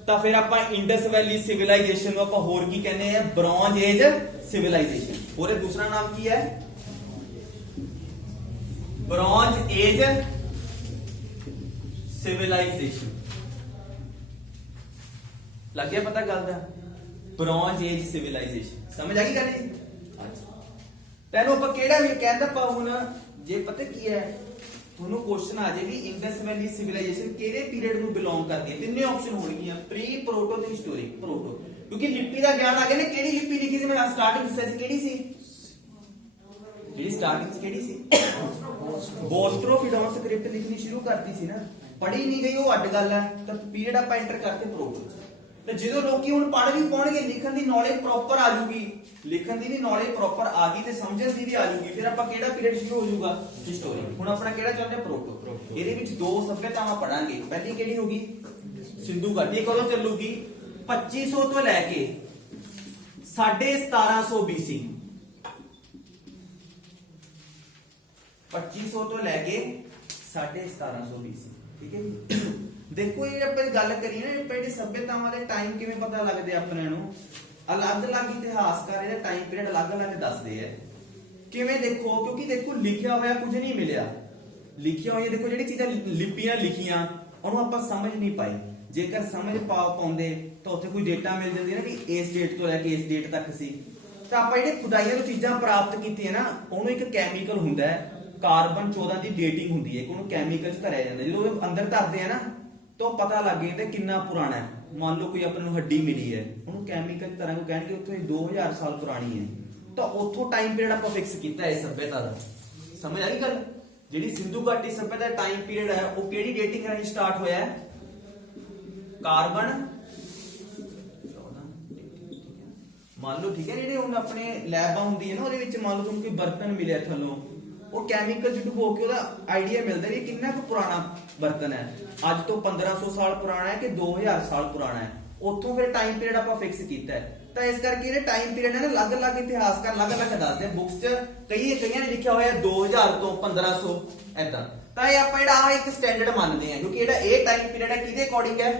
ਤਾਂ ਫਿਰ ਆਪਾਂ ਇੰਡਸ ਵੈਲੀ ਸਿਵਲਾਈਜੇਸ਼ਨ ਨੂੰ ਆਪਾਂ ਹੋਰ ਕੀ ਕਹਿੰਦੇ ਆ, ਬ੍ਰੌਂਜ ਏਜ ਸਿਵਲਾਈਜੇਸ਼ਨ। ਹੋਰ ਦੂਸਰਾ ਨਾਮ ਕੀ ਹੈ, ਬ੍ਰੌਂਜ ਏਜ ਸਿਵਲਾਈਜੇਸ਼ਨ। ਲੱਗ ਗਿਆ ਪਤਾ ਗੱਲ ਦਾ, ਬ੍ਰੌਂਜ ਏਜ ਸਿਵਲਾਈਜੇਸ਼ਨ। ਸਮਝ ਆ ਗਈ ਗੱਲ ਜੀ। ਤੈਨੂੰ ਆਪਾਂ ਕਿਹੜਾ ਵੀ ਕਹਿੰਦਾ ਪਾ, ਹੁਣ ਜੇ ਪਤਾ ਕੀ ਹੈ, ਤੁਹਾਨੂੰ ਕੁਐਸਚਨ ਆ ਜੇ ਵੀ ਇੰਡਸ ਵੈਲੀ ਸਿਵਲਾਈਜੇਸ਼ਨ ਕਿਹੜੇ ਪੀਰੀਅਡ ਨੂੰ ਬਿਲੋਂਗ ਕਰਦੀ ਹੈ, ਤਿੰਨੇ ਆਪਸ਼ਨ ਹੋਣਗੀਆਂ, ਪ੍ਰੀ, ਪ੍ਰੋਟੋ ਤੇ ਹਿਸਟੋਰਿਕ। ਪ੍ਰੋਟੋ ਕਿਉਂਕਿ ਲਿਪੀ ਦਾ ਗਿਆਨ ਆ ਗਿਆ ਨਾ, ਕਿਹੜੀ ਲਿਪੀ ਲਿਖੀ ਸੀ, ਮੈਂ ਸਟਾਰਟਿੰਗ ਦੱਸਿਆ ਸੀ ਕਿਹੜੀ ਸੀ, ਜਿਹੜੀ ਸਟਾਰਟਿੰਗ ਚ ਕਿਹੜੀ ਸੀ, ਬੋਸਟਰੋਫਿਡੋਨ ਸਕ੍ਰਿਪਟ ਲਿਖਣੀ ਸ਼ੁਰੂ ਕਰਤੀ ਸੀ ਨਾ, ਪੜ੍ਹੀ ਨਹੀਂ ਗਈ ਉਹ ਅੱਡ ਗੱਲ ਹੈ। ਤਾਂ ਪੀਰੀਅਡ ਆਪਾਂ ਐਂਟਰ ਕਰਤੇ ਪ੍ਰੋਟੋ। ਤੇ ਜਦੋਂ ਲੋਕੀ ਹੁਣ ਪੜ੍ਹ ਵੀ ਪਾਉਣਗੇ, ਲਿਖਣ ਦੀ ਨੌਲੇਜ ਪ੍ਰੋਪਰ ਆ ਜੂਗੀ, ਲਿਖਣ ਦੀ ਵੀ ਨੌਲੇਜ ਪ੍ਰੋਪਰ ਆ ਗਈ ਤੇ ਸਮਝਣ ਦੀ ਵੀ ਆ ਜੂਗੀ, ਫਿਰ ਆਪਾਂ ਕਿਹੜਾ ਪੀਰੀਅਡ ਸ਼ੁਰੂ ਹੋ ਜਾਊਗਾ, ਹਿਸਟੋਰਿਕ। ਹੁਣ ਆਪਣਾ ਕਿਹੜਾ ਚੱਲਦਾ, ਪ੍ਰੋਟੋ। ਇਹਦੇ ਵਿੱਚ ਦੋ ਸਭਿਅਤਾਵਾਂ ਪੜਾਂਗੇ। ਪਹਿਲੀ ਕਿਹੜੀ ਹੋਗੀ, ਸਿੰਧੂ ਘਾਟੀ। ਕਦੋਂ ਚੱਲੂਗੀ, 2500 ਤੋਂ ਲੈ ਕੇ 1750 BC। 2500 ਤੋਂ ਲੈ ਕੇ 1750 BC। ਠੀਕ ਹੈ ਜੀ। ਦੇਖੋ ਇਹ ਆਪਾਂ ਗੱਲ ਕਰੀਏ ਨਾ, ਪਹਿਲੇ ਸਭਿਅਤਾਵਾਂ ਦੇ ਟਾਈਮ ਕਿਵੇਂ ਪਤਾ ਲੱਗਦੇ ਆਪਣੇ ਨੂੰ। ਅਲੱਗ-ਅਲੱਗ ਇਤਿਹਾਸਕਾਰ ਇਹਦਾ ਟਾਈਮ ਪੀਰੀਅਡ ਅਲੱਗ-ਅਲੱਗ ਦੱਸਦੇ ਆ। ਕਿਵੇਂ ਦੇਖੋ, ਕਿਉਂਕਿ ਦੇਖੋ ਲਿਖਿਆ ਹੋਇਆ ਕੁਝ ਨਹੀਂ ਮਿਲਿਆ, ਲਿਖਿਆ ਹੋਇਆ ਦੇਖੋ ਜਿਹੜੀ ਚੀਜ਼ਾਂ ਲਿਪੀਆਂ ਲਿਖੀਆਂ ਉਹਨੂੰ ਆਪਾਂ ਸਮਝ ਨਹੀਂ ਪਾਈ। ਜੇਕਰ ਸਮਝ ਪਾਉਂਦੇ ਤਾਂ ਉੱਥੇ ਕੋਈ ਡੇਟਾ ਮਿਲ ਜਾਂਦੀ ਨਾ ਵੀ ਇਸ ਡੇਟ ਤੋਂ ਲੈ ਕੇ ਇਸ ਡੇਟ ਤੱਕ ਸੀ। ਤਾਂ ਆਪਾਂ ਜਿਹੜੇ ਖੁਦਾਈਆਂ ਤੋਂ ਚੀਜ਼ਾਂ ਪ੍ਰਾਪਤ ਕੀਤੀਆਂ ਨਾ, ਉਹਨੂੰ ਇੱਕ ਕੈਮੀਕਲ ਹੁੰਦਾ ਹੈ, ਕਾਰਬਨ 14 ਦੀ ਡੇਟਿੰਗ ਹੁੰਦੀ ਹੈ, ਉਹਨੂੰ ਕੈਮੀਕਲ 'ਚ ਧਰਿਆ ਜਾਂਦਾ। ਜਦੋਂ ਉਹ ਅੰਦਰ ਧਰਦੇ ਆ ਨਾ ਤਾਂ ਪਤਾ ਲੱਗ ਜਾਂਦਾ ਕਿੰਨਾ ਪੁਰਾਣਾ ਹੈ। ਮੰਨ ਲਓ ਕੋਈ ਆਪਾਂ ਨੂੰ ਹੱਡੀ ਮਿਲੀ ਹੈ, ਉਹਨੂੰ ਕੈਮੀਕਲ ਤਰ੍ਹਾਂ ਨੂੰ ਕਹਿਣਗੇ ਉੱਥੋਂ 2000 ਸਾਲ ਪੁਰਾਣੀ ਹੈ, ਤਾਂ ਉੱਥੋਂ ਟਾਈਮ ਪੀਰੀਅਡ ਆਪਾਂ ਫਿਕਸ ਕੀਤਾ ਹੈ ਸਭਿਅਤਾ ਦਾ। ਸਮਝ ਆ ਗਈ ਗੱਲ? ਜਿਹੜੀ ਸਿੰਧੂ ਘਾਟੀ ਸਭਿਅਤਾ ਦਾ ਟਾਈਮ ਪੀਰੀਅਡ ਹੈ ਉਹ ਕਿਹੜੀ ਡੇਟਿੰਗ ਰਾਹੀਂ ਸਟਾਰਟ ਹੋਇਆ ਹੈ? ਕਾਰਬਨ 14, ਮੰਨ ਲਓ, ਠੀਕ ਹੈ। ਜਿਹੜੇ ਹੁਣ ਆਪਣੇ ਲੈਬਾਂ ਹੁੰਦੀ ਹੈ ਨਾ, ਉਹਦੇ ਵਿੱਚ ਮੰਨ ਲਓ ਤੁਹਾਨੂੰ ਕੋਈ ਬਰਤਨ ਮਿਲਿਆ ਥੱਲੋਂ, ਉਹ ਕੈਮੀਕਲ ਚ ਡੁਬੋ ਕੇ ਉਹਦਾ ਆਈਡੀਆ ਮਿਲਦਾ ਵੀ ਕਿੰਨਾ ਕੁ ਪੁਰਾਣਾ ਬਰਤਨ ਹੈ, ਅੱਜ ਤੋਂ 1500 ਸਾਲ ਪੁਰਾਣਾ ਹੈ ਕਿ 2000 ਸਾਲ ਪੁਰਾਣਾ ਹੈ। ਉੱਥੋਂ ਫਿਰ ਟਾਈਮ ਪੀਰੀਅਡ ਆਪਾਂ ਫਿਕਸ ਕੀਤਾ ਹੈ। ਤਾਂ ਇਸ ਕਰਕੇ ਇਹਦੇ ਟਾਈਮ ਪੀਰੀਅਡ ਹੈ ਨਾ ਅਲੱਗ-ਅਲੱਗ ਇਤਿਹਾਸਕਾਰ ਅਲੱਗ-ਅਲੱਗ ਦੱਸਦੇ ਆ। ਬੁੱਕਸ 'ਚ ਕਈਆਂ ਨੇ ਲਿਖਿਆ ਹੋਇਆ 2000 ਤੋਂ 1500 ਐਦਾਂ। ਤਾਂ ਇਹ ਆਪਾਂ ਜਿਹੜਾ ਆ ਇੱਕ ਸਟੈਂਡਰਡ ਮੰਨਦੇ ਆ, ਕਿਉਂਕਿ ਜਿਹੜਾ ਇਹ ਟਾਈਮ ਪੀਰੀਅਡ ਹੈ ਕਿਹਦੇ ਅਕੋਰਡਿੰਗ ਹੈ?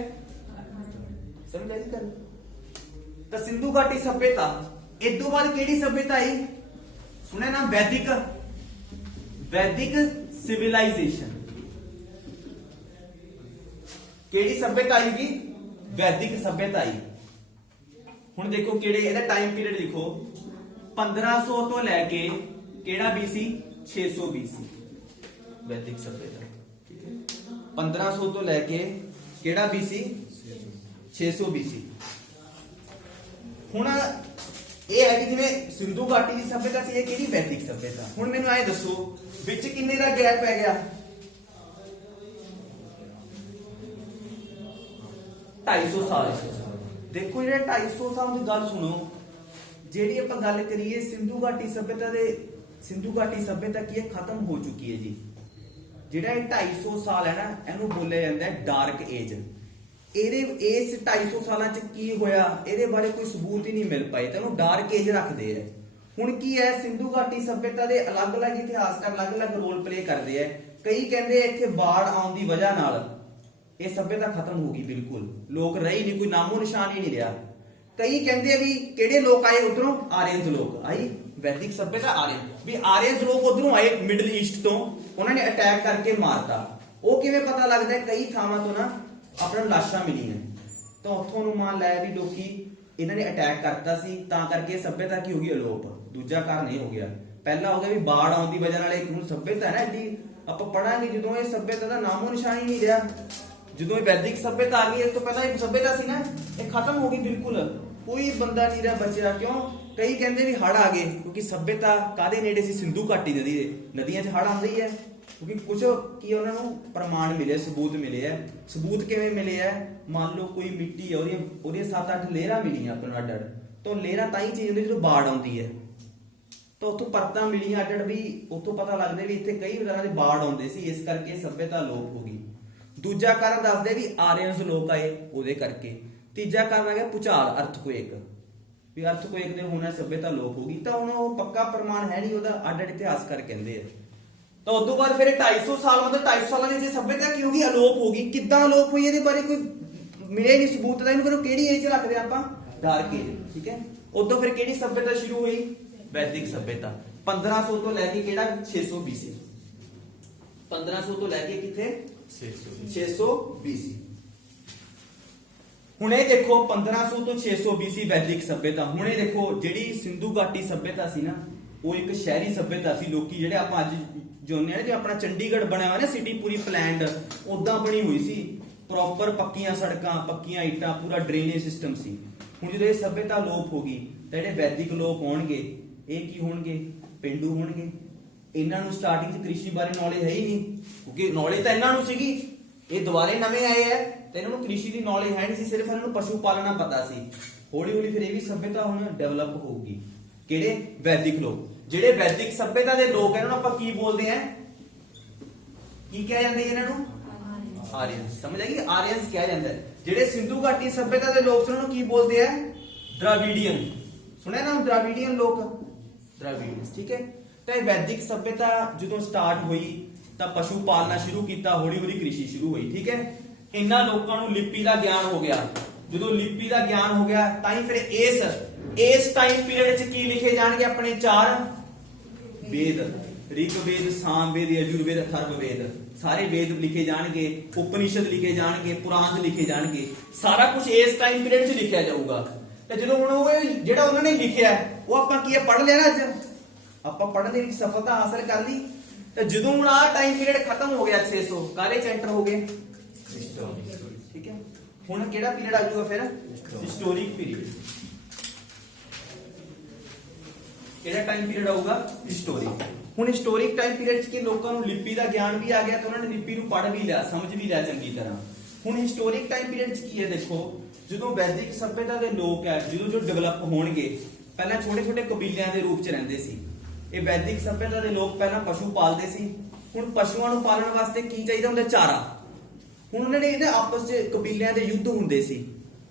ਸਮਝ ਆਈ ਗੱਲ? ਤਾਂ ਸਿੰਧੂ ਘਾਟੀ ਸਭਿਅਤਾ, ਇਸ ਤੋਂ ਬਾਅਦ ਕਿਹੜੀ ਸਭਿਅਤਾ ਆਈ? ਸੁਣਿਆ ਨਾ, ਵੈਦਿਕ ਸਿਵਲਾਈਜੇਸ਼ਨ। ਕਿਹੜੀ ਸਭਿਅਤਾ ਆਈ ਜੀ? ਵੈਦਿਕ ਸਭਿਅਤਾ ਆਈ। ਹੁਣ ਦੇਖੋ ਕਿਹੜੇ ਇਹਦਾ ਟਾਈਮ ਪੀਰੀਅਡ ਲਿਖੋ, 1500 ਤੋਂ ਲੈ ਕੇ ਕਿਹੜਾ BC? 600 BC ਵੈਦਿਕ ਸਭਿਅਤਾ। 1500 ਤੋਂ ਲੈ ਕੇ ਕਿਹੜਾ BC? 600 BC। ਹੁਣ ਇਹ ਹੈ ਕਿ ਜਿਵੇਂ ਸਿੰਧੂ ਘਾਟੀ ਦੀ ਸਭਿਅਤਾ ਸੀ, ਇਹ ਕਿਹੜੀ? ਵੈਦਿਕ ਸਭਿਅਤਾ। ਹੁਣ ਮੈਨੂੰ ਐ ਦੱਸੋ ਵਿੱਚ ਕਿੰਨੇ ਦਾ ਗੈਪ ਪੈ ਗਿਆ? 250 ਸਾਲ। ਦੇਖੋ ਜਿਹੜੇ 250 ਸਾਲ ਦੀ ਗੱਲ ਸੁਣੋ, ਜਿਹੜੀ ਆਪਾਂ ਗੱਲ ਕਰੀਏ ਸਿੰਧੂ ਘਾਟੀ ਸਭਿਅਤਾ ਦੇ, ਸਿੰਧੂ ਘਾਟੀ ਸਭਿਅਤਾ ਕੀ ਹੈ? ਖਤਮ ਹੋ ਚੁੱਕੀ ਹੈ ਜੀ। ਜਿਹੜਾ ਇਹ 250 ਸਾਲ ਹੈ ਨਾ, ਇਹਨੂੰ ਬੋਲਿਆ ਜਾਂਦਾ ਹੈ ਡਾਰਕ ਏਜ। ਇਹਦੇ ਇਸ 250 ਸਾਲਾਂ ਚ ਕੀ ਹੋਇਆ ਇਹਦੇ ਬਾਰੇ ਕੋਈ ਸਬੂਤ ਹੀ ਨਹੀਂ ਮਿਲ ਪਾਏ, ਤਾਂ ਉਹਨੂੰ ਡਾਰਕ ਏਜ ਰੱਖਦੇ ਆ। ਹੁਣ ਕੀ ਹੈ, ਸਿੰਧੂ ਘਾਟੀ ਸਭਿਅਤਾ ਦੇ ਅਲੱਗ-ਅਲੱਗ ਇਤਿਹਾਸਕਾਰ ਅਲੱਗ-ਅਲੱਗ ਰੋਲ ਪਲੇ ਕਰਦੇ ਆ। ਕਈ ਕਹਿੰਦੇ ਇੱਥੇ ਬਾੜ ਆਉਣ ਦੀ ਵਜ੍ਹਾ ਨਾਲ ਇਹ ਸਭਿਅਤਾ ਖਤਮ ਹੋ ਗਈ, ਬਿਲਕੁਲ ਲੋਕ ਰਹੀ ਨਹੀਂ, ਕੋਈ ਨਾਮੋ ਨਿਸ਼ਾਨ ਹੀ ਨਹੀਂ ਰਿਹਾ। ਕਈ ਕਹਿੰਦੇ ਵੀ ਕਿਹੜੇ ਲੋਕ ਆਏ ਉਧਰੋਂ? ਆਰੀਅਨਸ ਲੋਕ ਆਈ ਵੈਦਿਕ ਸਭਿਅਤਾ। ਵੀ ਆਰੀਅਨਸ ਲੋਕ ਉਧਰੋਂ ਆਏ ਮਿਡਲ ਈਸਟ ਤੋਂ, ਉਹਨਾਂ ਨੇ ਅਟੈਕ ਕਰਕੇ ਮਾਰਤਾ। ਉਹ ਕਿਵੇਂ ਪਤਾ ਲੱਗਦਾ? ਕਈ ਥਾਵਾਂ ਤੋਂ ਨਾ ਆਪਣਾ ਲਾਸ਼ਾਂ ਮਿਲੀਆਂ, ਤਾਂ ਉੱਥੋਂ ਨੂੰ ਮੰਨ ਲਿਆ ਵੀ ਲੋਕੀ ਇਹਨਾਂ ਨੇ ਅਟੈਕ ਕਰਤਾ ਸੀ, ਤਾਂ ਕਰਕੇ ਸਭਿਅਤਾ ਕੀ ਹੋ ਗਈ? ਅਲੋਪ। ਦੂਜਾ ਕਾਰਨ ਇਹ ਹੋ ਗਿਆ, ਪਹਿਲਾ ਹੋ ਗਿਆ ਵੀ ਬਾੜ ਆਉਣ ਦੀ ਵਜ੍ਹਾ ਨਾਲ ਇੱਕ ਹੁਣ ਸਭਿਅਤਾ ਹੈ ਨਾ ਐਡੀ, ਆਪਾਂ ਪੜਾਂਗੇ ਜਦੋਂ ਇਹ ਸਭਿਅਤਾ ਦਾ ਨਾਮੋ ਨਿਸ਼ਾਨ ਹੀ ਨਹੀਂ ਰਿਹਾ। ਜਦੋਂ ਇਹ ਵੈਦਿਕ ਸਭਿਅਤਾ ਆ ਗਈ, ਇਸ ਤੋਂ ਪਹਿਲਾਂ ਇਹ ਸਭਿਅਤਾ ਸੀ ਨਾ, ਇਹ ਖਤਮ ਹੋ ਗਈ ਬਿਲਕੁਲ, ਕੋਈ ਬੰਦਾ ਨਹੀਂ ਰਿਹਾ ਬਚਿਆ। ਕਿਉਂ? ਕਈ ਕਹਿੰਦੇ ਵੀ ਹੜ੍ਹ ਆ ਗਏ, ਕਿਉਂਕਿ ਸਭਿਅਤਾ ਕਾਦੇ ਨੇੜੇ ਸੀ? ਸਿੰਧੂ ਘਾਟੀ ਨਦੀ ਦੇ। ਨਦੀਆਂ 'ਚ ਹੜ੍ਹ ਆਉਂਦੇ ਹੀ ਹੈ, ਕਿਉਂਕਿ ਕੁਝ ਕੀ ਉਹਨਾਂ ਨੂੰ ਪ੍ਰਮਾਣ ਮਿਲੇ, ਸਬੂਤ ਮਿਲੇ ਆ। ਸਬੂਤ ਕਿਵੇਂ ਮਿਲੇ ਆ? ਮੰਨ ਲਓ ਕੋਈ ਮਿੱਟੀ ਹੈ, ਉਹਦੀਆਂ 7-8 ਲੇਅਰਾਂ ਮਿਲੀਆਂ ਆਪਾਂ ਨੂੰ ਅੱਡ-ਅੱਡ, ਤਾਂ ਲੇਅਰਾਂ ਤਾਂ ਹੀ ਚੇਂਜ ਹੁੰਦੀ ਜਦੋਂ ਬਾੜ ਆਉਂਦੀ ਹੈ, ਤਾਂ ਉੱਥੋਂ ਪਰਤਾਂ ਮਿਲੀਆਂ ਅੱਡ-ਅੱਡ, ਵੀ ਉੱਥੋਂ ਪਤਾ ਲੱਗਦਾ ਵੀ ਇੱਥੇ ਕਈ ਤਰ੍ਹਾਂ ਦੇ ਬਾੜ ਆਉਂਦੇ ਸੀ, ਇਸ ਕਰਕੇ ਸਭਿਅਤਾ ਲੋਪ ਹੋ ਗਈ। ਦੂਜਾ ਕਾਰਨ ਦੱਸਦੇ ਵੀ ਆਰੀਅਨਸ ਲੋਕ ਆਏ, ਉਹਦੇ ਕਰਕੇ। ਤੀਜਾ ਕਾਰਨ ਆ ਗਿਆ ਭੂਚਾਲ, ਅਰਥਕੁਏਕ, ਵੀ ਅਰਥਕੁਏਕ ਦੇ ਹੋਣਾ ਸਭਿਅਤਾ ਲੋਪ ਹੋ ਗਈ। ਤਾਂ ਹੁਣ ਉਹ ਪੱਕਾ ਪ੍ਰਮਾਣ ਹੈ ਨਹੀਂ, ਉਹਦਾ ਅੱਡ-ਅੱਡ ਇਤਿਹਾਸਕਾਰ ਕਹਿੰਦੇ ਆ। ਤਾਂ ਉਦੋਂ ਬਾਅਦ ਫਿਰ 250 ਸਾਲ, ਮਤਲਬ 250 ਸਾਲਾਂ ਦੀ ਸਭਿਅਤਾ ਕੀ ਹੋ ਗਈ? ਅਲੋਪ ਹੋ ਗਈ। ਕਿੱਦਾਂ ਅਲੋਪ ਹੋਈ ਇਹਦੇ ਬਾਰੇ ਕੋਈ ਮਿਲੇ ਨਹੀਂ ਸਬੂਤ ਦਾ। ਇਹਨੂੰ ਫਿਰ ਕਿਹੜੀ ਏਜ 'ਚ ਰੱਖਦੇ ਆਪਾਂ? Dark age. ਠੀਕ ਹੈ। ਉਦੋਂ ਫਿਰ ਕਿਹੜੀ ਸਭਿਅਤਾ ਸ਼ੁਰੂ ਹੋਈ? ਵੈਦਿਕ ਸਭਿਅਤਾ। 1500 ਤੋਂ ਲੈ ਕੇ ਕਿਹੜਾ? 600 BC। 1500 ਤੋਂ ਲੈ ਕੇ ਕਿੱਥੇ? 600 BC। ਹੁਣ ਇਹ ਦੇਖੋ 1500 ਤੋਂ 600 BC ਵੈਦਿਕ ਸਭਿਅਤਾ। ਹੁਣ ਇਹ ਦੇਖੋ ਜਿਹੜੀ ਸਿੰਧੂ ਘਾਟੀ ਸਭਿਅਤਾ ਸੀ ਨਾ, ਉਹ ਇੱਕ ਸ਼ਹਿਰੀ ਸਭਿਅਤਾ ਸੀ। ਲੋਕੀ ਜਿਹੜੇ ਆਪਾਂ ਅੱਜ ਜਿਉਂਦੇ ਆ, ਜੇ ਆਪਣਾ ਚੰਡੀਗੜ੍ਹ ਬਣਿਆ ਹੋਇਆ ਨਾ ਸਿਟੀ ਪੂਰੀ ਪਲਾਨਡ, ਉਦਾਂ ਬਣੀ ਹੋਈ ਸੀ, ਪ੍ਰੋਪਰ ਪੱਕੀਆਂ ਸੜਕਾਂ, ਪੱਕੀਆਂ ਇੱਟਾਂ, ਪੂਰਾ ਡਰੇਨੇਜ ਸਿਸਟਮ ਸੀ। ਹੁਣ ਜਦੋਂ ਇਹ ਸਭਿਅਤਾ ਲੋਪ ਹੋ ਗਈ, ਤਾਂ ਜਿਹੜੇ ਵੈਦਿਕ ਲੋਕ ਹੋਣਗੇ ਇਹ ਕੀ ਹੋਣਗੇ? ਪਿੰਡੂ ਹੋਣਗੇ। ਇਹਨਾਂ ਨੂੰ ਸਟਾਰਟਿੰਗ 'ਚ ਕ੍ਰਿਸ਼ੀ ਬਾਰੇ ਨੌਲੇਜ ਹੈ ਹੀ ਨਹੀਂ, ਕਿਉਂਕਿ ਨੌਲੇਜ ਤਾਂ ਇਹਨਾਂ ਨੂੰ ਸੀਗੀ, ਇਹ ਦੁਬਾਰੇ ਨਵੇਂ ਆਏ ਆ, ਤੇ ਇਹਨਾਂ ਨੂੰ ਕ੍ਰਿਸ਼ੀ ਦੀ ਨੌਲੇਜ ਹੈ ਨਹੀਂ ਸੀ, ਸਿਰਫ ਇਹਨਾਂ ਨੂੰ ਪਸ਼ੂ ਪਾਲਣਾ ਪਤਾ ਸੀ। ਹੌਲੀ ਹੌਲੀ ਫਿਰ ਇਹ ਵੀ ਸਭਿਅਤਾ ਹੁਣ ਡਿਵੈਲਪ ਹੋਊਗੀ। ਕਿਹੜੇ? ਵੈਦਿਕ ਲੋਕ। ਜਿਹੜੇ ਵੈਦਿਕ ਸਭਿਅਤਾ ਦੇ ਲੋਕ ਇਹਨਾਂ ਨੂੰ ਆਪਾਂ ਕੀ ਬੋਲਦੇ ਆ? ਕੀ ਕਿਹਾ ਜਾਂਦਾ ਇਹਨਾਂ ਨੂੰ? ਆਰੀਅਨਸ। ਸਮਝ ਆਈ? ਆਰੀਅਨਸ ਕਿਹਾ ਜਾਂਦਾ। ਜਿਹੜੇ ਸਿੰਧੂ ਘਾਟੀ ਸਭਿਅਤਾ ਦੇ ਲੋਕ ਉਹਨਾਂ ਨੂੰ ਕੀ ਬੋਲਦੇ ਆ? ਦ੍ਰਾਵੀਡੀਅਨ। ਸੁਣਿਆ ਨਾ ਦ੍ਰਾਵੀਡੀਅਨ ਲੋਕ? ਦ੍ਰਾਵੀਡੀਅਨਸ। ਠੀਕ ਹੈ। ਤਾਂ ਇਹ ਵੈਦਿਕ ਸਭਿਅਤਾ ਜਦੋਂ ਸਟਾਰਟ ਹੋਈ ਤਾਂ ਪਸ਼ੂ ਪਾਲਣਾ ਸ਼ੁਰੂ ਕੀਤਾ, ਹੌਲੀ ਹੌਲੀ ਕ੍ਰਿਸ਼ੀ ਸ਼ੁਰੂ ਹੋਈ। ਠੀਕ ਹੈ। ਇਹਨਾਂ ਲੋਕਾਂ ਨੂੰ ਲਿਪੀ ਦਾ ਗਿਆਨ ਹੋ ਗਿਆ। ਜਦੋਂ ਲਿਪੀ ਦਾ ਗਿਆਨ ਹੋ ਗਿਆ ਤਾਂ ਹੀ ਫਿਰ ਇਸ ਇਸ ਟਾਈਮ ਪੀਰੀਅਡ 'ਚ ਕੀ ਲਿਖੇ ਜਾਣਗੇ ਆਪਣੇ 4 वेद ऋग्वेद सामवेद यजुर्वेद अथर्ववेद सारे वेद लिखे जाएंगे उपनिषद लिखे जाएंगे पुराण लिखे जाएंगे सारा कुछ इस टाइम पीरियड 'ਚ लिखा जाऊगा ਤੇ ਜਦੋਂ ਹੁਣ ਉਹ ਜਿਹੜਾ ਉਹਨਾਂ ਨੇ ਲਿਖਿਆ ਉਹ ਆਪਾਂ ਕੀ ਪੜ੍ਹ ਲਿਆ ਨਾ ਅੱਜ ਆਪਾਂ ਪੜ੍ਹਨ ਦੇ ਵਿੱਚ ਸਫਲਤਾ ਹਾਸਲ ਕਰ ਲਈ ਤੇ ਜਦੋਂ ਹੁਣ ਆਹ ਟਾਈਮ ਪੀਰੀਅਡ ਖਤਮ ਹੋ ਗਿਆ 600 ਕਾਲੇ ਚ ਐਂਟਰ ਹੋ ਗਏ ਠੀਕ ਹੈ ਹੁਣ ਕਿਹੜਾ ਪੀਰੀਅਡ ਆ ਜਾਊਗਾ ਫਿਰ ਹਿਸਟੋਰਿਕ ਪੀਰੀਅਡ ਕਿਹੜਾ ਟਾਈਮ ਪੀਰੀਅਡ ਆਊਗਾ ਹਿਸਟੋਰਿਕ ਹੁਣ ਹਿਸਟੋਰਿਕ ਟਾਈਮ ਪੀਰੀਅਡ 'ਚ ਕਿ ਲੋਕਾਂ ਨੂੰ ਲਿਪੀ ਦਾ ਗਿਆਨ ਵੀ ਆ ਗਿਆ ਤੇ ਉਹਨਾਂ ਨੇ ਲਿਪੀ ਨੂੰ ਪੜ੍ਹ ਵੀ ਲਿਆ ਸਮਝ ਵੀ ਲਿਆ ਚੰਗੀ ਤਰ੍ਹਾਂ ਹੁਣ ਹਿਸਟੋਰਿਕ ਟਾਈਮ ਪੀਰੀਅਡ 'ਚ ਕੀ ਹੈ ਦੇਖੋ ਜਦੋਂ ਵੈਦਿਕ ਸਭਿਅਤਾ ਦੇ ਲੋਕ ਹੈ ਜਦੋਂ ਜੋ ਡਿਵੈਲਪ ਹੋਣਗੇ ਪਹਿਲਾਂ ਛੋਟੇ ਛੋਟੇ ਕਬੀਲਿਆਂ ਦੇ ਰੂਪ 'ਚ ਰਹਿੰਦੇ ਸੀ ਇਹ ਵੈਦਿਕ ਸਭਿਅਤਾ ਦੇ ਲੋਕ ਪਹਿਲਾਂ ਪਸ਼ੂ ਪਾਲਦੇ ਸੀ ਹੁਣ ਪਸ਼ੂਆਂ ਨੂੰ ਪਾਲਣ ਵਾਸਤੇ ਕੀ ਚਾਹੀਦਾ ਹੁੰਦਾ ਚਾਰਾ ਹੁਣ ਉਹਨਾਂ ਨੇ ਇਹਦੇ ਆਪਸ 'ਚ ਕਬੀਲਿਆਂ ਦੇ ਯੁੱਧ ਹੁੰਦੇ ਸੀ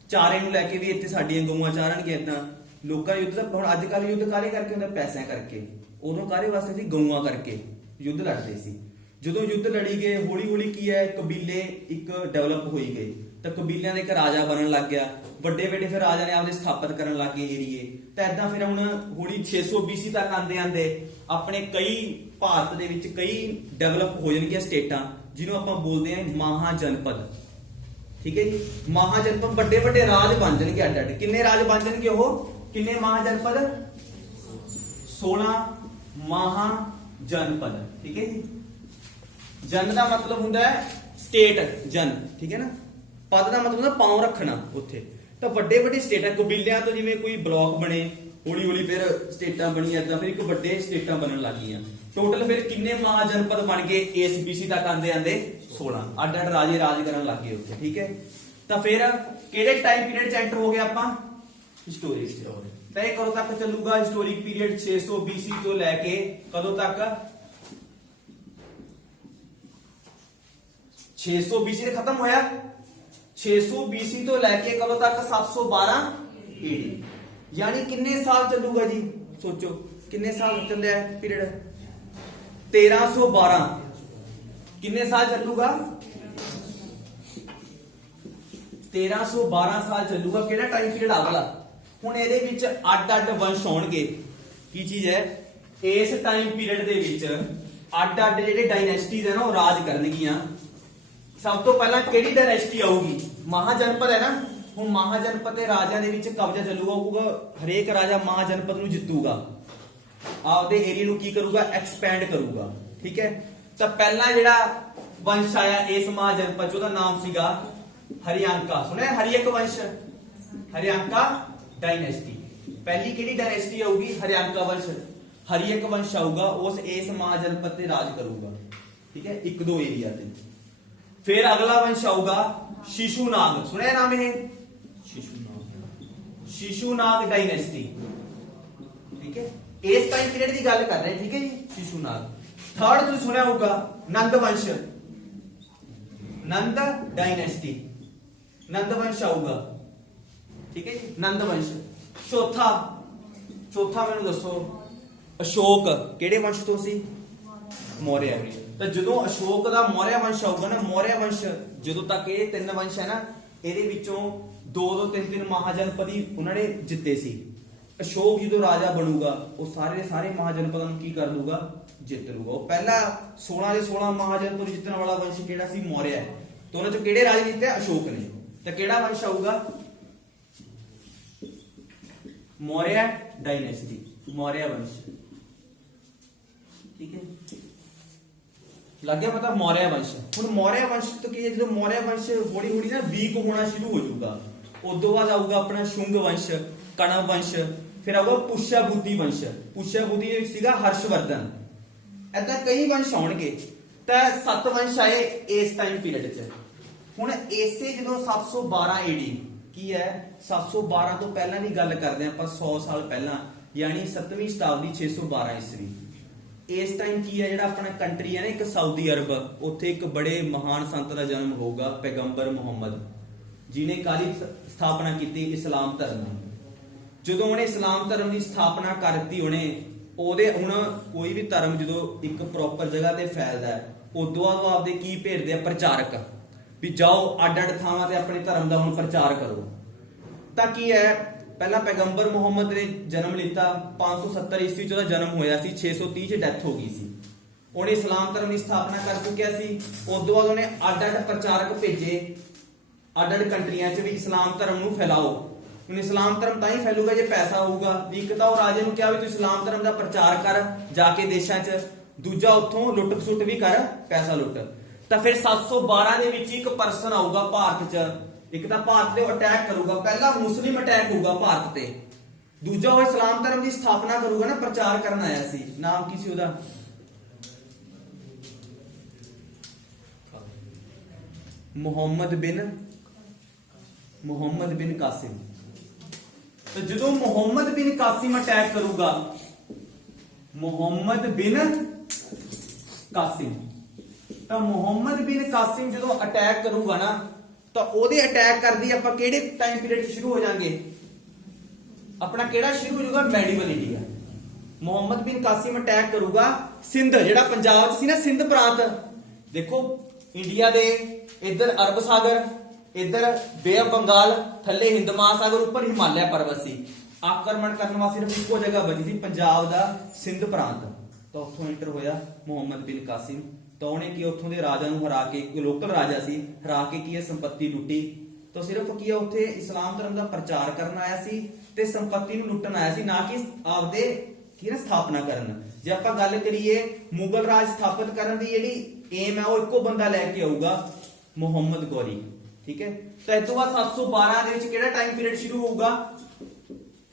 ਚਾਰੇ ਨੂੰ ਲੈ ਕੇ ਵੀ ਇੱਥੇ ਸਾਡੀਆਂ ਗਊਆਂ ਚਾਰਨਗੇ ਇਦਾਂ ਲੋਕਾਂ ਦੇ ਯੁੱਧ ਦਾ ਹੁਣ ਅੱਜ ਕੱਲ੍ਹ ਯੁੱਧ ਕਾਹਦੇ ਕਰਕੇ ਹੁੰਦਾ ਪੈਸਿਆਂ ਕਰਕੇ ਉਦੋਂ ਕਾਹਦੇ ਵਾਸਤੇ ਸੀ ਗਊਆਂ ਕਰਕੇ ਯੁੱਧ ਲੜਦੇ ਸੀ ਜਦੋਂ ਯੁੱਧ ਲੜੀ ਗਏ ਹੌਲੀ ਹੌਲੀ ਕੀ ਹੈ ਕਬੀਲੇ ਇੱਕ ਡਿਵੈਲਪ ਹੋਈ ਗਏ ਤਾਂ ਕਬੀਲਿਆਂ ਦੇ ਇੱਕ ਰਾਜਾ ਬਣਨ ਲੱਗ ਗਿਆ ਵੱਡੇ ਵੱਡੇ ਫਿਰ ਰਾਜਾ ਨੇ ਆਪਦੇ ਸਥਾਪਿਤ ਕਰਨ ਲੱਗ ਗਏ ਏਰੀਏ ਤਾਂ ਇਦਾਂ ਫਿਰ ਹੁਣ ਹੌਲੀ 600 BC ਤੱਕ ਆਂਦੇ ਆਪਣੇ ਕਈ ਭਾਰਤ ਦੇ ਵਿੱਚ ਕਈ ਡਿਵੈਲਪ ਹੋ ਜਾਣਗੀਆਂ ਸਟੇਟਾਂ ਜਿਹਨੂੰ ਆਪਾਂ ਬੋਲਦੇ ਹਾਂ ਮਹਾਜਨਪਦ ਠੀਕ ਹੈ ਜੀ ਮਹਾਜਨਪਦ ਵੱਡੇ ਵੱਡੇ ਰਾਜ ਬਣ ਜਾਣਗੇ ਅੱਡ ਅੱਡ ਕਿੰਨੇ ਰਾਜ ਬਣ ਜਾਣਗੇ ਉਹ ਕਿੰਨੇ ਮਹਾਜਨਪਦ 16 ਮਹਾਜਨਪਦ ਠੀਕ ਹੈ ਜੀ ਜਨ ਦਾ ਮਤਲਬ ਹੁੰਦਾ ਹੈ ਸਟੇਟ ਜਨ ਠੀਕ ਹੈ ਨਾ ਪਦ ਦਾ ਮਤਲਬ ਹੁੰਦਾ ਪਾਉ ਰੱਖਣਾ ਉੱਥੇ ਤਾਂ ਵੱਡੇ ਵੱਡੇ ਸਟੇਟਾਂ ਕਬੀਲਿਆਂ ਤੋਂ ਜਿਵੇਂ ਕੋਈ ਬਲਾਕ ਬਣੇ ਹੌਲੀ ਹੌਲੀ ਫਿਰ ਸਟੇਟਾਂ ਬਣੀਆਂ ਇਦਾਂ ਫਿਰ ਇੱਕ ਵੱਡੇ ਸਟੇਟਾਂ ਬਣਨ ਲੱਗ ਗਈਆਂ ਟੋਟਲ ਫਿਰ ਕਿੰਨੇ ਮਹਾਜਨਪਦ ਬਣ ਗਏ ਇਸ BC ਤੱਕ ਆਂਦੇ 16 ਅੱਡ ਅੱਡ ਰਾਜੇ ਰਾਜ ਕਰਨ ਲੱਗ ਗਏ ਉੱਥੇ ਠੀਕ ਹੈ ਤਾਂ ਫਿਰ ਕਿਹੜੇ ਟਾਈਮ ਪੀਰੀਅਡ 'ਚ ਐਂਟਰ ਹੋ ਗਏ ਆਪਾਂ ਹਿਸਟੋਰਿਕ ਤਾਂ ਇਹ ਕਦੋਂ ਤੱਕ ਚੱਲੂਗਾ ਹਿਸਟੋਰਿਕ ਪੀਰੀਅਡ 600 BC ਤੋਂ ਲੈ ਕੇ ਕਦੋਂ ਤੱਕ 600 BC ਤੇ ਖਤਮ ਹੋਇਆ 600 BC ਤੋਂ ਲੈ ਕੇ ਕਦੋਂ ਤੱਕ 712 AD ਯਾਨੀ ਕਿੰਨੇ ਸਾਲ ਚੱਲੂਗਾ ਜੀ ਸੋਚੋ ਕਿੰਨੇ ਸਾਲ ਚੱਲਿਆ ਪੀਰੀਅਡ 1312 ਕਿੰਨੇ ਸਾਲ ਚੱਲੂਗਾ 1312 ਸਾਲ ਚੱਲੂਗਾ ਕਿਹੜਾ ਟਾਈਮ ਪੀਰੀਅਡ ਆਗਲਾ ਹੁਣ ਇਹਦੇ ਵਿੱਚ ਅੱਡ ਅੱਡ ਵੰਸ਼ ਹੋਣਗੇ ਕੀ ਚੀਜ਼ ਹੈ ਇਸ ਟਾਈਮ ਪੀਰੀਅਡ ਦੇ ਵਿੱਚ ਅੱਡ ਅੱਡ ਜਿਹੜੇ ਡਾਇਨੈਸਟੀਜ਼ ਹੈ ਨਾ ਉਹ ਰਾਜ ਕਰਨਗੀਆਂ ਸਭ ਤੋਂ ਪਹਿਲਾਂ ਕਿਹੜੀ ਡਾਇਨੈਸਟੀ ਆਊਗੀ ਮਹਾਜਨਪਦ ਹੈ ਨਾ ਹੁਣ ਮਹਾਜਨਪਦ ਦੇ ਰਾਜਿਆਂ ਦੇ ਵਿੱਚ ਕਬਜ਼ਾ ਚੱਲੂਗਾ ਹਰੇਕ ਰਾਜਾ ਮਹਾਜਨਪਦ ਨੂੰ ਜਿੱਤੂਗਾ ਆਪਦੇ ਏਰੀਆ ਨੂੰ ਕੀ ਕਰੂਗਾ ਐਕਸਪੈਂਡ ਕਰੂਗਾ ਠੀਕ ਹੈ ਤਾਂ ਪਹਿਲਾਂ ਜਿਹੜਾ ਵੰਸ਼ ਆਇਆ ਇਸ ਮਹਾਜਨਪਦ ਉਹਦਾ ਨਾਮ ਸੀਗਾ ਹਰਿਆਂਕਾ ਸੁਣਿਆ ਹਰਿਅਕ ਵੰਸ਼ ਹਰਿਆਂਕਾ ਡਾਇਨੈਸਟੀ ਪਹਿਲੀ ਕਿਹੜੀ ਡਾਇਨੈਸਟੀ ਆਊਗੀ ਹਰਿਆਂਕਾ ਵੰਸ਼ ਹਰਿਅਕ ਵੰਸ਼ ਆਊਗਾ ਉਸ ਇਸ ਮਹਾਜਨਪਦ ਤੇ ਰਾਜ ਕਰੂਗਾ ਠੀਕ ਹੈ ਇੱਕ ਦੋ ਏਰੀਆ ਤੇ फिर अगला वंश आऊगा शिशुनाग सुना नाम है शिशुनाग डायनेस्टी ठीक है इस टाइम पीरियड की गल कर रहे हैं ठीक है जी शिशुनाग थर्ड तुम सुना होगा नंद वंश नंद डायनेस्टी नंद वंश आऊगा ठीक है जी नंद वंश चौथा मैनू दसो अशोक केड़े वंश तो सी मौर्य ਤਾਂ ਜਦੋਂ ਅਸ਼ੋਕ ਦਾ ਮੌਰਿਆ ਵੰਸ਼ ਆਊਗਾ ਨਾ ਮੌਰਿਆ ਵੰਸ਼ ਜਦੋਂ ਤੱਕ ਇਹ ਤਿੰਨ ਵੰਸ਼ ਹੈ ਨਾ ਇਹਦੇ ਵਿੱਚੋਂ ਦੋ ਤਿੰਨ ਮਹਾਜਨਪਦੀ ਉਹਨਾਂ ਨੇ ਜਿੱਤੇ ਸੀ ਅਸ਼ੋਕ ਜਦੋਂ ਰਾਜਾ ਬਣੂਗਾ ਉਹ ਸਾਰੇ ਮਹਾਜਨਪਦਾਂ ਨੂੰ ਕੀ ਕਰ ਲੂਗਾ ਜਿੱਤ ਲੂਗਾ ਉਹ ਪਹਿਲਾ 16 ਦੇ 16 ਮਹਾਜਨਪਦ ਜਿੱਤਣ ਵਾਲਾ ਵੰਸ਼ ਕਿਹੜਾ ਸੀ ਮੌਰਿਆ ਤੇ ਉਹਨਾਂ ਚੋਂ ਕਿਹੜੇ ਰਾਜੇ ਜਿੱਤੇ ਅਸ਼ੋਕ ਨੇ ਤਾਂ ਕਿਹੜਾ ਵੰਸ਼ ਆਊਗਾ ਮੌਰਿਆ ਡਾਇਨੈਸਟੀ ਮੌਰਿਆ ਵੰਸ਼ ਠੀਕ ਹੈ ਲੱਗ ਗਿਆ ਪਤਾ ਮੌਰਿਆ ਵੰਸ਼ ਹੁਣ ਮੌਰਿਆ ਵੰਸ਼ ਤੋਂ ਕੀ ਹੈ ਜਦੋਂ ਮੌਰਿਆ ਵੰਸ਼ ਹੌਲੀ ਹੌਲੀ ਨਾ ਵੀਕ ਹੋਣਾ ਸ਼ੁਰੂ ਹੋ ਜਾਊਗਾ ਉਦੋਂ ਬਾਅਦ ਆਊਗਾ ਆਪਣਾ ਸ਼ੁੰਗ ਵੰਸ਼ ਕਣਵ ਵੰਸ਼ ਫਿਰ ਆਊਗਾ ਪੁਸ਼ਯ ਬੁੱਧੀ ਵੰਸ਼ ਪੁਸ਼ਯ ਬੁੱਧੀ ਦੇ ਵਿੱਚ ਸੀਗਾ ਹਰਸ਼ਵਰਧਨ ਏਦਾਂ ਕਈ ਵੰਸ਼ ਆਉਣਗੇ ਤਾਂ 7 ਵੰਸ਼ ਆਏ ਇਸ ਟਾਈਮ ਪੀਰੀਅਡ 'ਚ ਹੁਣ ਇਸੇ ਜਦੋਂ 712 AD ਕੀ ਹੈ 712 ਤੋਂ ਪਹਿਲਾਂ ਦੀ ਗੱਲ ਕਰਦੇ ਆਪਾਂ 100 ਸਾਲ ਪਹਿਲਾਂ ਯਾਨੀ 7ਵੀਂ ਸ਼ਤਾਬਦੀ 612 ਈਸਵੀ ਇਸ ਟਾਈਮ ਕੀ ਹੈ ਜਿਹੜਾ ਆਪਣਾ ਕੰਟਰੀ ਹੈ ਨਾ ਇੱਕ ਸਾਊਦੀ ਅਰਬ ਉੱਥੇ ਇੱਕ ਬੜੇ ਮਹਾਨ ਸੰਤ ਦਾ ਜਨਮ ਹੋਊਗਾ ਪੈਗੰਬਰ ਮੁਹੰਮਦ ਜਿਨੇ ਕਾਲੀ ਸਥਾਪਨਾ ਕੀਤੀ ਇਸਲਾਮ ਧਰਮ ਦੀ ਜਦੋਂ ਉਹਨੇ ਇਸਲਾਮ ਧਰਮ ਦੀ ਸਥਾਪਨਾ ਕਰ ਦਿੱਤੀ ਉਹਦੇ ਹੁਣ ਕੋਈ ਵੀ ਧਰਮ ਜਦੋਂ ਇੱਕ ਪ੍ਰੋਪਰ ਜਗ੍ਹਾ ਤੇ ਫੈਲਦਾ ਹੈ ਉਦੋਂ ਬਾਅਦ ਉਹ ਆਪਦੇ ਕੀ ਭੇਜਦੇ ਆ ਪ੍ਰਚਾਰਕ ਵੀ ਜਾਓ ਅੱਡ ਅੱਡ ਥਾਵਾਂ ਤੇ ਆਪਣੇ ਧਰਮ ਦਾ ਹੁਣ ਪ੍ਰਚਾਰ ਕਰੋ ਤਾਂ ਕੀ ਹੈ ਪਹਿਲਾਂ ਪੈਗੰਬਰ ਮੁਹੰਮਦ ਨੇ ਜਨਮ ਲਿੱਤਾ 570 ਈਸਵੀ ਚ ਉਹਦਾ ਜਨਮ ਹੋਇਆ ਸੀ 630 ਚ ਡੈਥ ਹੋ ਗਈ ਸੀ ਉਹਨੇ ਇਸਲਾਮ ਧਰਮ ਦੀ ਸਥਾਪਨਾ ਕਰ ਚੁੱਕਿਆ ਸੀ ਉਸ ਤੋਂ ਬਾਅਦ ਉਹਨੇ ਅੱਡ-ਅੱਡ ਪ੍ਰਚਾਰਕ ਭੇਜੇ ਅੱਡ-ਅੱਡ ਕੰਟਰੀਆਂ 'ਚ ਵੀ ਇਸਲਾਮ ਧਰਮ ਨੂੰ ਫੈਲਾਓ ਹੁਣ ਇਸਲਾਮ ਧਰਮ ਤਾਂ ਹੀ ਫੈਲੂਗਾ ਜੇ ਪੈਸਾ ਹੋਊਗਾ ਵੀ ਇੱਕ ਤਾਂ ਉਹ ਰਾਜੇ ਨੂੰ ਕਿਹਾ ਵੀ ਤੂੰ ਇਸਲਾਮ ਧਰਮ ਦਾ ਪ੍ਰਚਾਰ ਕਰ ਜਾ ਕੇ ਦੇਸ਼ਾਂ 'ਚ ਦੂਜਾ ਉੱਥੋਂ ਲੁੱਟ ਖਸੁੱਟ ਵੀ ਕਰ ਪੈਸਾ ਲੁੱਟ ਤਾਂ ਫਿਰ 712 ਦੇ ਵਿੱਚ ਇੱਕ ਪਰਸਨ ਆਊਗਾ ਭਾਰਤ 'ਚ ਇੱਕ ਤਾਂ ਭਾਰਤ ਤੇ ਅਟੈਕ ਕਰੂਗਾ ਪਹਿਲਾ ਮੁਸਲਿਮ ਅਟੈਕ ਹੋਊਗਾ ਭਾਰਤ ਤੇ ਦੂਜਾ ਉਹ ਇਸਲਾਮ ਧਰਮ ਦੀ ਸਥਾਪਨਾ ਕਰੂਗਾ ਨਾ ਪ੍ਰਚਾਰ ਕਰਨ ਆਇਆ ਸੀ ਨਾਮ ਕੀ ਸੀ ਉਹਦਾ ਮੁਹੰਮਦ ਬਿਨ ਕਾਸਿਮ तो जो मोहम्मद बिन कासिम अटैक करूगा मोहम्मद बिन कासिम तो मोहम्मद बिन कासिम जो अटैक करूगा ना तो ओदे अटैक करदी आपां किहड़े टाइम पीरियड शुरू हो जाएंगे अपना किहड़ा शुरू हो जाऊगा मेडिवल इंडिया मोहम्मद बिन कासिम अटैक करूगा सिंध जिहड़ा पंजाब च सी ना सिंध प्रांत देखो इंडिया दे इधर अरब सागर इधर बे ऑफ बंगाल थले हिंद महासागर ऊपर हिमालय पर्वत सी आक्रमण करने वास्ते सिर्फ इको जगह बची थी पंजाब दा सिंध प्रांत तो उत्थों एंटर होया मोहम्मद बिन कासिम तो उन्हें की उत्थों दे राजा नूं हरा के लोकल राजा सी हरा के की संपत्ति लुटी तो सिर्फ की उत्थे इस्लाम धर्म दा प्रचार करन आया सी ते संपत्ति नूं लुटन आया सी ना कि आपदे की ना स्थापना करन जे आपां गल करिए मुगल राज स्थापित करन दी जिहड़ी एम है वो इको बंदा लैके आऊगा मुहम्मद गौरी ठीक है तो इस तो बाद 712 ਦੇ ਵਿੱਚ ਕਿਹੜਾ ਟਾਈਮ ਪੀਰੀਅਡ ਸ਼ੁਰੂ ਹੋਊਗਾ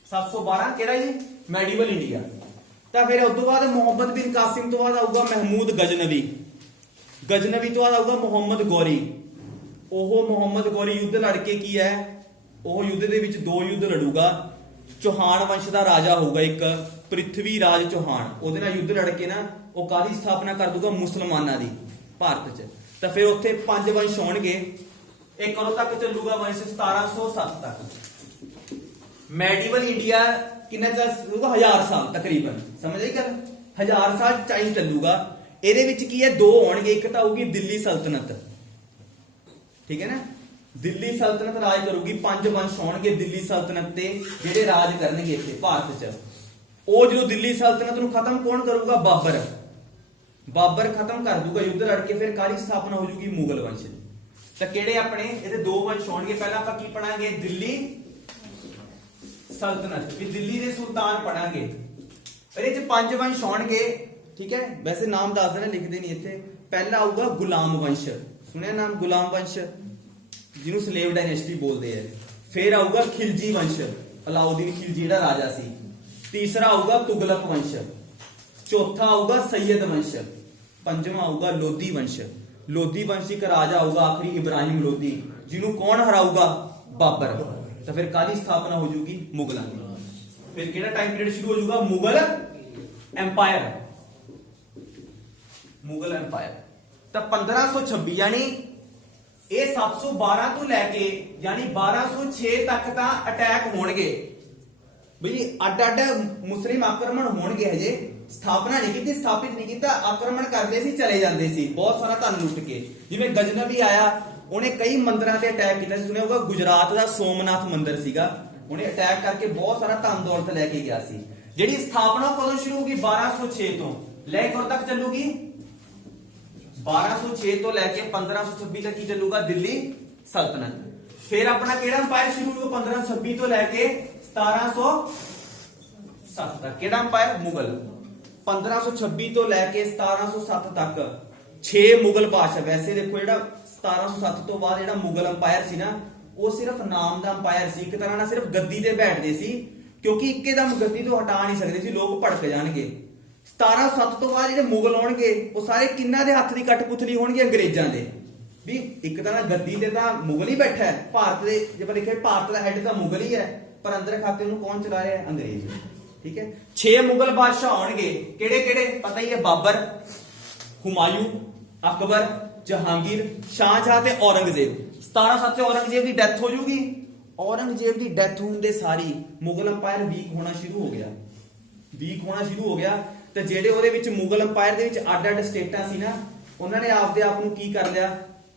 712 ਕਿਹੜਾ ਜੀ ਮੈਡੀਵਲ ਇੰਡੀਆ ਤਾਂ ਫਿਰ ਉਸ ਤੋਂ ਬਾਅਦ ਮੁਹੰਮਦ ਬਿਨ ਕਾਸਿਮ ਤੋਂ ਬਾਅਦ ਆਊਗਾ ਮਹਿਮੂਦ ਗਜਨਵੀ ਤੋਂ ਬਾਅਦ ਆਊਗਾ ਮੁਹੰਮਦ ਗੌਰੀ ਉਹ ਮੁਹੰਮਦ ਗੌਰੀ ਯੁੱਧ ਲੜ ਕੇ ਕੀ ਹੈ ਉਹ ਯੁੱਧ ਦੇ ਵਿੱਚ ਦੋ ਯੁੱਧ ਲੜੂਗਾ ਚੌਹਾਨ ਵੰਸ਼ ਦਾ ਰਾਜਾ ਹੋਊਗਾ ਇੱਕ ਪ੍ਰਿਥਵੀ ਰਾਜ ਚੌਹਾਨ ਉਹਦੇ ਨਾਲ ਯੁੱਧ ਲੜ ਕੇ ਨਾ ਉਹ ਕਾਦੀ ਸਥਾਪਨਾ ਕਰ ਦੂਗਾ ਮੁਸਲਮਾਨਾਂ ਦੀ ਭਾਰਤ 'ਚ ਤਾਂ ਫਿਰ ਉੱਥੇ ਪੰਜ ਵੰਸ਼ ਹੋਣਗੇ एक करो तक चलूगा वंश 1707 तक मेडिवल इंडिया कितना चलूगा 1000 साल तकरीबन समझ आई गल 1000 साल टाइम चलूगा ਇਹਦੇ ਵਿੱਚ ਕੀ ਹੈ ਦੋ ਹੋਣਗੇ ਇੱਕ ਤਾਂ ਹੋਊਗੀ ਦਿੱਲੀ ਸਲਤਨਤ ਠੀਕ ਹੈ ਨਾ ਦਿੱਲੀ ਸਲਤਨਤ ਰਾਜ ਕਰੂਗੀ ਪੰਜ ਵੰਸ਼ ਹੋਣਗੇ ਦਿੱਲੀ ਸਲਤਨਤ ਤੇ ਜਿਹੜੇ ਰਾਜ ਕਰਨਗੇ ਇੱਥੇ ਭਾਰਤ 'ਚ ਉਹ ਜਦੋਂ ਦਿੱਲੀ ਸਲਤਨਤ ਨੂੰ ਖਤਮ ਕੌਣ ਕਰੂਗਾ ਬਾਬਰ ਖਤਮ ਕਰ ਦੂਗਾ ਯੁੱਧ ਲੜ ਕੇ ਫਿਰ ਕਾਹਦੀ ਸਥਾਪਨਾ ਹੋ ਜੂਗੀ ਮੁਗਲ ਵੰਸ਼ ਦੀ ਤਾਂ ਕਿਹੜੇ ਆਪਣੇ ਇਹਦੇ ਦੋ ਵੰਸ਼ ਹੋਣਗੇ ਪਹਿਲਾਂ ਆਪਾਂ ਕੀ ਪੜਾਂਗੇ ਦਿੱਲੀ ਸਲਤਨਤ ਵੀ ਦਿੱਲੀ ਦੇ ਸੁਲਤਾਨ ਪੜਾਂਗੇ ਇਹਦੇ ਚ ਪੰਜ ਵੰਸ਼ ਹੋਣਗੇ ਠੀਕ ਹੈ ਵੈਸੇ ਨਾਮ ਦੱਸ ਦੇਣਾ ਲਿਖਦੇ ਨਹੀਂ ਇੱਥੇ ਪਹਿਲਾ ਆਊਗਾ ਗੁਲਾਮ ਵੰਸ਼ ਸੁਣਿਆ ਨਾਮ ਗੁਲਾਮ ਵੰਸ਼ ਜਿਹਨੂੰ ਸਲੇਵ ਡਾਇਨੈਸਟੀ ਬੋਲਦੇ ਆ ਫਿਰ ਆਊਗਾ ਖਿਲਜੀ ਵੰਸ਼ ਅਲਾਉਦੀਨ ਖਿਲਜੀ ਜਿਹੜਾ ਰਾਜਾ ਸੀ ਤੀਸਰਾ ਆਊਗਾ ਤੁਗਲਕ ਵੰਸ਼ ਚੌਥਾ ਆਊਗਾ ਸੈयद ਵੰਸ਼ ਪੰਜਵਾਂ ਆਊਗਾ ਲੋਧੀ ਵੰਸ਼ लोधी वंश का राजा होगा आखिरी इब्राहिम लोधी जिन्हों कौन हराऊगा बाबर तो फिर काली स्थापना हो जाएगी मुगलों की फिर केड़ा टाइम पीरियड शुरू हो जाएगा मुगल एम्पायर तो 1526 यानी ये 712 तो लैके यानी 1206 तक ता अटैक होणगे बई अड्ड मुस्लिम आक्रमण होणगे हजे ਸਥਾਪਨਾ ਨਹੀਂ ਕੀਤੀ ਸਥਾਪਿਤ ਨਹੀਂ ਕੀਤਾ ਆਕਰਮਣ ਕਰਦੇ ਸੀ ਚਲੇ ਜਾਂਦੇ ਸੀ ਬਹੁਤ ਸਾਰਾ ਧਨ ਲੁੱਟ ਕੇ ਜਿਵੇਂ ਗਜਨਵੀ ਆਇਆ ਉਹਨੇ ਕਈ ਮੰਦਰਾਂ ਤੇ ਅਟੈਕ ਕੀਤਾ ਸੁਣਿਆ ਹੋਊਗਾ ਗੁਜਰਾਤ ਦਾ ਸੋਮਨਾਥ ਮੰਦਿਰ ਸੀਗਾ ਉਹਨੇ ਅਟੈਕ ਕਰਕੇ ਬਹੁਤ ਸਾਰਾ ਧਨ ਦੌਲਤ ਲੈ ਕੇ ਗਿਆ ਸੀ ਜਿਹੜੀ ਸਥਾਪਨਾ ਕਦੋਂ ਸ਼ੁਰੂ ਹੋਗੀ 1206 ਤੋਂ ਲੈ ਕੇ ਕਦੋਂ ਤੱਕ ਚੱਲੂਗੀ 1206 ਤੋਂ ਲੈ ਕੇ 1526 ਤੱਕ ਕੀ ਚੱਲੂਗਾ ਦਿੱਲੀ ਸਲਤਨਤ ਫਿਰ ਆਪਣਾ ਕਿਹੜਾ ਅੰਪਾਇਰ ਸ਼ੁਰੂ ਹੋਊਗਾ 1526 ਤੋਂ ਲੈ ਕੇ 1707 ਤੱਕ ਕਿਹੜਾ ਅੰਪਾਇਰ ਮੁਗਲ 1526 ਤੋਂ ਲੈ ਕੇ 1707 ਤੱਕ 6 ਮੁਗਲ ਬਾਦਸ਼ਾਹ ਵੈਸੇ ਦੇਖੋ ਜਿਹੜਾ 1707 ਤੋਂ ਬਾਅਦ ਜਿਹੜਾ ਮੁਗਲ ਅੰਪਾਇਰ ਸੀ ਨਾ ਉਹ ਸਿਰਫ ਨਾਮ ਦਾ ਅੰਪਾਇਰ ਸੀ ਇੱਕ ਤਰ੍ਹਾਂ ਨਾਲ ਸਿਰਫ ਗੱਦੀ ਤੇ ਬੈਠਦੇ ਸੀ ਕਿਉਂਕਿ ਇੱਕੇਦਮ ਗੱਦੀ ਤੋਂ ਹਟਾ ਨਹੀਂ ਸਕਦੇ ਸੀ ਲੋਕ ਭੜਕ ਜਾਣਗੇ 1707 ਤੋਂ ਬਾਅਦ ਜਿਹੜੇ ਮੁਗਲ ਆਉਣਗੇ ਉਹ ਸਾਰੇ ਕਿੰਨਾਂ ਦੇ ਹੱਥ ਦੀ ਕਠਪੁਤਲੀ ਹੋਣਗੇ ਅੰਗਰੇਜ਼ਾਂ ਦੇ ਵੀ ਇੱਕ ਤਰ੍ਹਾਂ ਗੱਦੀ ਤੇ ਤਾਂ ਮੁਗਲ ਹੀ ਬੈਠਾ ਹੈ ਭਾਰਤ ਦੇ ਜੇ ਆਪਾਂ ਦੇਖੀਏ ਭਾਰਤ ਦਾ ਹੈੱਡ ਤਾਂ ਮੁਗਲ ਹੀ ਹੈ ਪਰ ਅੰਦਰ ਖਾਤੇ ਉਹਨੂੰ ਕੌਣ ਚਲਾ ਰਿਹਾ ਹੈ ਅੰਗਰੇਜ਼ ठीक है 6 मुगल बादशाह होंगे केड़े केड़े पता ही है बाबर हुमायूं अकबर जहांगीर शाहजहां ते औरंगजेब 1707 औरंगजेब की डेथ हो जूगी औरंगजेब की डेथ होने दे सारी मुगल अंपायर वीक होना शुरू हो गया ते जेड़े ओदे विच मुगल अंपायर दे विच अड्ड-अड्ड स्टेटां सी ना उन्होंने आपदे आप नूं की कर लिया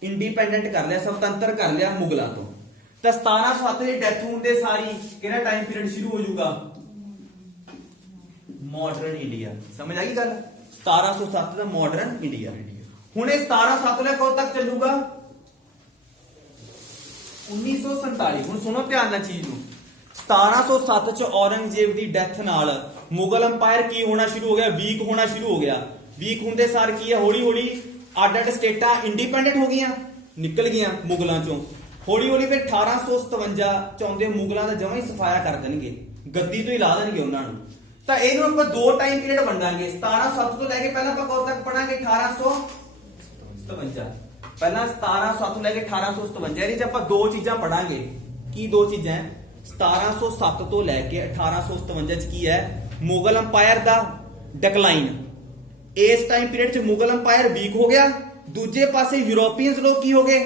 इंडिपेंडेंट कर लिया स्वतंत्र कर लिया मुगलों तो ਤਾਂ 1707 ਦੀ ਡੈਥ ਹੋਣ ਦੇ ਸਾਰੀ ਕਿਹੜਾ ਟਾਈਮ ਪੀਰੀਅਡ ਸ਼ੁਰੂ ਹੋ ਜਾਊਗਾ? Modern India. ਸਮਝ ਆ ਗਈ ਗੱਲ? 1707 ਦਾ ਮਾਡਰਨ ਇੰਡੀਆ। ਹੁਣ ਇਹ 1707 ਲੈ ਕਦੋਂ ਤੱਕ ਚੱਲੂਗਾ? 1947। ਹੁਣ ਸੁਣੋ ਧਿਆਨ ਨਾਲ ਚੀਜ਼ ਨੂੰ। 1707 ਚ ਔਰੰਗਜ਼ੇਬ ਦੀ ਡੈਥ ਨਾਲ ਮੁਗਲ ਅੰਪਾਇਰ ਕੀ ਹੋਣਾ ਸ਼ੁਰੂ ਹੋ ਗਿਆ? ਵੀਕ ਹੋਣਾ ਸ਼ੁਰੂ ਹੋ ਗਿਆ। ਵੀਕ ਹੁੰਦੇ ਸਾਰ ਕੀ ਹੈ, ਹੌਲੀ ਹੌਲੀ ਅੱਡ ਅੱਡ ਸਟੇਟਾਂ ਇੰਡੀਪੈਂਡੈਂਟ ਹੋ ਗਈਆਂ, ਨਿਕਲ ਗਈਆਂ ਮੁਗਲਾਂ ਚੋਂ। ਹੌਲੀ ਹੌਲੀ ਫਿਰ 1857 ਚਾਹੁੰਦੇ ਮੁਗਲਾਂ ਦਾ ਜਮਾਂ ਹੀ ਸਫਾਇਆ ਕਰ ਦੇਣਗੇ, ਗੱਦੀ ਤੋਂ ਹੀ ਲਾ ਦੇਣਗੇ ਉਹਨਾਂ ਨੂੰ। ਤਾਂ ਇਹਨੂੰ ਆਪਾਂ ਦੋ ਟਾਈਮ ਪੀਰੀਅਡ ਵੰਡਾਂਗੇ। 1707 ਤੋਂ ਲੈ ਕੇ ਪਹਿਲਾਂ ਆਪਾਂ ਕਦੋਂ ਤੱਕ ਪੜਾਂਗੇ? 1857। ਪਹਿਲਾਂ 1707 ਤੋਂ ਲੈ ਕੇ 1857। ਇਹਦੇ ਚ ਆਪਾਂ ਦੋ ਚੀਜ਼ਾਂ ਪੜਾਂਗੇ। ਕੀ ਦੋ ਚੀਜ਼ਾਂ? 1707 ਤੋਂ ਲੈ ਕੇ 1857 ਚ ਕੀ ਹੈ? ਮੁਗਲ ਅੰਪਾਇਰ ਦਾ ਡਿਕਲਾਈਨ। ਇਸ ਟਾਈਮ ਪੀਰੀਅਡ ਚ ਮੁਗਲ ਅੰਪਾਇਰ ਵੀਕ ਹੋ ਗਿਆ, ਦੂਜੇ ਪਾਸੇ ਯੂਰੋਪੀਅਨਸ ਲੋਕ ਕੀ ਹੋ ਗਏ?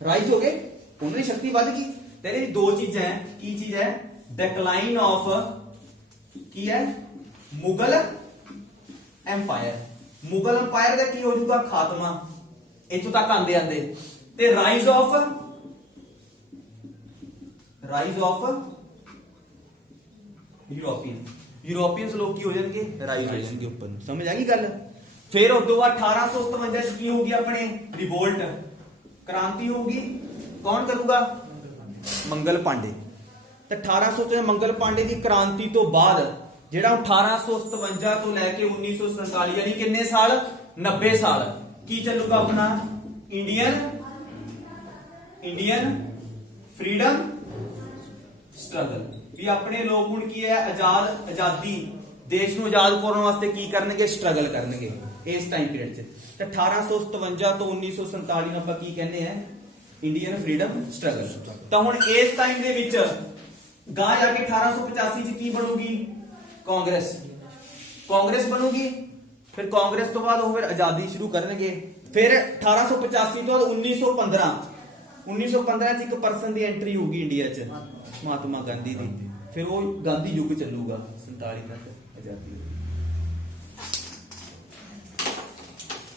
ਰਾਈਜ਼ ਹੋ ਗਏ, ਉਹਨਾਂ ਦੀ ਸ਼ਕਤੀ ਵੱਧ ਗਈ। ਤੇ ਇਹਦੇ ਦੋ ਚੀਜ਼ਾਂ ਹੈ। ਕੀ ਚੀਜ਼ ਹੈ? ਡਿਕਲਾਈਨ ਆਫ ਕੀ ਹੈ? ਮੁਗਲ ਐਮਪਾਇਰ। ਮੁਗਲ ਅੰਪਾਇਰ ਦਾ ਕੀ ਹੋ ਜਾਊਗਾ? ਖਾਤਮਾ। ਇੱਥੋਂ ਤੱਕ ਆਂਦੇ ਆਂਦੇ। ਤੇ ਰਾਈਜ਼ ਆਫ ਯੂਰੋਪੀਅਨਸ ਲੋਕ ਕੀ ਹੋ ਜਾਣਗੇ? ਰਾਈਜ਼ ਹੋ ਜਾਣਗੇ ਉੱਪਰ ਨੂੰ। ਸਮਝ ਆ ਗਈ ਗੱਲ? ਫਿਰ ਉਸ ਤੋਂ ਬਾਅਦ 1857 ਚ ਕੀ ਹੋਊਗੀ? ਆਪਣੇ ਰਿਵੋਲਟ, ਕ੍ਰਾਂਤੀ ਹੋਊਗੀ। ਕੌਣ ਕਰੂਗਾ? ਮੰਗਲ ਪਾਂਡੇ। ਤੇ 1800 ਮੰਗਲ ਪਾਂਡੇ ਦੀ ਕ੍ਰਾਂਤੀ ਤੋਂ ਬਾਅਦ ਜਿਹੜਾ 1857 ਤੋਂ ਲੈ ਕੇ 1947 ਯਾਨੀ ਕਿੰਨੇ ਸਾਲ? 90 ਸਾਲ ਕੀ ਚੱਲੂਗਾ? ਆਪਣਾ ਇੰਡੀਅਨ ਫਰੀडम ਸਟਰਗਲ। ਵੀ ਆਪਣੇ ਲੋਕ ਹੁਣ ਕੀ ਹੈ? ਆਜ਼ਾਦੀ, ਦੇਸ਼ ਨੂੰ ਆਜ਼ਾਦ ਕਰਨ ਵਾਸਤੇ ਕੀ ਕਰਨਗੇ? ਸਟਰਗਲ ਕਰਨਗੇ ਇਸ ਟਾਈਮ ਪੀਰੀਅਡ 'ਚ। ਤੇ 1857 ਤੋਂ 1947 ਨੂੰ ਆਪਾਂ ਕੀ ਕਹਿੰਦੇ ਆ? Indian freedom struggle. ਤਾਂ ਹੁਣ ਇਸ ਟਾਈਮ ਦੇ ਵਿੱਚ ਗਾਂ ਜਾ ਕੇ 1885 ਚ ਕੀ ਬਣੂਗੀ? ਕਾਂਗਰਸ ਬਣੂਗੀ। ਫਿਰ ਕਾਂਗਰਸ ਤੋਂ ਬਾਅਦ ਉਹ ਫਿਰ ਆਜ਼ਾਦੀ ਸ਼ੁਰੂ ਕਰਨਗੇ। ਫਿਰ 1885 ਤੋਂ ਬਾਅਦ 1915 ਚ ਇੱਕ ਪਰਸਨ ਦੀ ਐਂਟਰੀ ਹੋਊਗੀ ਇੰਡੀਆ ਚ, ਮਹਾਤਮਾ ਗਾਂਧੀ ਦੀ। ਫਿਰ ਉਹ ਗਾਂਧੀ ਯੁੱਗ ਚੱਲੂਗਾ 47 ਤੱਕ ਆਜ਼ਾਦੀ।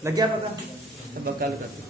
ਲੱਗਿਆ ਪਤਾ? ਤਾਂ ਕੱਲ ਕਰਦੇ।